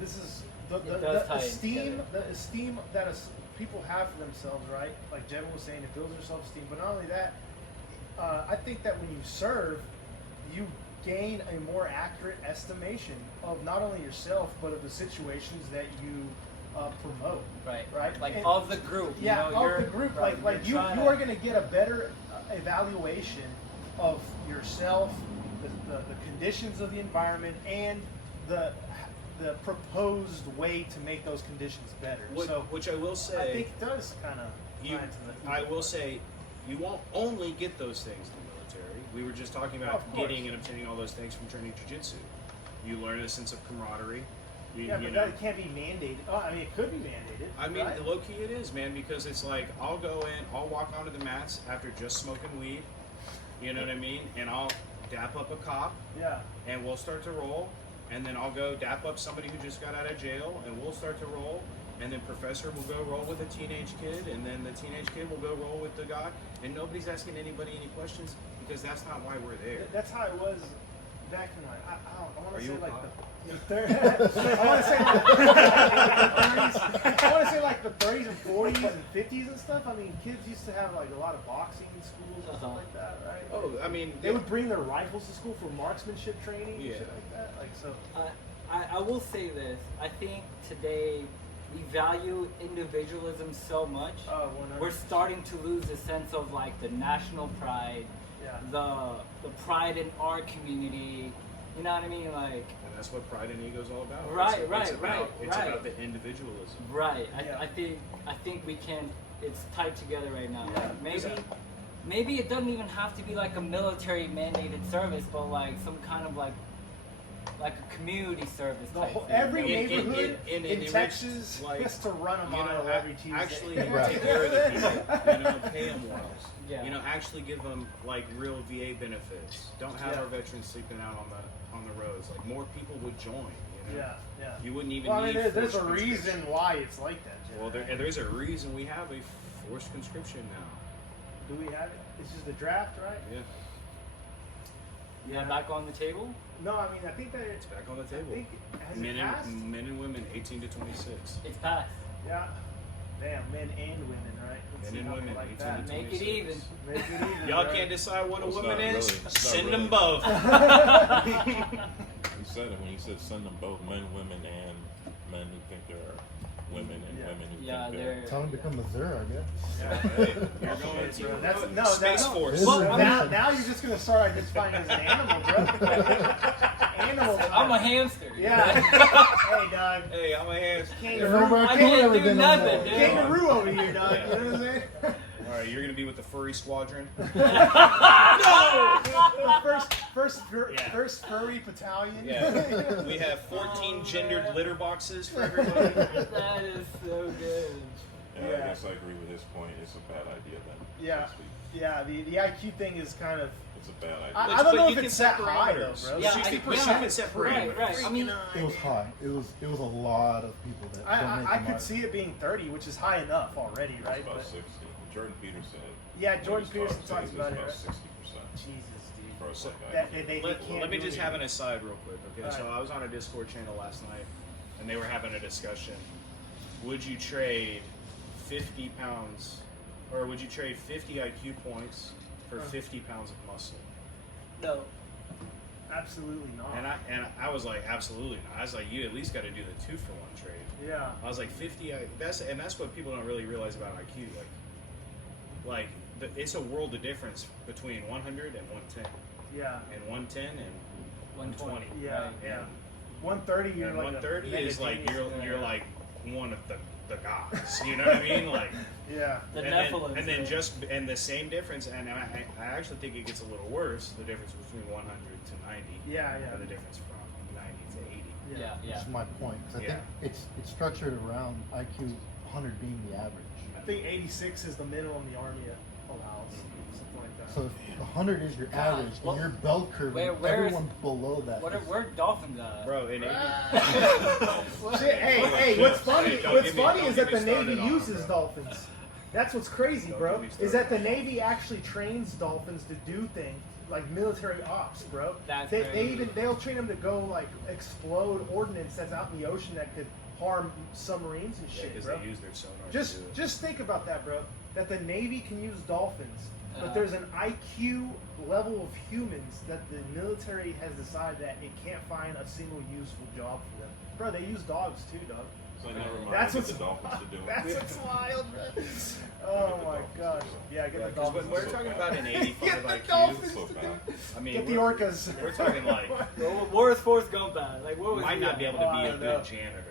this is the It does tie it esteem together. that people have for themselves, right? Like Jevin was saying, it builds their self-esteem. But not only that, I think that when you serve, you gain a more accurate estimation of not only yourself but of the situations that you promote. Right. Right. Like And- of the group. Yeah, you know, of the group, right, like you you're trying are to- going to get a better evaluation of yourself, the conditions of the environment, and the proposed way to make those conditions better. Which I will say, I think does kind of you, I will say, you won't only get those things in the military. We were just talking about Of course. getting and obtaining all those things from training jiu-jitsu. You learn a sense of camaraderie. Yeah, but that can't be mandated. Oh, I mean, it could be mandated. I mean, right? low key it is, man, because it's like I'll go in, I'll walk onto the mats after just smoking weed, you know what I mean? And I'll dap up a cop, Yeah. and we'll start to roll, and then I'll go dap up somebody who just got out of jail, and we'll start to roll, and then Professor will go roll with a teenage kid, and then the teenage kid will go roll with the guy, and nobody's asking anybody any questions because that's not why we're there. That's how it was back in like I want Are to you say a like cop? the third. I want to say like the 30s. I want to say like the 30s and 40s and 50s and stuff. I mean, kids used to have like a lot of boxing in schools and stuff like that, right? Oh, I mean, They would bring their rifles to school for marksmanship training and Yeah. shit like that. Like so. I will say this. I think today we value individualism so much. Oh, We're starting to lose a sense of like the national pride, Yeah. the pride in our community. You know what I mean? Like, and that's what Pride and Ego is all about. Right, it's right, about, right, It's right. about the individualism. right. Yeah. I think we can. It's tied together right now. Yeah. Like, maybe it doesn't even have to be like a military mandated service, but like some kind of like a community service. The type whole, thing. every In- neighborhood in in Texas like, gets to run a You mile know, every Tuesday. actually Right. take care of the people. You know, pay them well. Yeah. You know, actually give them like real VA benefits. Don't have Yeah. our veterans sleeping out on the roads. Like more people would join. You know? Yeah, yeah. You wouldn't even Well, I need. mean, there's a forced reason conscription. why it's like that. Jeff. Well, there's a reason we have a forced conscription now. Do we have it? It's just the draft, right? Yeah, Yeah, back on the table. No, I mean, I think that it's back on the I table. think has Men it passed? men and women, 18 to 26. It's passed. Yeah. Damn, men and women, right? Let's Men see and how they women, like 18 that. to Make it 26. even. Make it even. Y'all right? can't decide what a Well, it's woman not is. really- it's not Send really. them both. He said it when he said send them both, men, women, and men who think they're women and Yeah. women who Yeah, think they're. they're. Tell them to become Missouri, I guess. Hey, you're going Shit, to bro. That's no, Space no. Force. This Well, is I Now, mean- now you're just gonna start identifying as an animal, bro. Animal. I'm a hamster. Yeah. Hey, dog. Hey, I'm a hands. Kangaroo. I I've can't never do been on nothing, that. dude. Kangaroo over here, dog. You know what I'm saying? All right, you're gonna be with the furry squadron. First furry battalion. Yeah, we have 14 gendered litter boxes for everybody. That is so good. Yeah, Yeah. I guess I agree with his point. It's a bad idea then. Yeah. Basically, Yeah, the IQ thing is kind of. it's a bad idea. I don't know But if you it's can that set high though, parameters. bro. Yeah, 60% yeah, can set right, parameters. right. I mean, It was high. It was a lot of people that don't make I the could mark. see it being 30, which is high enough already, It's right? about But 60. Jordan Peterson. yeah, Jordan Peterson talks about it, about right? 60% Jesus, dude. for a second. They can't Let me do just it. have an aside real quick, okay? So Alright. I was on a Discord channel last night, and they were having a discussion. Would you trade 50 pounds or would you trade 50 IQ points for 50 pounds of muscle? No. Absolutely not. And I was like, absolutely not. I was like, you at least got to do the 2-for-1 trade. Yeah. I was like 50. That's what people don't really realize about IQ. It's a world of difference between 100 and 110, Yeah. and 110 and 120. Yeah. Right. Yeah. 130. You're And like 130 a is like mega genius. you're like one of the guys. You know what I mean? Like. Yeah. The and Nephilim. then, and the same difference, and I actually think it gets a little worse. The difference between 100 to 90. Yeah. Yeah. Or the difference from 90 to 80. Yeah, yeah. That's my point. 'Cause I Yeah. think it's structured around IQ 100 being the average. I think 86 is the minimum the army allows. Something like that. So if 100 is your God, average, well, and your bell curve, where is- everyone below that. Where dolphins at? Bro, in 80. Shit, hey, what's funny? Hey, don't What's get me- funny don't is get that me the started Navy on it, uses bro. dolphins. That's what's crazy, Don't bro. get me Is that the started. Navy actually trains dolphins to do things like military ops, bro. That's they crazy. even they'll train them to go like explode ordnance that's out in the ocean that could harm submarines and Yeah, shit, because bro. they use their sonar to Just do it. just think about that, bro. That the Navy can use dolphins, but Uh. there's an IQ level of humans that the military has decided that it can't find a single useful job for them. Bro, they use dogs too, dog. So never mind. That's Get what's the Dolphins to do it. That's what's wild, bro. Get Oh the my Dolphins gosh. to do it. Yeah, get Yeah, the 'cause dolphins. when we're talking about an 85 Get the IQ, dolphins. So bad. I mean, Get the we're- orcas. We're talking like Where was Forrest Gump at? Like, what was might he not at? be able to Oh, be I a don't good know. janitor.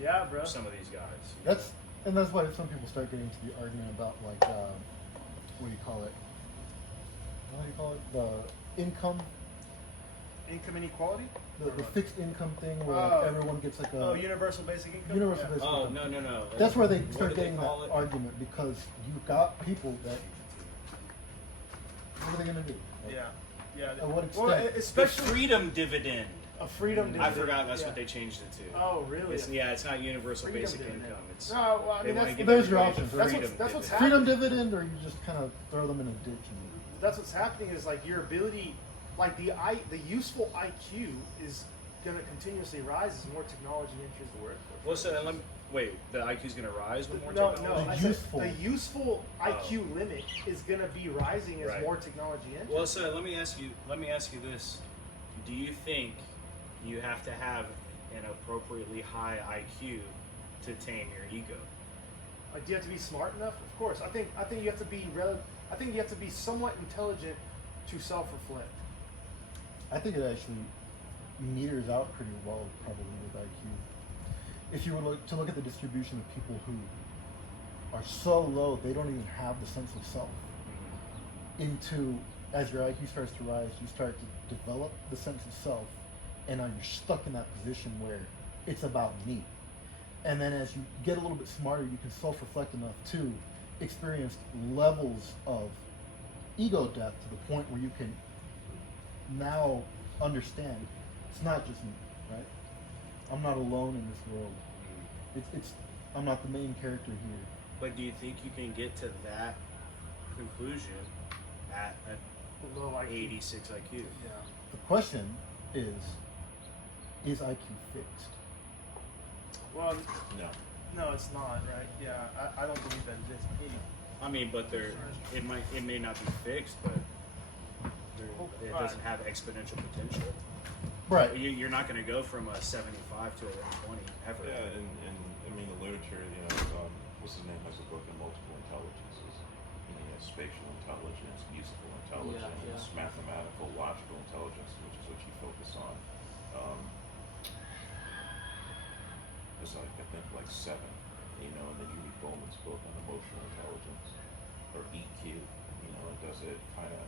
Yeah, bro. Some of these guys. That's why some people start getting into the argument about like what do you call it? What do you call it? The income, Income inequality? the fixed income thing where Oh. like, everyone gets like a Oh, universal basic income? universal Yeah. basic Oh income. no. That's where they What start do they getting that call it? argument because you've got people that what are they gonna do? Like, Yeah. Yeah. At what Well, extent? The especially freedom dividend. a freedom I dividend. forgot that's Yeah. what they changed it to. Oh, really? It's not universal Freedom basic dividend. income. It's No, well, I they mean, wanna that's, give There's your everybody options, the right? freedom That's what's dividend. Freedom dividend, or you just kind of throw them in a ditch and that's what's happening is like your ability, like the useful IQ is going to continuously rise as more technology enters the workforce. Well, so then wait, the IQ's gonna rise with more No, technology? no. The I said useful. the useful IQ limit is going to be rising as Right. more technology enters. Well, so let me ask you this: do you think you have to have an appropriately high IQ to tame your ego? Like, do you have to be smart enough? Of course. I think you have to be I think you have to be somewhat intelligent to self-reflect. I think it actually meters out pretty well, probably with IQ. If you were to look at the distribution of people who are so low they don't even have the sense of self, into as your IQ starts to rise, you start to develop the sense of self, and now you're stuck in that position where it's about me. And then as you get a little bit smarter, you can self-reflect enough to experience levels of ego death to the point where you can now understand it's not just me, right? I'm not alone in this world. It's I'm not the main character here. But do you think you can get to that conclusion at an Low IQ. 86 IQ? Yeah. The question is IQ fixed? Well, No. no, it's not, right? Yeah, I don't believe that it is. I mean, but it may not be fixed, but it doesn't have exponential potential. Right. You're not going to go from a 75 to a 120 ever. Yeah, and I mean the literature, what's his name has a book on multiple intelligences. You have spatial intelligence, musical intelligence, yeah. mathematical, logical intelligence, which is what you focus on. There's I think like 7, and then you read Bowman's book on emotional intelligence, or EQ. It does it kind of,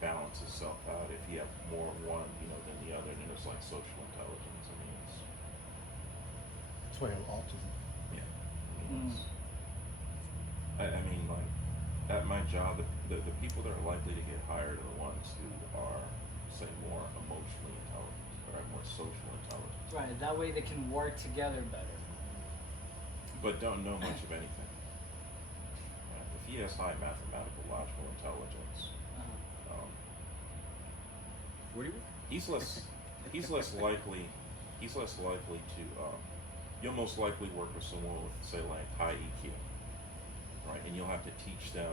balance itself out. If you have more of one, than the other, then it's like social intelligence. I mean, it's That's why I have autism. yeah. I mean, like at my job, the people that are likely to get hired are the ones who are, say, more emotionally intelligent or have more social intelligence, Right, that way they can work together better. but don't know much of anything. If he has high mathematical, logical intelligence, What do you? he's less likely to you'll most likely work with someone with, say, like high EQ, right? And you'll have to teach them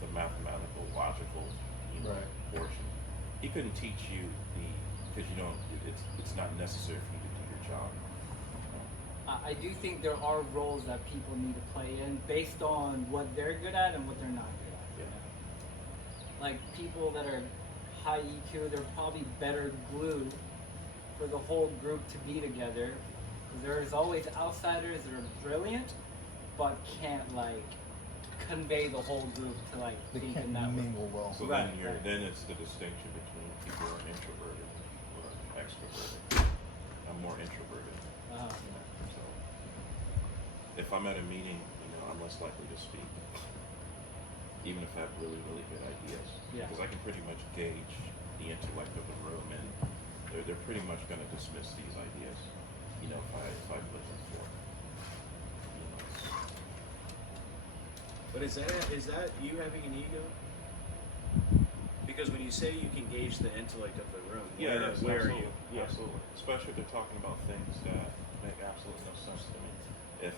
the mathematical, logical, Right. portion. He couldn't teach you because you don't. It's not necessary for you to do your job. I do think there are roles that people need to play in based on what they're good at and what they're not good at. You Yeah. know? Like people that are high EQ, they're probably better glue for the whole group to be together. There's always outsiders that are brilliant, but can't like convey the whole group to like They think can't in that way. mingle well. So Right, then right. then it's the distinction between people who are introverted and people who are extroverted. I'm more introverted. Uh-huh. So if I'm at a meeting, I'm less likely to speak, even if I have really, really good ideas. Yeah. Because I can pretty much gauge the intellect of the room, and they're pretty much going to dismiss these ideas. If I put them forth. But is that you having an ego? Because when you say you can gauge the intellect of the room, Yeah, it is. where are Absolutely. you? Yeah. Absolutely. Especially if they're talking about things that make absolutely no sense to me. If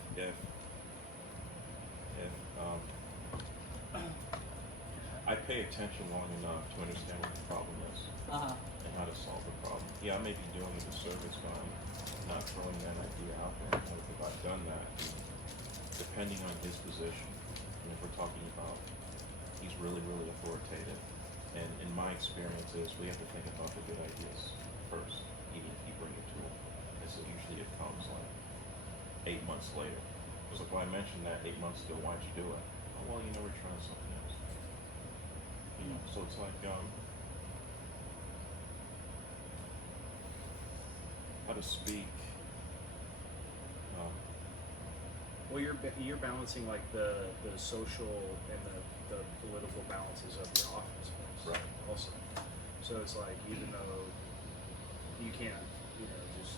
I pay attention long enough to understand what the problem is Uh-huh. and how to solve the problem. Yeah, I may be doing a disservice by not throwing that idea out there. If I've done that, depending on his position, and if we're talking about he's really, really authoritative, and in my experience is we have to think about the good ideas first, even if you bring it to him. And so usually it comes like 8 months later. Because if I mentioned that 8 months ago, why'd you do it? Oh, well, we're trying something else. So it's like, how to speak. Well, you're balancing like the social and the political balances of your office space. Right. Also, so it's like even though you can't, just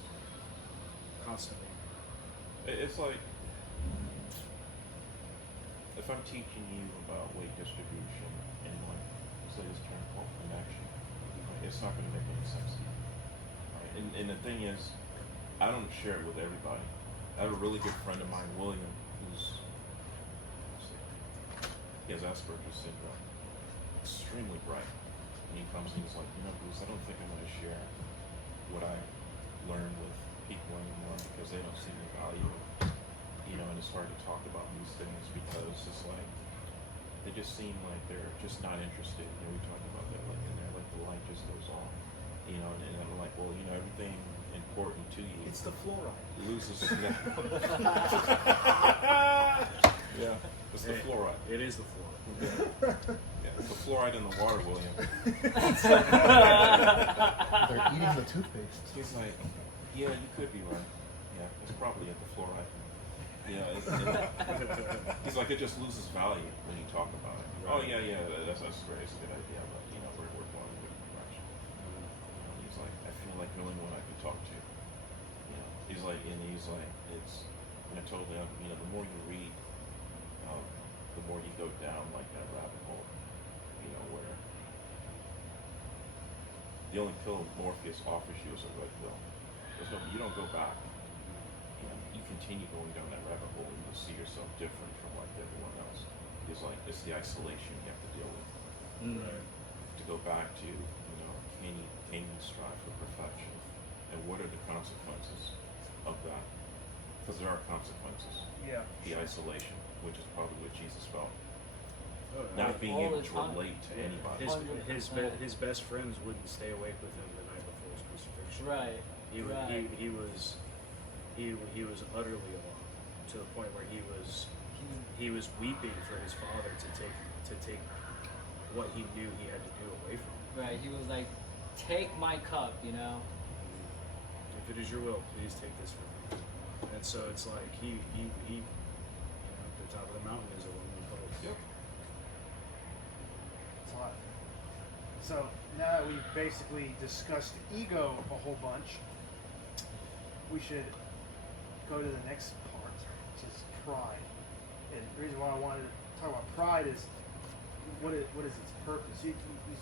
constantly. It's like if I'm teaching you about weight distribution and like say this term called connection, it's not going to make any sense to you. Right? And the thing is, I don't share it with everybody. I have a really good friend of mine, William, he has Asperger's syndrome. Extremely bright. And he comes and he's like, Bruce, I don't think I'm going to share what I learned with people anymore because they don't see the value of it. And it's hard to talk about these things because it's like, they just seem like they're just not interested. We talk about that, like, and they're like, the light just goes off. And I'm like, well, everything important to you. It's the fluoride. Loses. Yeah, it's the fluoride. It is the floor. Yeah, it's the fluoride in the water, William. They're eating the toothpaste. He's like, yeah, you could be right. Yeah, it's probably at the fluoride. Yeah, he's like, it just loses value when you talk about it. Right. Oh yeah, that's great. It's a good idea, but we're going in a different direction. He's like, I feel like the only one I could talk to. He's like, it's. And I told him, the more you read, the more you go down like that rabbit hole. Where the only pill Morpheus offers you is a red pill. You don't go back. You continue going down that rabbit hole and you'll see yourself different from like everyone else. It's the isolation you have to deal with. Right. To go back to, can you strive for perfection? And what are the consequences of that? Because there are consequences. Yeah. The isolation, which is probably what Jesus felt. Oh, Not being all able the to time. relate to anybody. His best friends wouldn't stay awake with him the night before his crucifixion. Right. He was utterly alone to the point where he was weeping for his father to take what he knew he had to do away from him. Right. He was like, take my cup, If it is your will, please take this from me. And so it's like he the top of the mountain is a lonely place. Yep. It's hot. So now that we've basically discussed ego a whole bunch, we should go to the next part, which is pride. And the reason why I wanted to talk about pride is what is its purpose? You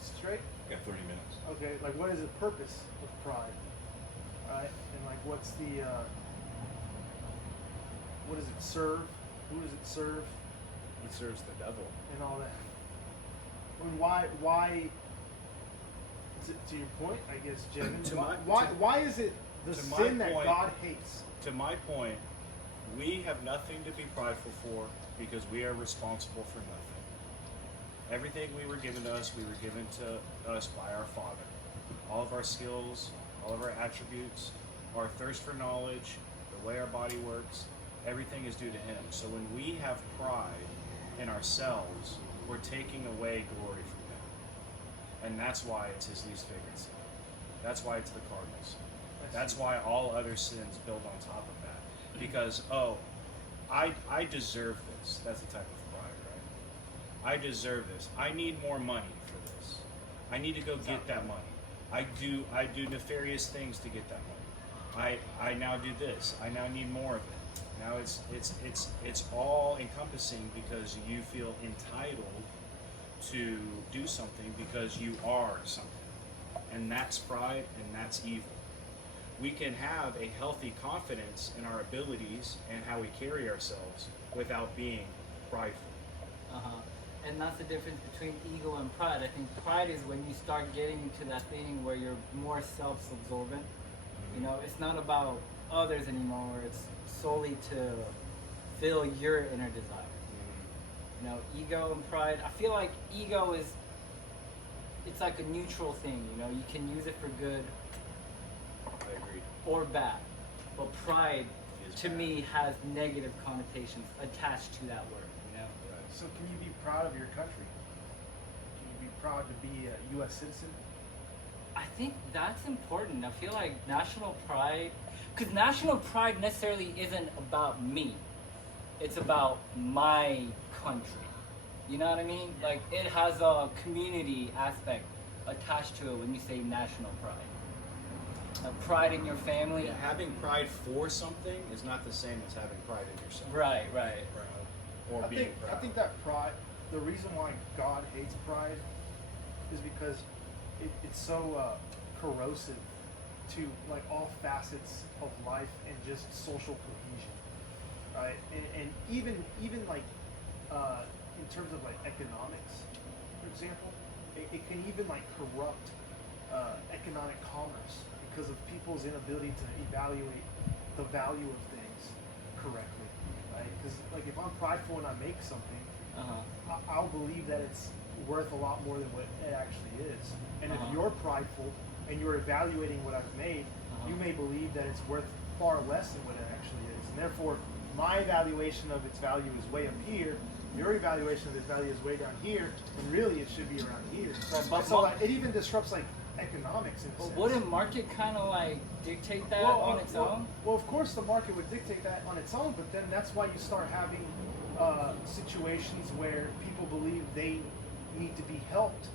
straight? Got 30 minutes. Okay, like what is the purpose of pride? Right? And like what's the what does it serve? Who does it serve? He serves the devil. and all that. I mean, why? To your point, I guess, Jevin. To why is it the to my sin that point- God hates? To my point, we have nothing to be prideful for because we are responsible for nothing. Everything we were given to us, we were given to us by our Father. All of our skills, all of our attributes, our thirst for knowledge, the way our body works, everything is due to Him. So when we have pride in ourselves, we're taking away glory from Him. And that's why it's His least favorite sin. That's why it's the Cardinals. That's why all other sins build on top of that. Because, oh, I deserve this. That's the type of pride, right? I deserve this. I need more money for this. I need to go get that money. I do nefarious things to get that money. I now do this. I now need more of it. Now it's all encompassing because you feel entitled to do something because you are something. And that's pride and that's evil. We can have a healthy confidence in our abilities and how we carry ourselves without being prideful. And that's the difference between ego and pride. I think pride is when you start getting to that thing where you're more self-absorbent. You know, it's not about others anymore. It's solely to fill your inner desire. You know, ego and pride. I feel like ego is, it's like a neutral thing. You know, you can use it for good I agree. or bad. But pride, Is to bad. me, has negative connotations attached to that word. You know. So can you be proud of your country? Can you be proud to be a U.S. citizen? I think that's important. I feel like national pride, because national pride necessarily isn't about me. It's about my country. You know what I mean? Like, it has a community aspect attached to it when you say national pride. Pride in your family. Yeah, having pride for something is not the same as having pride in yourself. Right, right. Or being proud. I think that pride, the reason why God hates pride is because it's so corrosive to like all facets of life and just social cohesion, right? And even like in terms of like economics, for example, it can even like corrupt economic commerce because of people's inability to evaluate the value of things correctly, right? Because like if I'm prideful and I make something, I'll believe that it's worth a lot more than what it actually is. And if you're prideful and you're evaluating what I've made, you may believe that it's worth far less than what it actually is. And therefore, my evaluation of its value is way up here. Your evaluation of its value is way down here, and really it should be around here. But So like, it even disrupts like economics in a But sense. wouldn't market kind of like dictate that Well, on its own? Well, of course, the market would dictate that on its own, but then that's why you start having situations where people believe they need to be helped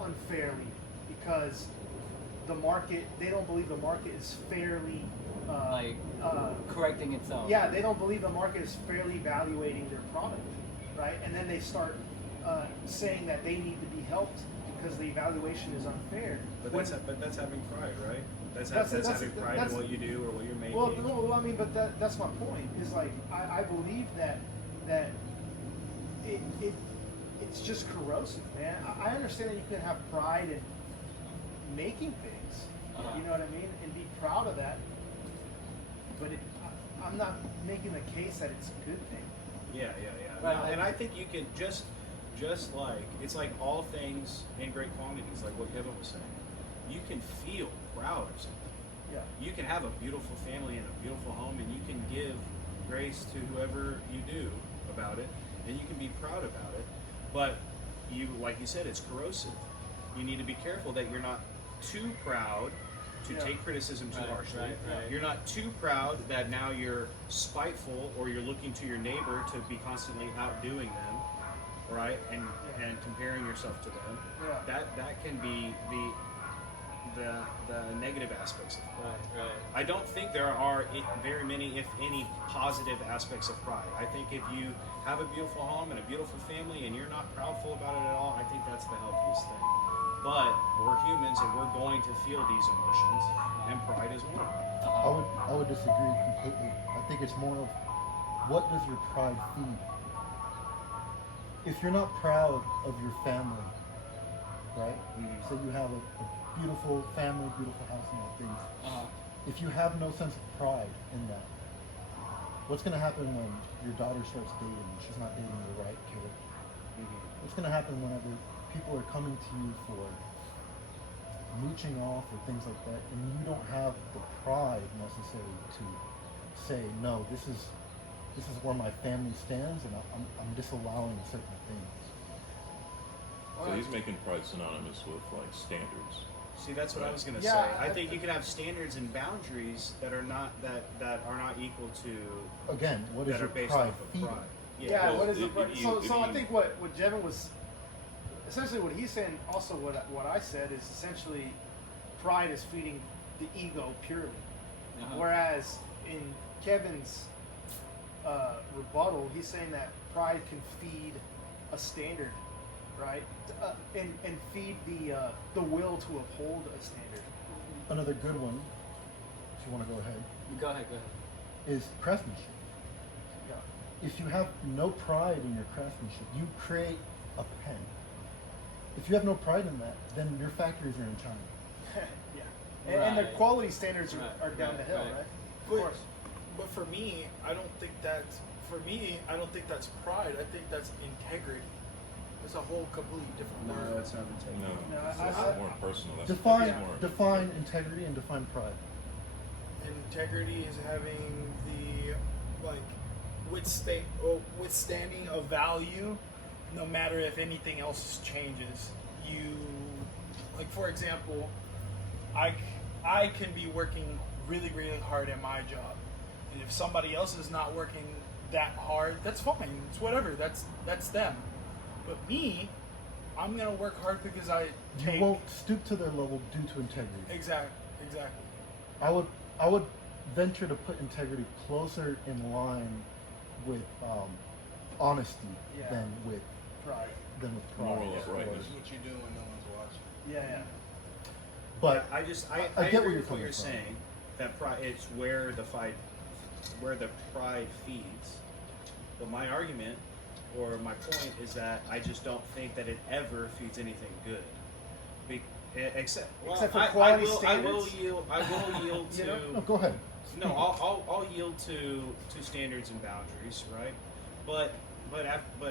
unfairly because the market, they don't believe the market is fairly. Correcting itself. Yeah, they don't believe the market is fairly evaluating their product, right? And then they start saying that they need to be helped because the evaluation is unfair. But When- that's having pride, right? That's That's- having pride that's- in what you do or what you're making. Well, no, I mean, but that's my point. Is like I believe that it's just corrosive, man. I understand that you can have pride in making things, you know what I mean, and be proud of that. But I'm not making the case that it's a good thing. Yeah. Right, No, right. and I think you can just like it's like all things in great quantities, like what Kevin was saying. You can feel proud of something. Yeah. You can have a beautiful family and a beautiful home, and you can give grace to whoever you do about it, and you can be proud about it. But you, like you said, it's corrosive. You need to be careful that you're not too proud to Yeah. take criticism too Right, harshly. right. You're not too proud that now you're spiteful or you're looking to your neighbor to be constantly outdoing them, right? And comparing yourself to them. Yeah. That can be the negative aspects of pride. Right. I don't think there are very many, if any, positive aspects of pride. I think if you have a beautiful home and a beautiful family and you're not proudful about it at all, I think that's the healthiest thing. But we're humans and we're going to feel these emotions, and pride is one of them. I would disagree completely. I think it's more of what does your pride feed? if you're not proud of your family, right? Mhm. So you have a beautiful family, beautiful house, and all things. Uh-huh. If you have no sense of pride in that, what's going to happen when your daughter starts dating and she's not dating the right kid? Mhm. What's going to happen whenever people are coming to you for mooching off or things like that, and you don't have the pride necessary to say, no, this is where my family stands, and I'm disallowing certain things. So he's making pride synonymous with like standards. See, that's what I was gonna Yeah, say. I think you can have standards and boundaries that are not equal to Again, what is that your are based pride off of feeding? pride. Yeah, well, what is if it? you- So I you- think what Jevin was essentially what he's saying. Also, what I said is essentially pride is feeding the ego purely, Uh-huh. whereas in Kevin's rebuttal, he's saying that pride can feed a standard, right? And feed the will to uphold a standard. Another good one, if you want to go ahead, Go ahead. is craftsmanship. Yeah. If you have no pride in your craftsmanship, you create a pen. If you have no pride in that, then your factories are in China. Yeah. And the Right. quality standards Right, are down right, the hill, right. right? But- Of course. But for me, I don't think that's pride. I think that's integrity. It's a whole completely different No, word. that's not integrity. No, No, that's I- more personal. That's more Define integrity and define pride. Integrity is having the withstanding of value, no matter if anything else changes. You, like for example, I can be working really really hard at my job, and if somebody else is not working that hard, that's fine. It's whatever. That's them. But me, I'm gonna work hard because I You take won't stoop to their level due to integrity. exactly. I would venture to put integrity closer in line with honesty Yeah. than with Pride. pride. Moral or- uprightness. That's what you do when no one's watching. Yeah. But I I get agree where you're with what coming you're from. saying. That pride, it's where the pride feeds. But my argument, or my point, is that I just don't think that it ever feeds anything good. Except for quality I will standards? yield. I will yield You to. know? no, go ahead. No, I'll yield to standards and boundaries, right? But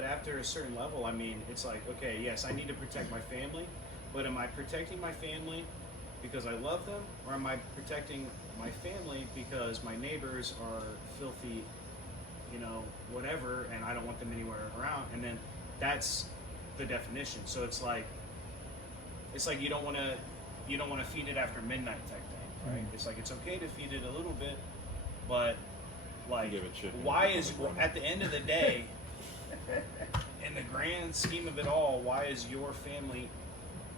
after a certain level, I mean, it's like, okay, yes, I need to protect my family, but am I protecting my family because I love them, or am I protecting my family because my neighbors are filthy, whatever, and I don't want them anywhere around? And then that's the definition. So it's like you don't want to feed it after midnight type thing, right? Mhm. It's like it's okay to feed it a little bit, but like, Give it chicken why and is put it on. at the end of the day, in the grand scheme of it all, why is your family,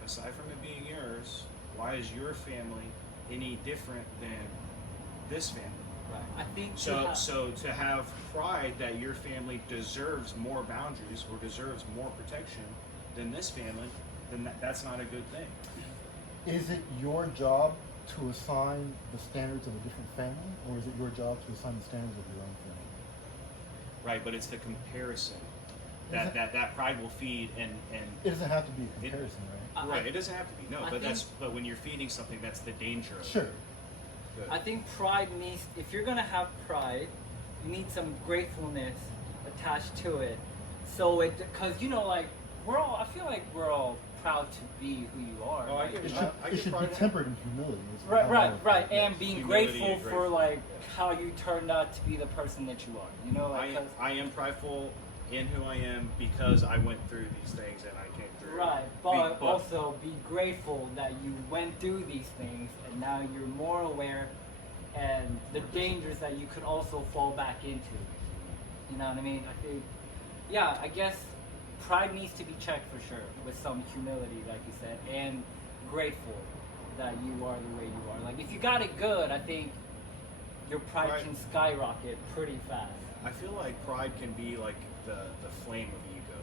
aside from it being yours, why is your family any different than this family? Right. I think So to have pride that your family deserves more boundaries or deserves more protection than this family, then that's not a good thing. Is it your job to assign the standards of a different family, or is it your job to assign the standards of your own family? Right, but it's the comparison Is it- that pride will feed and It doesn't have to be a comparison, right? right. It doesn't have to be, no, I but think- but when you're feeding something, that's the danger of it. Sure. Good. I think pride needs, if you're gonna have pride, you need some gratefulness attached to it. So because like I feel like we're all proud to be who you are. Oh, I right? get It it. should, I it get should pride be in that. tempered in humility. is Right, how I right, would right, put it. and being Humility grateful and for grateful. like how you turned out to be the person that you are. Like 'cause- I am prideful in who I am because I went through these things and I came through. right, but also be grateful that you went through these things and now you're more aware and the dangers that you could also fall back into. You know what I mean? I think, yeah, I guess pride needs to be checked for sure with some humility, like you said, and grateful that you are the way you are. Like if you got it good, I think your pride Right. can skyrocket pretty fast. I feel like pride can be like the flame of ego,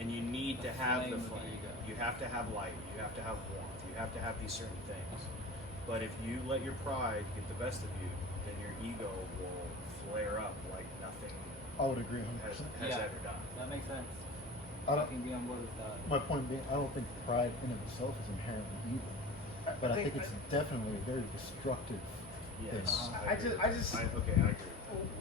and you need The to have the flame of flame. ego. You have to have light. You have to have warmth. You have to have these certain things. But if you let your pride get the best of you, then your ego will flare up like nothing I would agree 100%. has Yeah. ever done. That makes sense. I I don't, can be on board with that. my point being, I don't think pride in itself is inherently evil, but I think it's definitely a very destructive thing. Yes. I just okay, I agree.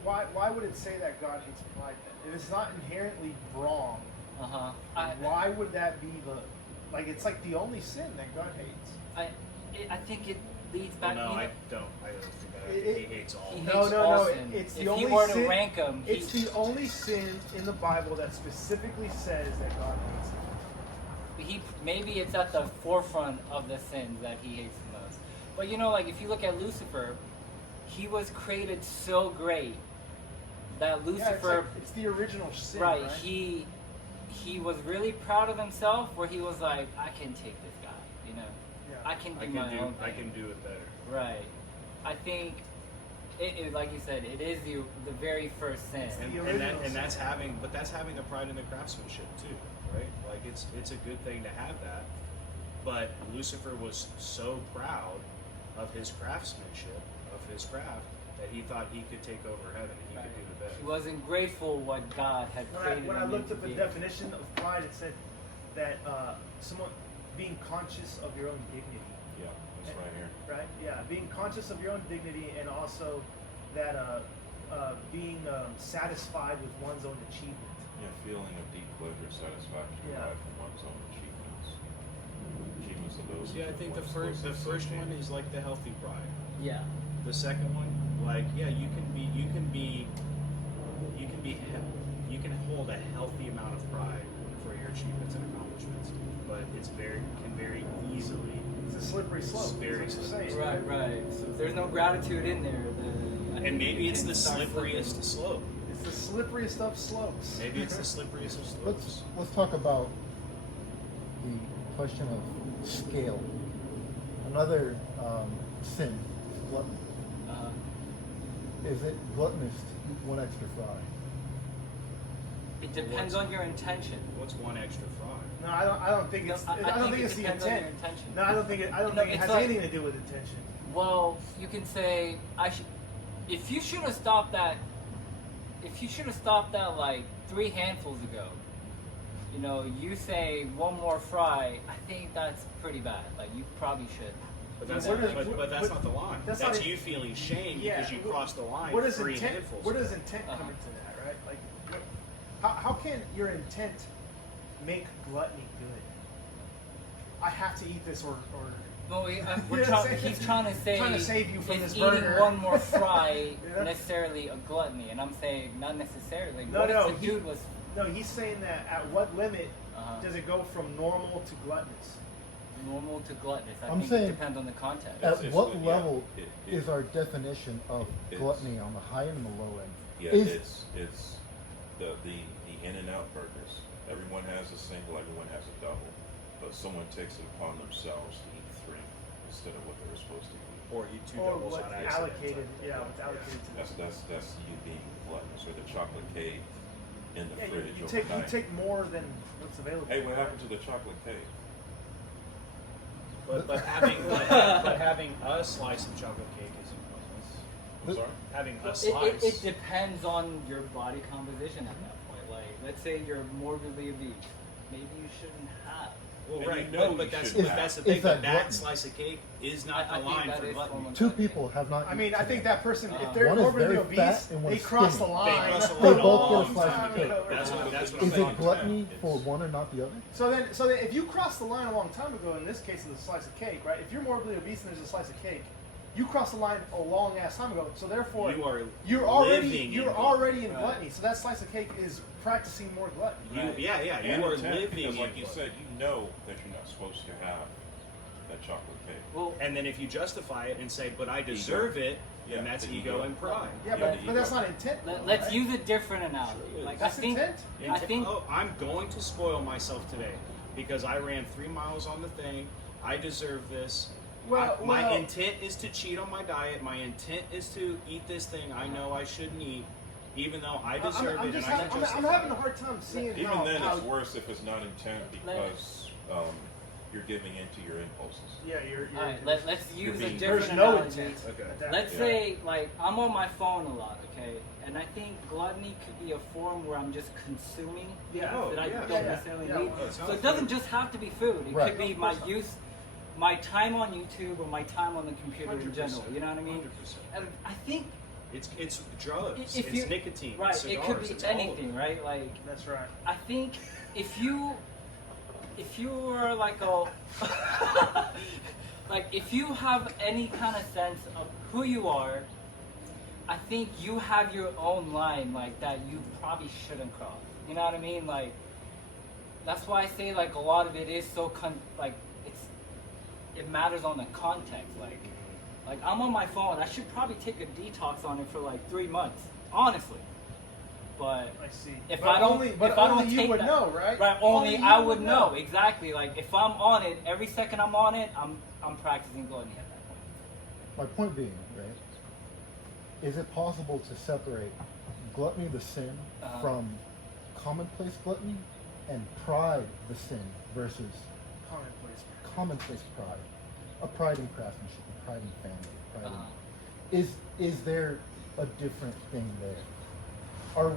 why would it say that God hates pride then? If it's not inherently wrong, Uh-huh. why would that be the like? It's like the only sin that God hates. I think it leads Well, back. no, you know, I don't think that. It- He hates all. he of it. hates No, all no. sin. It's the if only he were sin. to rank them, It's the only sin in the Bible that specifically says that God hates it. he maybe it's at the forefront of the sins that he hates the most. But you know, like if you look at Lucifer, he was created so great that Yeah, it's, Lucifer, like, it's the original sin, right? right? He was really proud of himself, where he was like, I can take this guy, you know, Yeah. I can do I can my do. own thing. I can do it better. Right. I think it like you said, it is the very first sin. It's And, the and, original sin. that's having a pride in the craftsmanship too, right? Like it's a good thing to have that. But Lucifer was so proud of his craftsmanship, of his craft, that he thought he could take over heaven and he could do it He better. wasn't grateful what God had created. When I him looked to up the be. definition of pride, it said that someone being conscious of your own dignity. Yeah, it's right here. Right? Yeah, being conscious of your own dignity, and also that being satisfied with one's own achievement. Yeah, feeling of deep pleasure, satisfaction Yeah. derived from one's own achievements. Achievements of those. See, I who think the one's first supposed to one associate. is like the healthy pride. Yeah. The second one, like you can hold a healthy amount of pride for your achievements and accomplishments, but can very easily. It's a slippery slope. It's very is what you're saying. Right, right. So if there's no gratitude in there, then I think And maybe it it's can the start slipperiest slipping. slope. It's the slipperiest of slopes. Maybe it's the slipperiest of slopes. Let's talk about the question of scale. Another sin is gluttony. Is it gluttonous to eat one extra fry? It depends on your intention. What's one extra fry? No, I don't think No, it's. I I don't think think it it's the depends on intent. your intention. No, I don't think it. I don't No, think it it's has like- anything to do with intention. Well, you can say if you should have stopped that. If you should have stopped that like 3 handfuls ago, you know, you say one more fry. I think that's pretty bad. Like you probably should. But that's, What is- but that's what- not the line. that's That's not you feeling shame Yeah, because you what- crossed the line What does 3 intent? handfuls. Where does intent come Uh-huh. into that? Right? Like, how can your intent make gluttony good? I have to eat this, or No, You know what I'm saying? he's trying to say Trying to save you from is this eating burger. one more fry Yeah. necessarily a gluttony? And I'm saying not necessarily. No, What no, if the dude was no. He's saying that at what limit Uh-huh. does it go from normal to gluttonous? normal to gluttonous? I I'm think saying- it depends on the context. It's- At what yeah, level it- is our definition of it's- gluttony on the high end and the low end? Yeah, Is- it's the In-N-Out burgers. Everyone has a single, everyone has a double, but someone takes it upon themselves to eat 3 instead of what they were supposed to eat. Or eat 2 Or doubles what's on accident. allocated? Yeah, what's allocated to That's you being gluttonous, or the chocolate cake in the Yeah, fridge you take overnight. more than what's available. Hey, what happened to the chocolate cake? But having a slice of chocolate cake isn't gluttonous. I'm sorry? Having a It slice. depends on your body composition at that point. Like, let's say you're morbidly obese, maybe you shouldn't have. Well, And right, you know but you that's shouldn't that's the have. thing. Is that But that gluttony? slice of cake is not I the think line that for is gluttony. form of Two gluttony. people have not. I mean, I think eaten that person, if they're One is morbidly very obese, fat and one they is cross the skinny. line. They cross the They line a both get a long slice time of ago. cake. That's what I'm Is saying. it gluttony for one and not the other? So then, if you cross the line a long time ago, in this case, it's a slice of cake, right? If you're morbidly obese and there's a slice of cake, you crossed the line a long ass time ago. So therefore, You are you're living in already in Right. gluttony. So that slice of cake is practicing more gluttony. You, yeah, yeah. And You are intent, living because, in like you gluttony. said, you know that you're not supposed to have that chocolate cake. Well, And then if you justify it and say, "But I deserve it," Yeah, then that's the ego ego. and pride. Yeah, Yeah, but that's not intent. let's right? use a different analogy. Sure is. Like That's I think, intent. I think Oh, I'm going to spoil myself today because I ran 3 miles on the thing. I deserve this. My intent is to cheat on my diet. My intent is to eat this thing I know I shouldn't eat, even though I deserve I'm it. just And I having, can I'm having a hard time seeing Even how. then, how it's worse if it's not intent because you're giving in to your impulses. Yeah, you're. All right, let's use a being- different There's no analogy. intent. Okay. at that Let's point. say, like, I'm on my phone a lot, okay? And I think gluttony could be a form where I'm just consuming Yeah. Oh, that I yeah. don't Yeah, necessarily yeah. need. Oh, it So sounds it doesn't good. just have to be food. It Right. could be Of my course not. use, my time on YouTube or my time on the computer in general. 100%. You know what I mean? 100%. And I think It's drugs. If it's you- nicotine. right, It's it could cigars, be it's all of anything, it. right? Like That's right. I think if you were like a like if you have any kind of sense of who you are, I think you have your own line like that you probably shouldn't cross. You know what I mean? Like that's why I say like a lot of it is so it matters on the context. Like I'm on my phone. I should probably take a detox on it for like 3 months, honestly. But I see. if But I don't, only, but if I only don't you take would that, know, right? Right, only you I would know exactly. Like if I'm on it, every second I'm on it, I'm practicing gluttony at that point. My point being, right? Is it possible to separate gluttony, the sin, Uh-huh. from commonplace gluttony, and pride, the sin, versus Commonplace. commonplace pride, a pride in craftsmanship, a pride in family, a pride Uh-huh. in, is there a different thing there? Are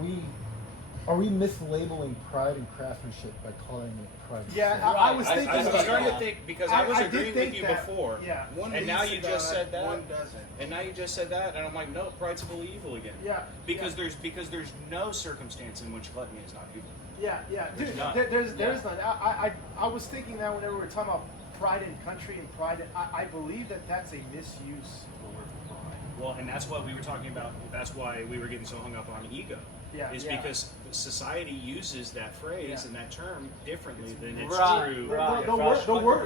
we mislabeling pride in craftsmanship by calling it pride in Yeah, sin? I was Right, thinking I was about starting to that. think because I was did agreeing think with you that. before. Yeah. One And now leads you to just God, said that. One doesn't. And now you just said that, and I'm like, no, pride's fully evil again. Yeah. Because yeah. there's no circumstance in which gluttony is not evil. Yeah, There's dude. none. There's Yeah. none. I was thinking that whenever we were talking about pride in country and pride, I believe that that's a misuse of the word pride. Well, and that's what we were talking about. That's why we were getting so hung up on ego. Yeah, Is yeah. because society uses that phrase Yeah. and that term differently than it's Right, true. right. The word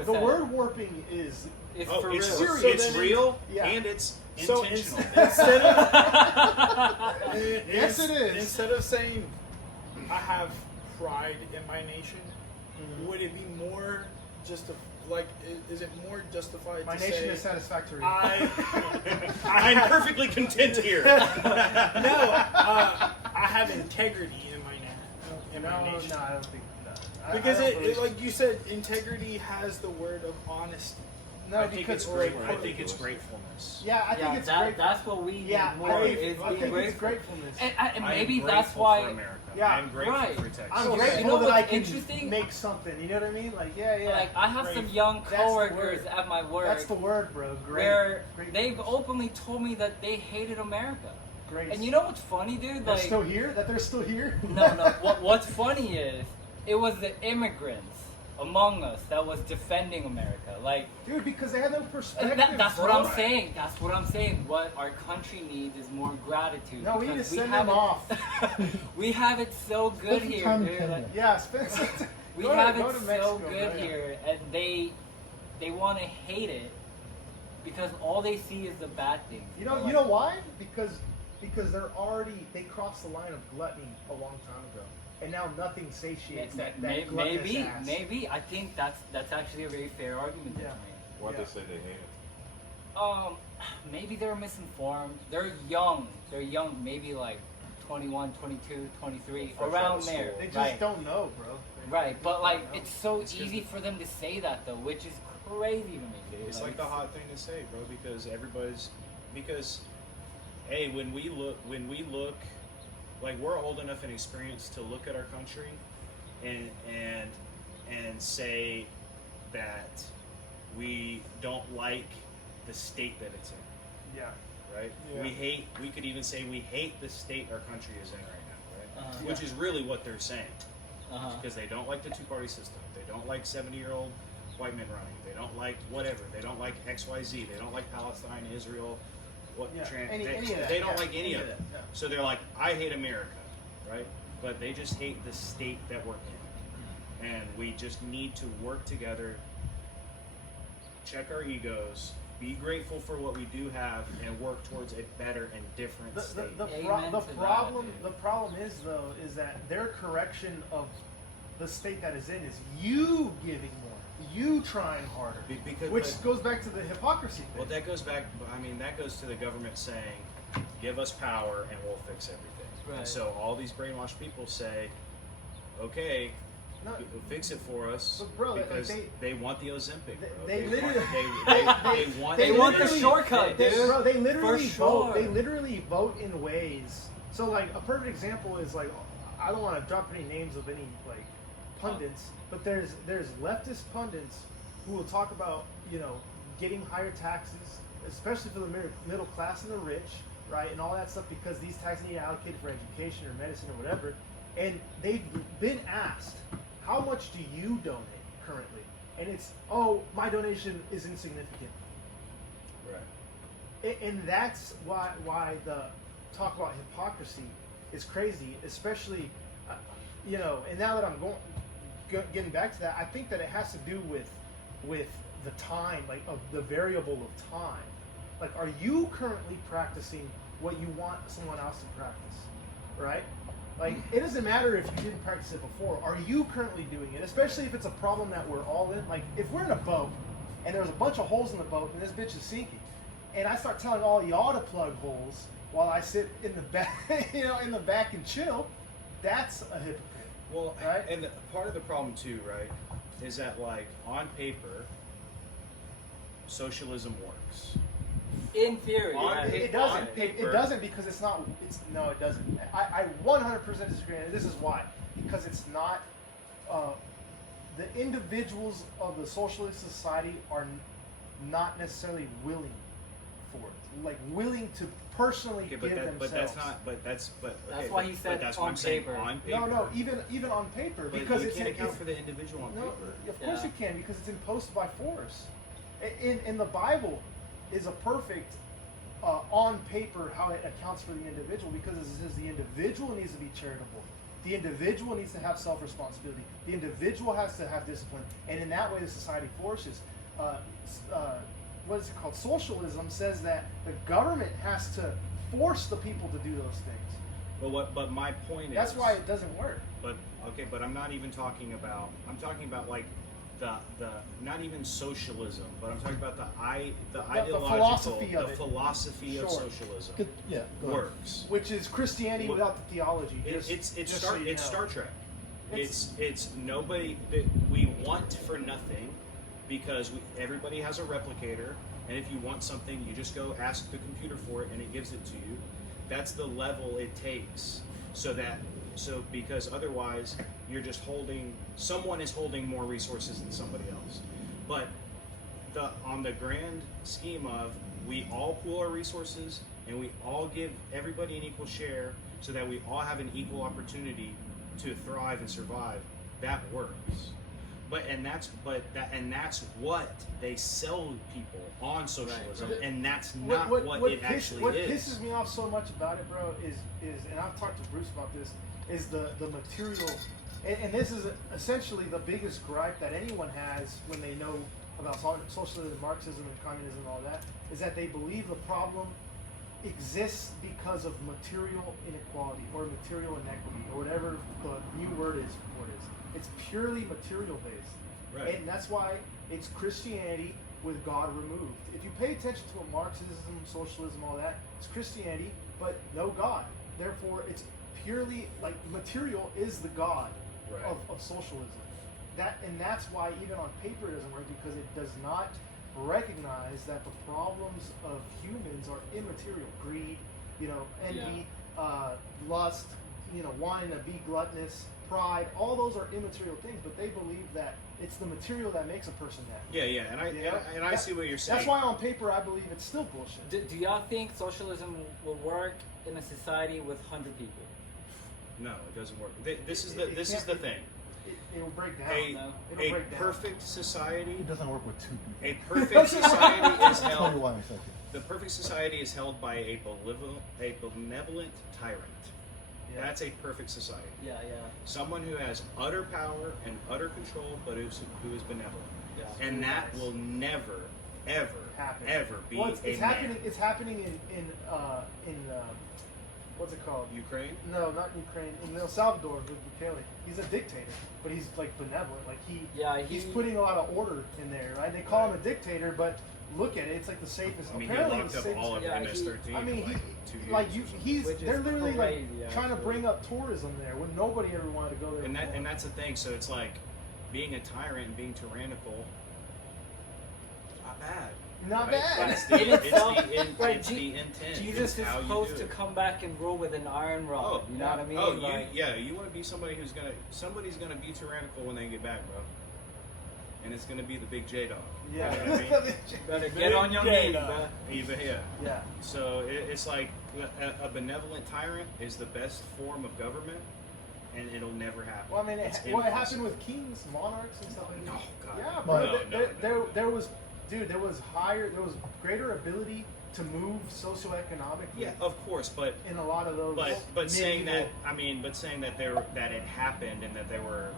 100%. warping is It's Oh, for it's real. serious. It's So then real yeah. and it's So intentional. instead of Yes, it is. Instead of saying I have pride in my nation, would it be more just is it more justified my to nation say is satisfactory. I'm perfectly content here. I have integrity in my nation. No, I don't think. No. Because I don't it, believe- like you said, integrity has the word of honesty. no, I think because it's great. I think it's gratefulness. Yeah, I think it's great. That's what we Yeah, need more. I is think being it's grateful. gratefulness. And I am maybe grateful that's for why. America. Yeah, I'm grateful right. for Texas. I'm So, grateful you know that I what's can interesting? make something. You know what I mean? Like, yeah. Like I have some Grateful. young That's the coworkers word. at my work That's the word, bro. Great. where Great. they've openly told me that they hated America. Great. And you know what's funny, dude? they're Like still here? That they're still here? no. What's funny is it was the immigrants among us that was defending America. Like Dude, because they have no perspective. that's what bro. I'm saying. That's what I'm saying. What our country needs is more gratitude. No, we need to because send have them it- off. we have it so good Spend some here, time in dude. Kenya. Like, Yeah, Spencer. we go have to, go it to so Mexico, good bro, yeah. here, and they want to hate it because all they see is the bad things. You know, Like, you know why? Because they crossed the line of gluttony a long time ago, and now nothing satiates that gluttonous ass. maybe. I think that's actually a very fair argument to Yeah. make. Why'd Yeah. they say they hate it? Maybe they're misinformed. They're young. Maybe like 21, 22, 23, Fresh out around of there. school. They just right. don't know, bro. Right, but like don't know. it's so It's 'cause easy for them to say that though, which is crazy to me, dude. It's like the hot thing to say, bro, because hey, when we look like we're old enough and experienced to look at our country and say that we don't like the state that it's in, Yeah. right? Yeah. We could even say we hate the state our country is in right now, right? Uh-huh. Which is really what they're saying. Uh-huh. Because they don't like the two-party system. They don't like 70-year-old white men running. They don't like whatever. They don't like XYZ. They don't like Palestine, Israel. Yeah, They any of that, they don't yeah, like any of it. yeah. So they're like, I hate America, right? But they just hate the state that we're in. And we just need to work together, check our egos, be grateful for what we do have, and work towards a better and different state. Amen to that, problem dude. the problem is though is that their correction of the state that is in is you giving more, you trying harder, Because- which but- goes back to the hypocrisy thing. Well, that goes back. I mean, that goes to the government saying, "Give us power, and we'll fix everything." Right. And so all these brainwashed people say, "Okay, No. fix it for us, But bro, like, because they- they want the Ozempic, bro. they want- literally- they want They want the literally- shortcut, dude. Bro, they literally For vote. sure. They literally vote in ways. So like a perfect example is like, I don't want to drop any names of any like pundits, but there's leftist pundits who will talk about, you know, getting higher taxes, especially for the middle class and the rich, right, and all that stuff, because these taxes need to allocate for education or medicine or whatever. And they've been asked, how much do you donate currently? And it's, oh, my donation is insignificant. Right. And that's why the talk about hypocrisy is crazy, especially, you know. And now that I'm getting back to that, I think that it has to do with the time, like of the variable of time. Like, are you currently practicing what you want someone else to practice, right? Like, it doesn't matter if you didn't practice it before. Are you currently doing it? Especially if it's a problem that we're all in. Like, if we're in a boat and there's a bunch of holes in the boat and this bitch is sinking, and I start telling all y'all to plug holes while I sit in the back, you know, in the back and chill, that's a hypocrite. Well, Right? and part of the problem too, right, is that like on paper, socialism works. In theory, On right? It on doesn't. It paper- doesn't, because it's not. It's no. It doesn't. I 100% disagree, and this is why. Because it's not. The individuals of the socialist society are not necessarily willing for it. Like, willing to personally Okay, give but themselves. that's not. But that's. But That's okay, why but- he said but that's on what I'm saying, paper. on paper. No, even on paper, But because you it's can't account it's, for the individual on no, paper. of course Yeah. you can, because it's imposed by force. In the Bible is a perfect on paper how it accounts for the individual, because it says the individual needs to be charitable. The individual needs to have self-responsibility. The individual has to have discipline, and in that way, the society flourishes. What is it called? Socialism says that the government has to force the people to do those things. But my point is. That's why it doesn't work. But okay, but I'm not even talking about. I'm talking about like the not even socialism, but I'm talking about the ideological philosophy of the it. philosophy of Sure. socialism Good, yeah, go ahead. works. Which is Christianity What- without the theology. It's just Star, so you it's know. Star Trek. It's- It's nobody that we want for nothing, because everybody has a replicator, and if you want something, you just go ask the computer for it, and it gives it to you. That's the level it takes, so because otherwise you're just someone is holding more resources than somebody else. But on the grand scheme of, we all pool our resources and we all give everybody an equal share, so that we all have an equal opportunity to thrive and survive, that works. And that's what they sell people on socialism, Right. and that's not what it actually what is. pisses me off so much about it, bro, is and I've talked to Bruce about this, is the material, and this is essentially the biggest gripe that anyone has when they know about socialism, Marxism, and communism and all that, is that they believe the problem exists because of material inequality or material inequity or whatever the new word is for it is. It's purely material based. Right. And that's why it's Christianity with God removed. If you pay attention to what Marxism, socialism, all that, it's Christianity, but no God. Therefore, it's purely like material is the God Right. of socialism. That's why even on paper it doesn't work, because it does not recognize that the problems of humans are immaterial. Greed, envy, lust, wanting to be gluttonous, pride, all those are immaterial things, but they believe that it's the material that makes a person that. Yeah, and I see what you're saying. That's why on paper I believe it's still bullshit. Do y'all think socialism will work in a society with 100 people? No, it doesn't work. This is It the can't- thing. It'll break down. It'll A break down. perfect society. It doesn't work with two people. A perfect society is I'll tell you held. why in a second. The perfect society is held by a benevolent tyrant. Yeah. That's a perfect society. Yeah. Someone who has utter power and utter control, but who is benevolent. Yeah. And that will never, Happen. ever be Well, it's a happening. man. It's happening in what's it called? Ukraine. No, not Ukraine. In El Salvador with Bukele. He's a dictator, but he's like benevolent. Like he's he- putting a lot of order in there, right? They call him a dictator, but look at it, it's like the safest. I mean, he apparently locked the up safest. all of Yeah, MS-13 I mean, for like he, 2 years. like or you, something. he's Which is they're literally like crazy, trying to actually. bring up tourism there when nobody ever wanted to go there. and before. that's the thing. So it's like being a tyrant and being tyrannical. Not bad. Not right? bad. But it's the, In it's itself, the, in, right, it's Je- the intent. Jesus it's is how you supposed do to it. come back and rule with an iron rod. You know what I mean? Oh, Like, you want to be somebody who's somebody's gonna be tyrannical when they get back, bro. And it's gonna be the big J dog. Yeah. You know what I mean? better get on your Big knees, J-Dog. bro. Even here. Yeah. So it's like a benevolent tyrant is the best form of government, and it'll never happen. Well, I mean, It's what happened impossible. with kings, monarchs, and stuff like that? No, God. Yeah, But- bro. There was, dude. There was greater ability to move socioeconomically. Yeah, of course, but In a lot of those. but saying that medieval- but saying that that it happened and that there were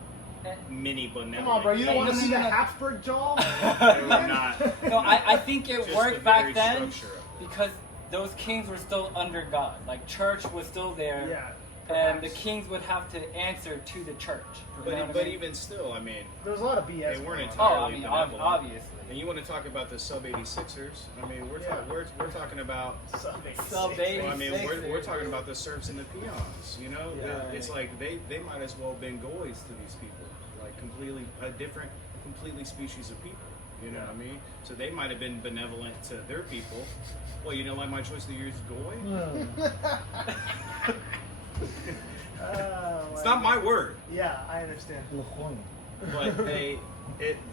many benevolent. Come on, bro. You don't want to No, see no, the no. Habsburg jaw? They were not. No, I think it Just the worked very back then structure of it. because those kings were still under God. Like church was still there, Yeah. and the perhaps. kings would have to answer to the church. You know what I But mean? even still, I mean, There was a lot of BS. they weren't going on. entirely oh, I mean, benevolent. obviously. And you want to talk about the sub 86ers? I mean, we're Yeah. we're talking about. Sub Well, I mean, 86ers. we're talking about the serfs and the peons. You know, Yeah. it's like they might as well have been goys to these people, like completely a different, completely species of people. You know what I mean? So they might have been benevolent to their people. Well, you know, like my choice to use goy. It's not my word, Yeah, I understand. but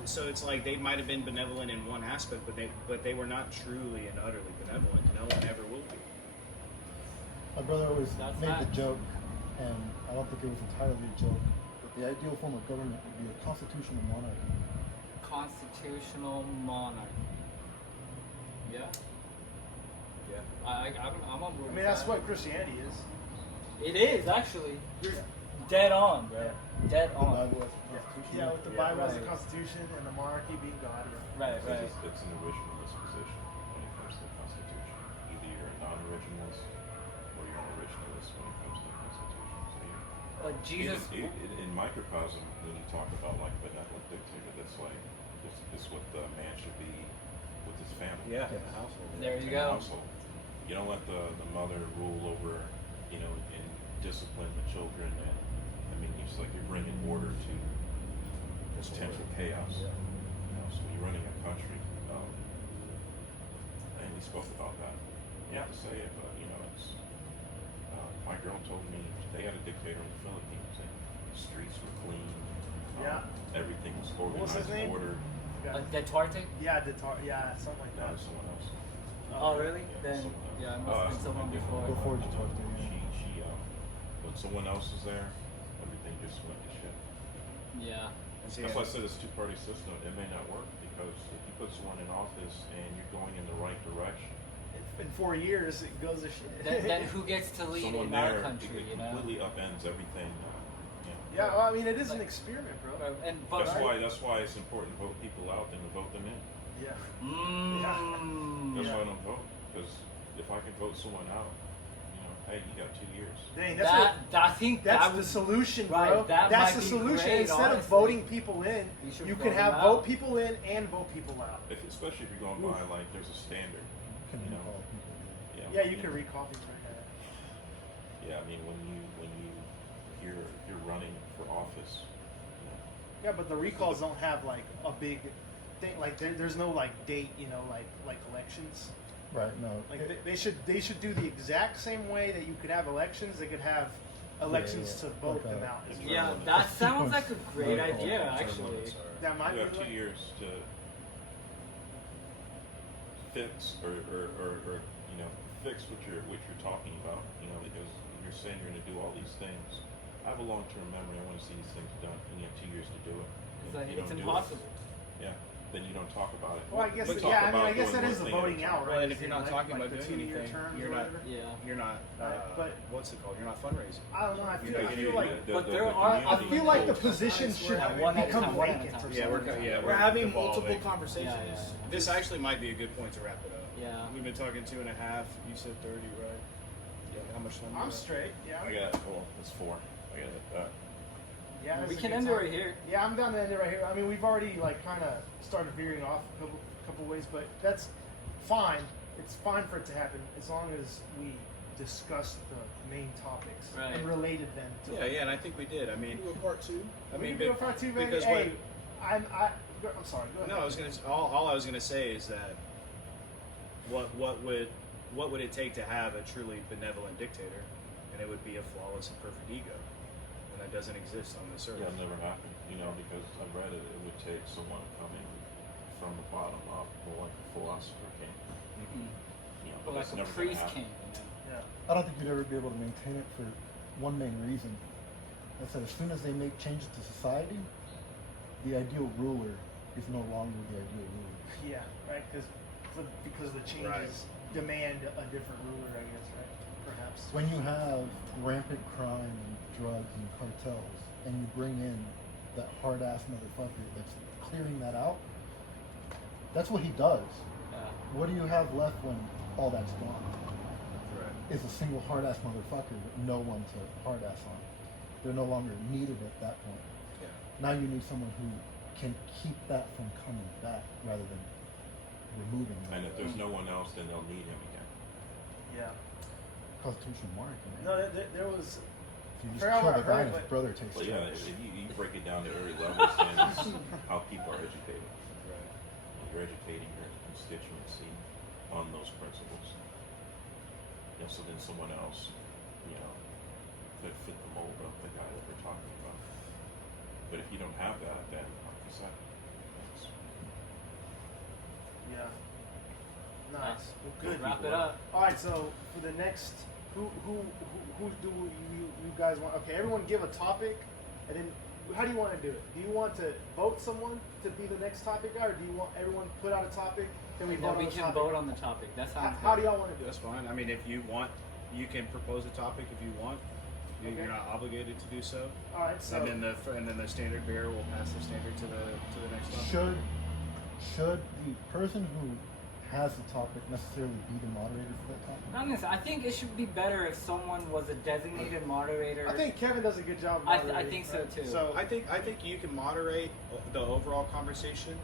so it's like they might have been benevolent in one aspect, but they were not truly and utterly benevolent. No one ever will be. My brother always That's made the facts. joke, and I don't think it was entirely a joke, but the ideal form of government would be a constitutional monarchy. Constitutional monarchy. Yeah. Yeah. I'm on board. I mean, with that's that. what Christianity is. It is actually. Dead on, bro. Dead The on. Bible as a constitution. Yeah, with the Yeah. Bible as a Right. constitution and the monarchy being God. Right, It's, right. it's an originalist position when it comes to the Constitution. Either you're a non-originalist or you're an originalist when it comes to the Constitution. So Like Jesus. in microcosm, when you talk about like benevolent dictator, that's like it's what the man should be with his family. Yeah. Yes. The household. There you in the go. household. You don't let the mother rule over, and discipline the children, and I mean, it's like you're bringing order to potential chaos. Yeah. So when you're running a country, and we spoke about that. You have to say it, but it's. My girl told me they had a dictator in the Philippines, and the streets were clean. Yeah. Everything was What's his organized, name? ordered. Duterte? Yeah, yeah, something like That that. was someone else. Oh, really? Yeah, Then, someone else. yeah, it must have been someone before. Go forward, Duterte. She when someone else is there, everything just went to shit. Yeah. That's why I said it's a two-party system. It may not work because if you put someone in office and you're going in the right direction, In 4 years, it goes to shit. Then who gets to lead someone in our there country, it you know? completely upends everything. Yeah, well, I mean, it is an experiment, bro. But That's why it's important to vote people out than to vote them in. Yeah. That's Yeah. why I don't vote, because if I can vote someone out, hey, you got 2 years. Dang, that's what. I think That's that the would, solution, right, bro. that That's might the be solution. great, Instead of honestly. voting people in, You should you vote can have them vote out. people in and vote people out. Especially if you're going by like there's a standard. Can You know? recall people. Yeah, you can recall people. Yeah, I mean when you're running for office, Yeah, but the recalls don't have like a big thing. Like there's no like date, like elections. Right, no. Like they should do the exact same way that you could have elections. They could have elections yeah. to vote Like them a- out. As well. yeah, that sounds like a great Right. idea, actually. That might you be have like- 2 years to fix or fix what you're talking about. Because you're saying you're going to do all these things. I have a long-term memory. I want to see these things done, and you have 2 years to do it. It's like, If you it's don't do it, impossible. Yeah, then you don't talk about it. Well, I guess But talk yeah. I mean, about I guess doing that is one the thing at a voting time. out, right? Well, and if Is you're it not talking like about the doing 2-year anything, terms you're or not. whatever? Yeah. You're not. But- What's it called? You're not fundraising. I don't know. I You're feel like But there are- I feel like the position We're should having one at a become time, one at a vacant. time. or Yeah, something. We're having evolving. multiple conversations. Yeah, yeah. This actually might be a good point to wrap it up. Yeah. We've been talking 2.5. You said 30, right? Yeah. How much time? I'm straight. Yeah. I got it's 4. I got it. Yeah. We it's a can good end it time. right here. Yeah, I'm down to end it right here. I mean, we've already like kind of started veering off a a couple ways, but that's fine. It's fine for it to happen as long as we discuss the main topics Right. and related them to. Yeah, and I think we did. I mean, Do a part two. I We mean, can do a part two, baby. because Hey, I'm sorry. Go ahead. no, I was gonna. All I was gonna say is that what would it take to have a truly benevolent dictator, and it would be a flawless and perfect ego, and that doesn't exist on this earth. Yeah, it never happened, because I read it, it would take someone coming from the bottom up, more like a philosopher king. Mhm. But Or like that's a never gonna priest happen. king. Yeah. I don't think you'd ever be able to maintain it for one main reason. I said, as soon as they make changes to society, the ideal ruler is no longer the ideal ruler. Yeah. Right. Because the changes Right. demand a different ruler, I guess. Right. Perhaps. When you have rampant crime and drugs and cartels, and you bring in that hard ass motherfucker that's clearing that out, that's what he does. What do you have left when all that's gone? Right. Is a single hard ass motherfucker with no one to hard ass on. They're no longer needed at that point. Yeah. Now you need someone who can keep that from coming back rather than removing it. And if there's no one else, then they'll need him again. Yeah. Constitutional monarchy, man. No, there was. If you just forgot kill what the I guy heard, and his but- brother takes But yeah, charge. if you break it down to every levels, then it's how people are educated. Right. You're educating your constituency on those principles. So then someone else, could fit the mold of the guy that we're talking about. But if you don't have that, then like you said, it's- Yeah. Nice. Well, good. Wrap it up. All right. So for the next, who do you guys want? Okay, everyone give a topic, and then how do you want to do it? Do you want to vote someone to be the next topic guy, or do you want everyone put out a topic, then we And vote then on we the can topic? vote on the topic. That sounds How good. do y'all want to do it? That's fine. I mean, if you want, you can propose a topic if you want. Okay. You're not obligated to do so. All right. So And then the standard bearer will pass the standard to the next topic. Should the person who has the topic necessarily be the moderator for that topic? I'm gonna say, I think it should be better if someone was a designated moderator. I think Kevin does a good job. Of I moderating, think so, right? too. So I think you can moderate the overall conversation,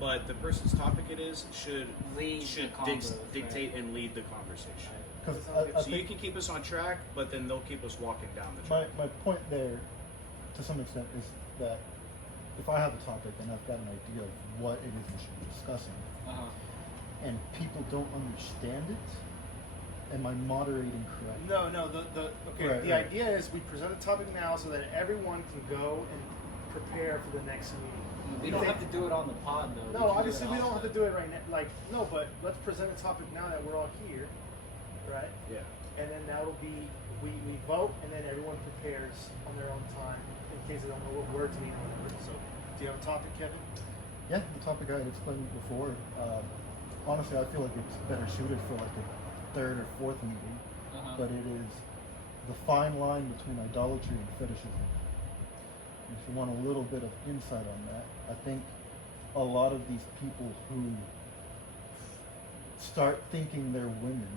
but the person's topic it is should Lead the convo, dictate and lead the conversation. Because That So you can keep us on track, but then they'll keep us walking down the my, track. my point there, to some extent, is that if I have a topic and I've got an idea of what it is we should be discussing, Uh-huh. and people don't understand it, am I moderating correctly? no. Okay. Right, the right. idea is we present a topic now so that everyone can go and prepare for the next meeting. We don't have to do it on the pod though. No, obviously we don't have to do it right now. Like, no, but let's present a topic now that we're all here, right? Yeah. And then that'll be we vote, and then everyone prepares on their own time in case they don't know what words mean or whatever. So, do you have a topic, Kevin? Yeah, the topic I had explained before. Honestly, I feel like it's better suited for like a third or fourth meeting, Uh-huh. but it is the fine line between idolatry and fetishism. If you want a little bit of insight on that, I think a lot of these people who start thinking they're women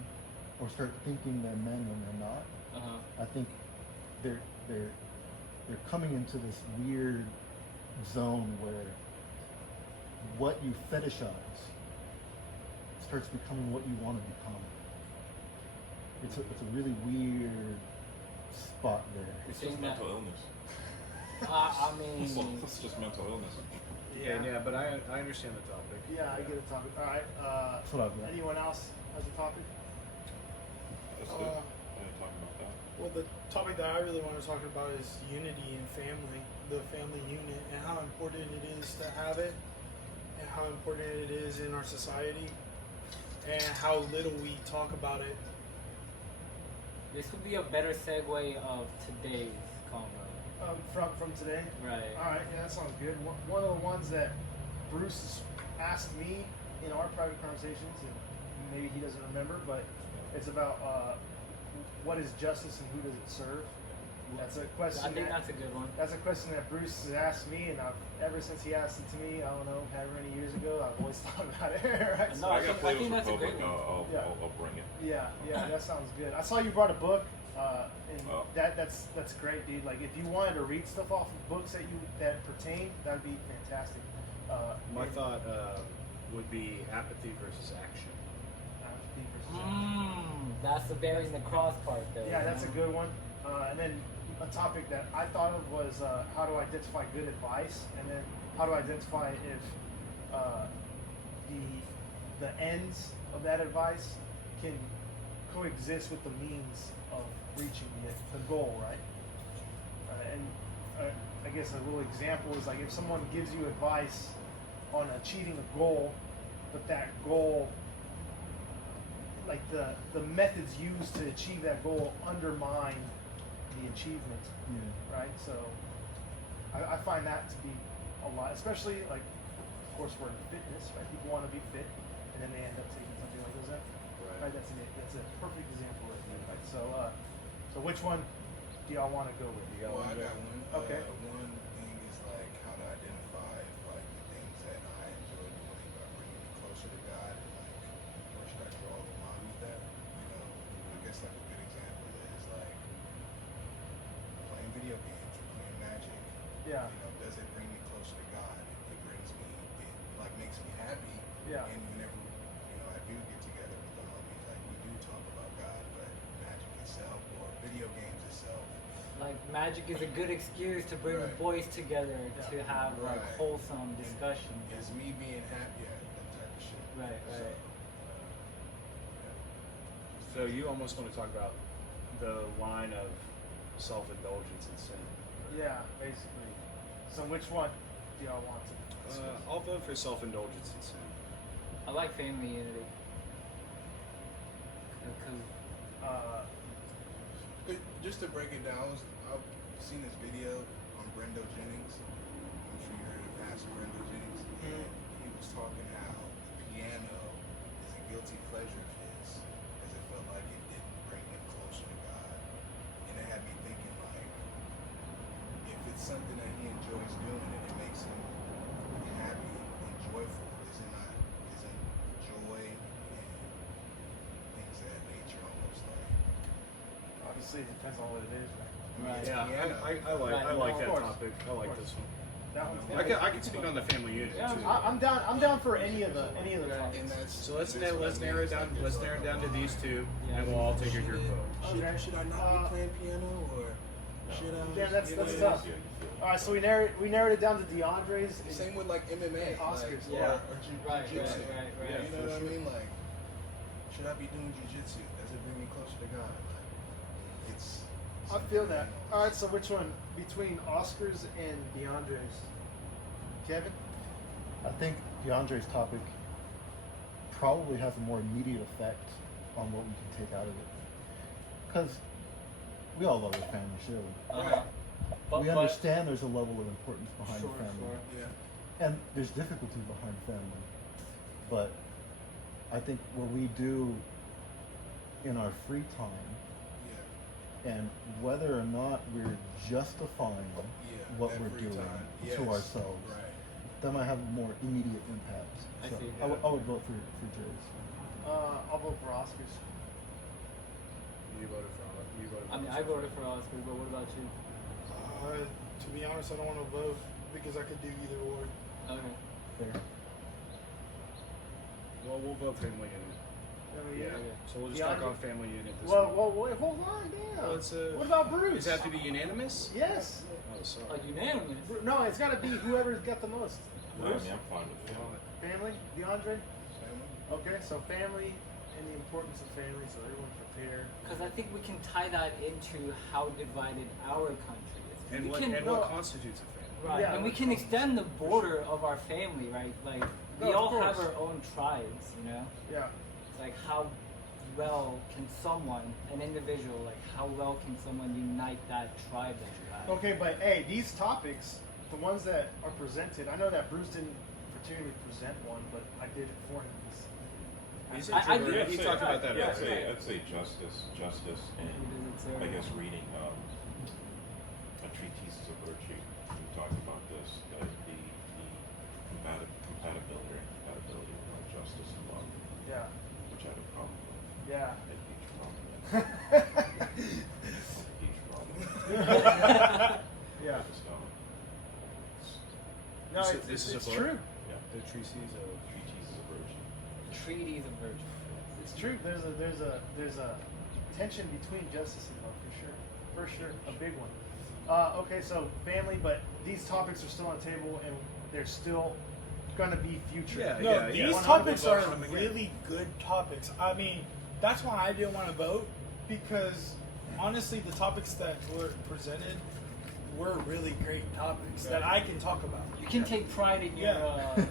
or start thinking they're men when they're not, Uh-huh. I think they're coming into this weird zone where what you fetishize starts becoming what you want to become. It's a really weird spot there. It's Saying just that- mental illness. I mean, It's just mental illness. Yeah, but I understand the topic. Yeah, I get a topic. All right. That's what I've got. Anyone else has a topic? That's good. I didn't talk about that. Well, the topic that I really want to talk about is unity in family, the family unit, and how important it is to have it, and how important it is in our society, and how little we talk about it. this would be a better segue of today's convo. From today. Right. All right. Yeah, that sounds good. One of the ones that Bruce asked me in our private conversations, and maybe he doesn't remember, but it's about what is justice and who does it serve. That's a question. I think that- that's a good one. That's a question that Bruce has asked me, and ever since he asked it to me, I don't know, however many years ago, I've always thought about it. Right? No, I I got think Plato's that's a Republic. great one. Yeah. I'll bring it. Yeah, that sounds good. I saw you brought a book, and Oh. that's great, dude. Like, if you wanted to read stuff off of books that pertain, that'd be fantastic. My and- thought would be apathy versus action. That's the bearing the cross part, though. Yeah, that's a you know? good one. And then a topic that I thought of was how to identify good advice, and then how to identify if the ends of that advice can coexist with the means of reaching the goal, right? I guess a little example is like if someone gives you advice on achieving a goal, but that goal, like the methods used to achieve that goal undermine the achievement, right? So I find that to be a lot, especially like, of course, we're in fitness, right? People want to be fit, and then they end up taking something like that. Right? That's a perfect example of it. Right? So which one do y'all want to go with? Well, I got one. Okay. One thing is like how to identify like the things that I enjoy doing by bringing me closer to God, and like where should I draw the line with that? You know, I guess like a good example is like playing video games or playing Magic. Yeah. You know, does it bring me closer to God? It brings me, it like makes me happy. Yeah. And whenever I do get together with the homies, like we do talk about God, but Magic itself or video games itself. Like Magic is a good excuse to bring the Right. boys together to have like Right. wholesome discussions. It's me being happy at that type of shit. Right, right. So you almost want to talk about the line of self-indulgence and sin. Yeah, basically. So which one do y'all want to discuss? I'll vote for self-indulgence and sin. I like family unity. But just to break it down, I've seen this video on Brendo Jennings. I'm sure you heard of Pastor Brendo Jennings. And he was talking how the piano is a guilty pleasure of his because it felt like it didn't bring him closer to God. And it had me thinking like, if it's something that he enjoys doing and it makes him happy and joyful, isn't joy and things of that nature almost like Obviously, it depends on what it is, right? Right. Yeah, piano. I like Of that course. topic. I like this one. That one's I can speak on the family unit Yeah, too. I'm down. I'm down for any of the and topics. that's So let's that's what I narrow mean. it down. Let's narrow it down to these two, Yeah. and we'll all take a group vote. Okay. Should I not be playing piano or should I? Yeah, that's you know, tough. All right, so we narrowed it down to DeAndre's. and- Same with like MMA, Oscars, like, yeah. or Right, jiu-jitsu. right. Yeah, You know for what sure. I mean? Like, should I be doing jiu-jitsu? Does it bring me closer to God? Like, it's. I feel that. All right, so which one between Oscars and DeAndre's? Kevin? I think DeAndre's topic probably has a more immediate effect on what we can take out of it. Because we all love our family, surely. But, We understand there's a level of importance behind Sure, the family. sure. Yeah. And there's difficulty behind family. But I think what we do in our free time, Yeah. and whether or not we're justifying Yeah. what that we're free doing time. to Yes. ourselves, Right. that might have a more immediate impact. I So see. I would vote for Jay's. I'll vote for Oscars. You voted for. I mean, I voted for Oscar, but what about you? To be honest, I don't want to vote because I could do either or. Okay. Fair. Well, we'll vote family unit. Yeah. Okay. So we'll just Yeah, talk I- on family unit this Well, week. wait, hold on, damn. Well, it's a- What about Bruce? Does it have to be unanimous? Yes. Oh, sorry. Unanimous. No, it's got to be whoever's got the most. No, I mean, I'm fine with family. Family, DeAndre. Family. Okay, so family and the importance of family, so everyone prepare. Because I think we can tie that into how divided our country is. And we what can, what constitutes a family? right, Yeah, and we what can extend the border of our family, right? Like we No, of all have course. our own tribes, you know. Yeah. Like how well can someone, an individual, like how well can someone unite that tribe that you have? Okay, but hey, these topics, the ones that are presented, I know that Bruce didn't particularly present one, but I did it for him. He's I introverted. do- He talked about that Yeah, earlier. I'd say justice, and I guess reading a treatise of virtue. We talked about this, that the compatibility of justice and love, Yeah. which I have a problem with. Yeah. A huge problem with. A huge problem. Yeah. I just don't. No, This- it's, this is a it's book? true. Yeah. The treatise of Treatises of treaties of virtue. It's true. There's a tension between justice and love for sure, a big one. Okay, so family, but these topics are still on the table, and they're still gonna be future. Yeah, No, yeah. these 100% topics are them again. really good topics. I mean, that's why I didn't want to vote, because honestly, the topics that were presented were really great topics that I can talk about. You can take pride in your. Yeah. Hey,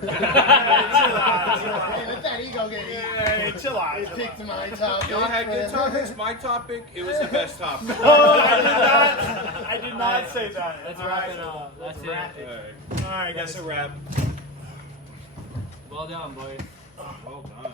let that ego get you. Hey, chill out. It chill picked out. my topic. Y'all had good topics. My topic, it was the best topic. I did not say that. Let's All wrap right. it up. That's it. Wrap it. All right, That's guys. a wrap. Well done, boys. Well done.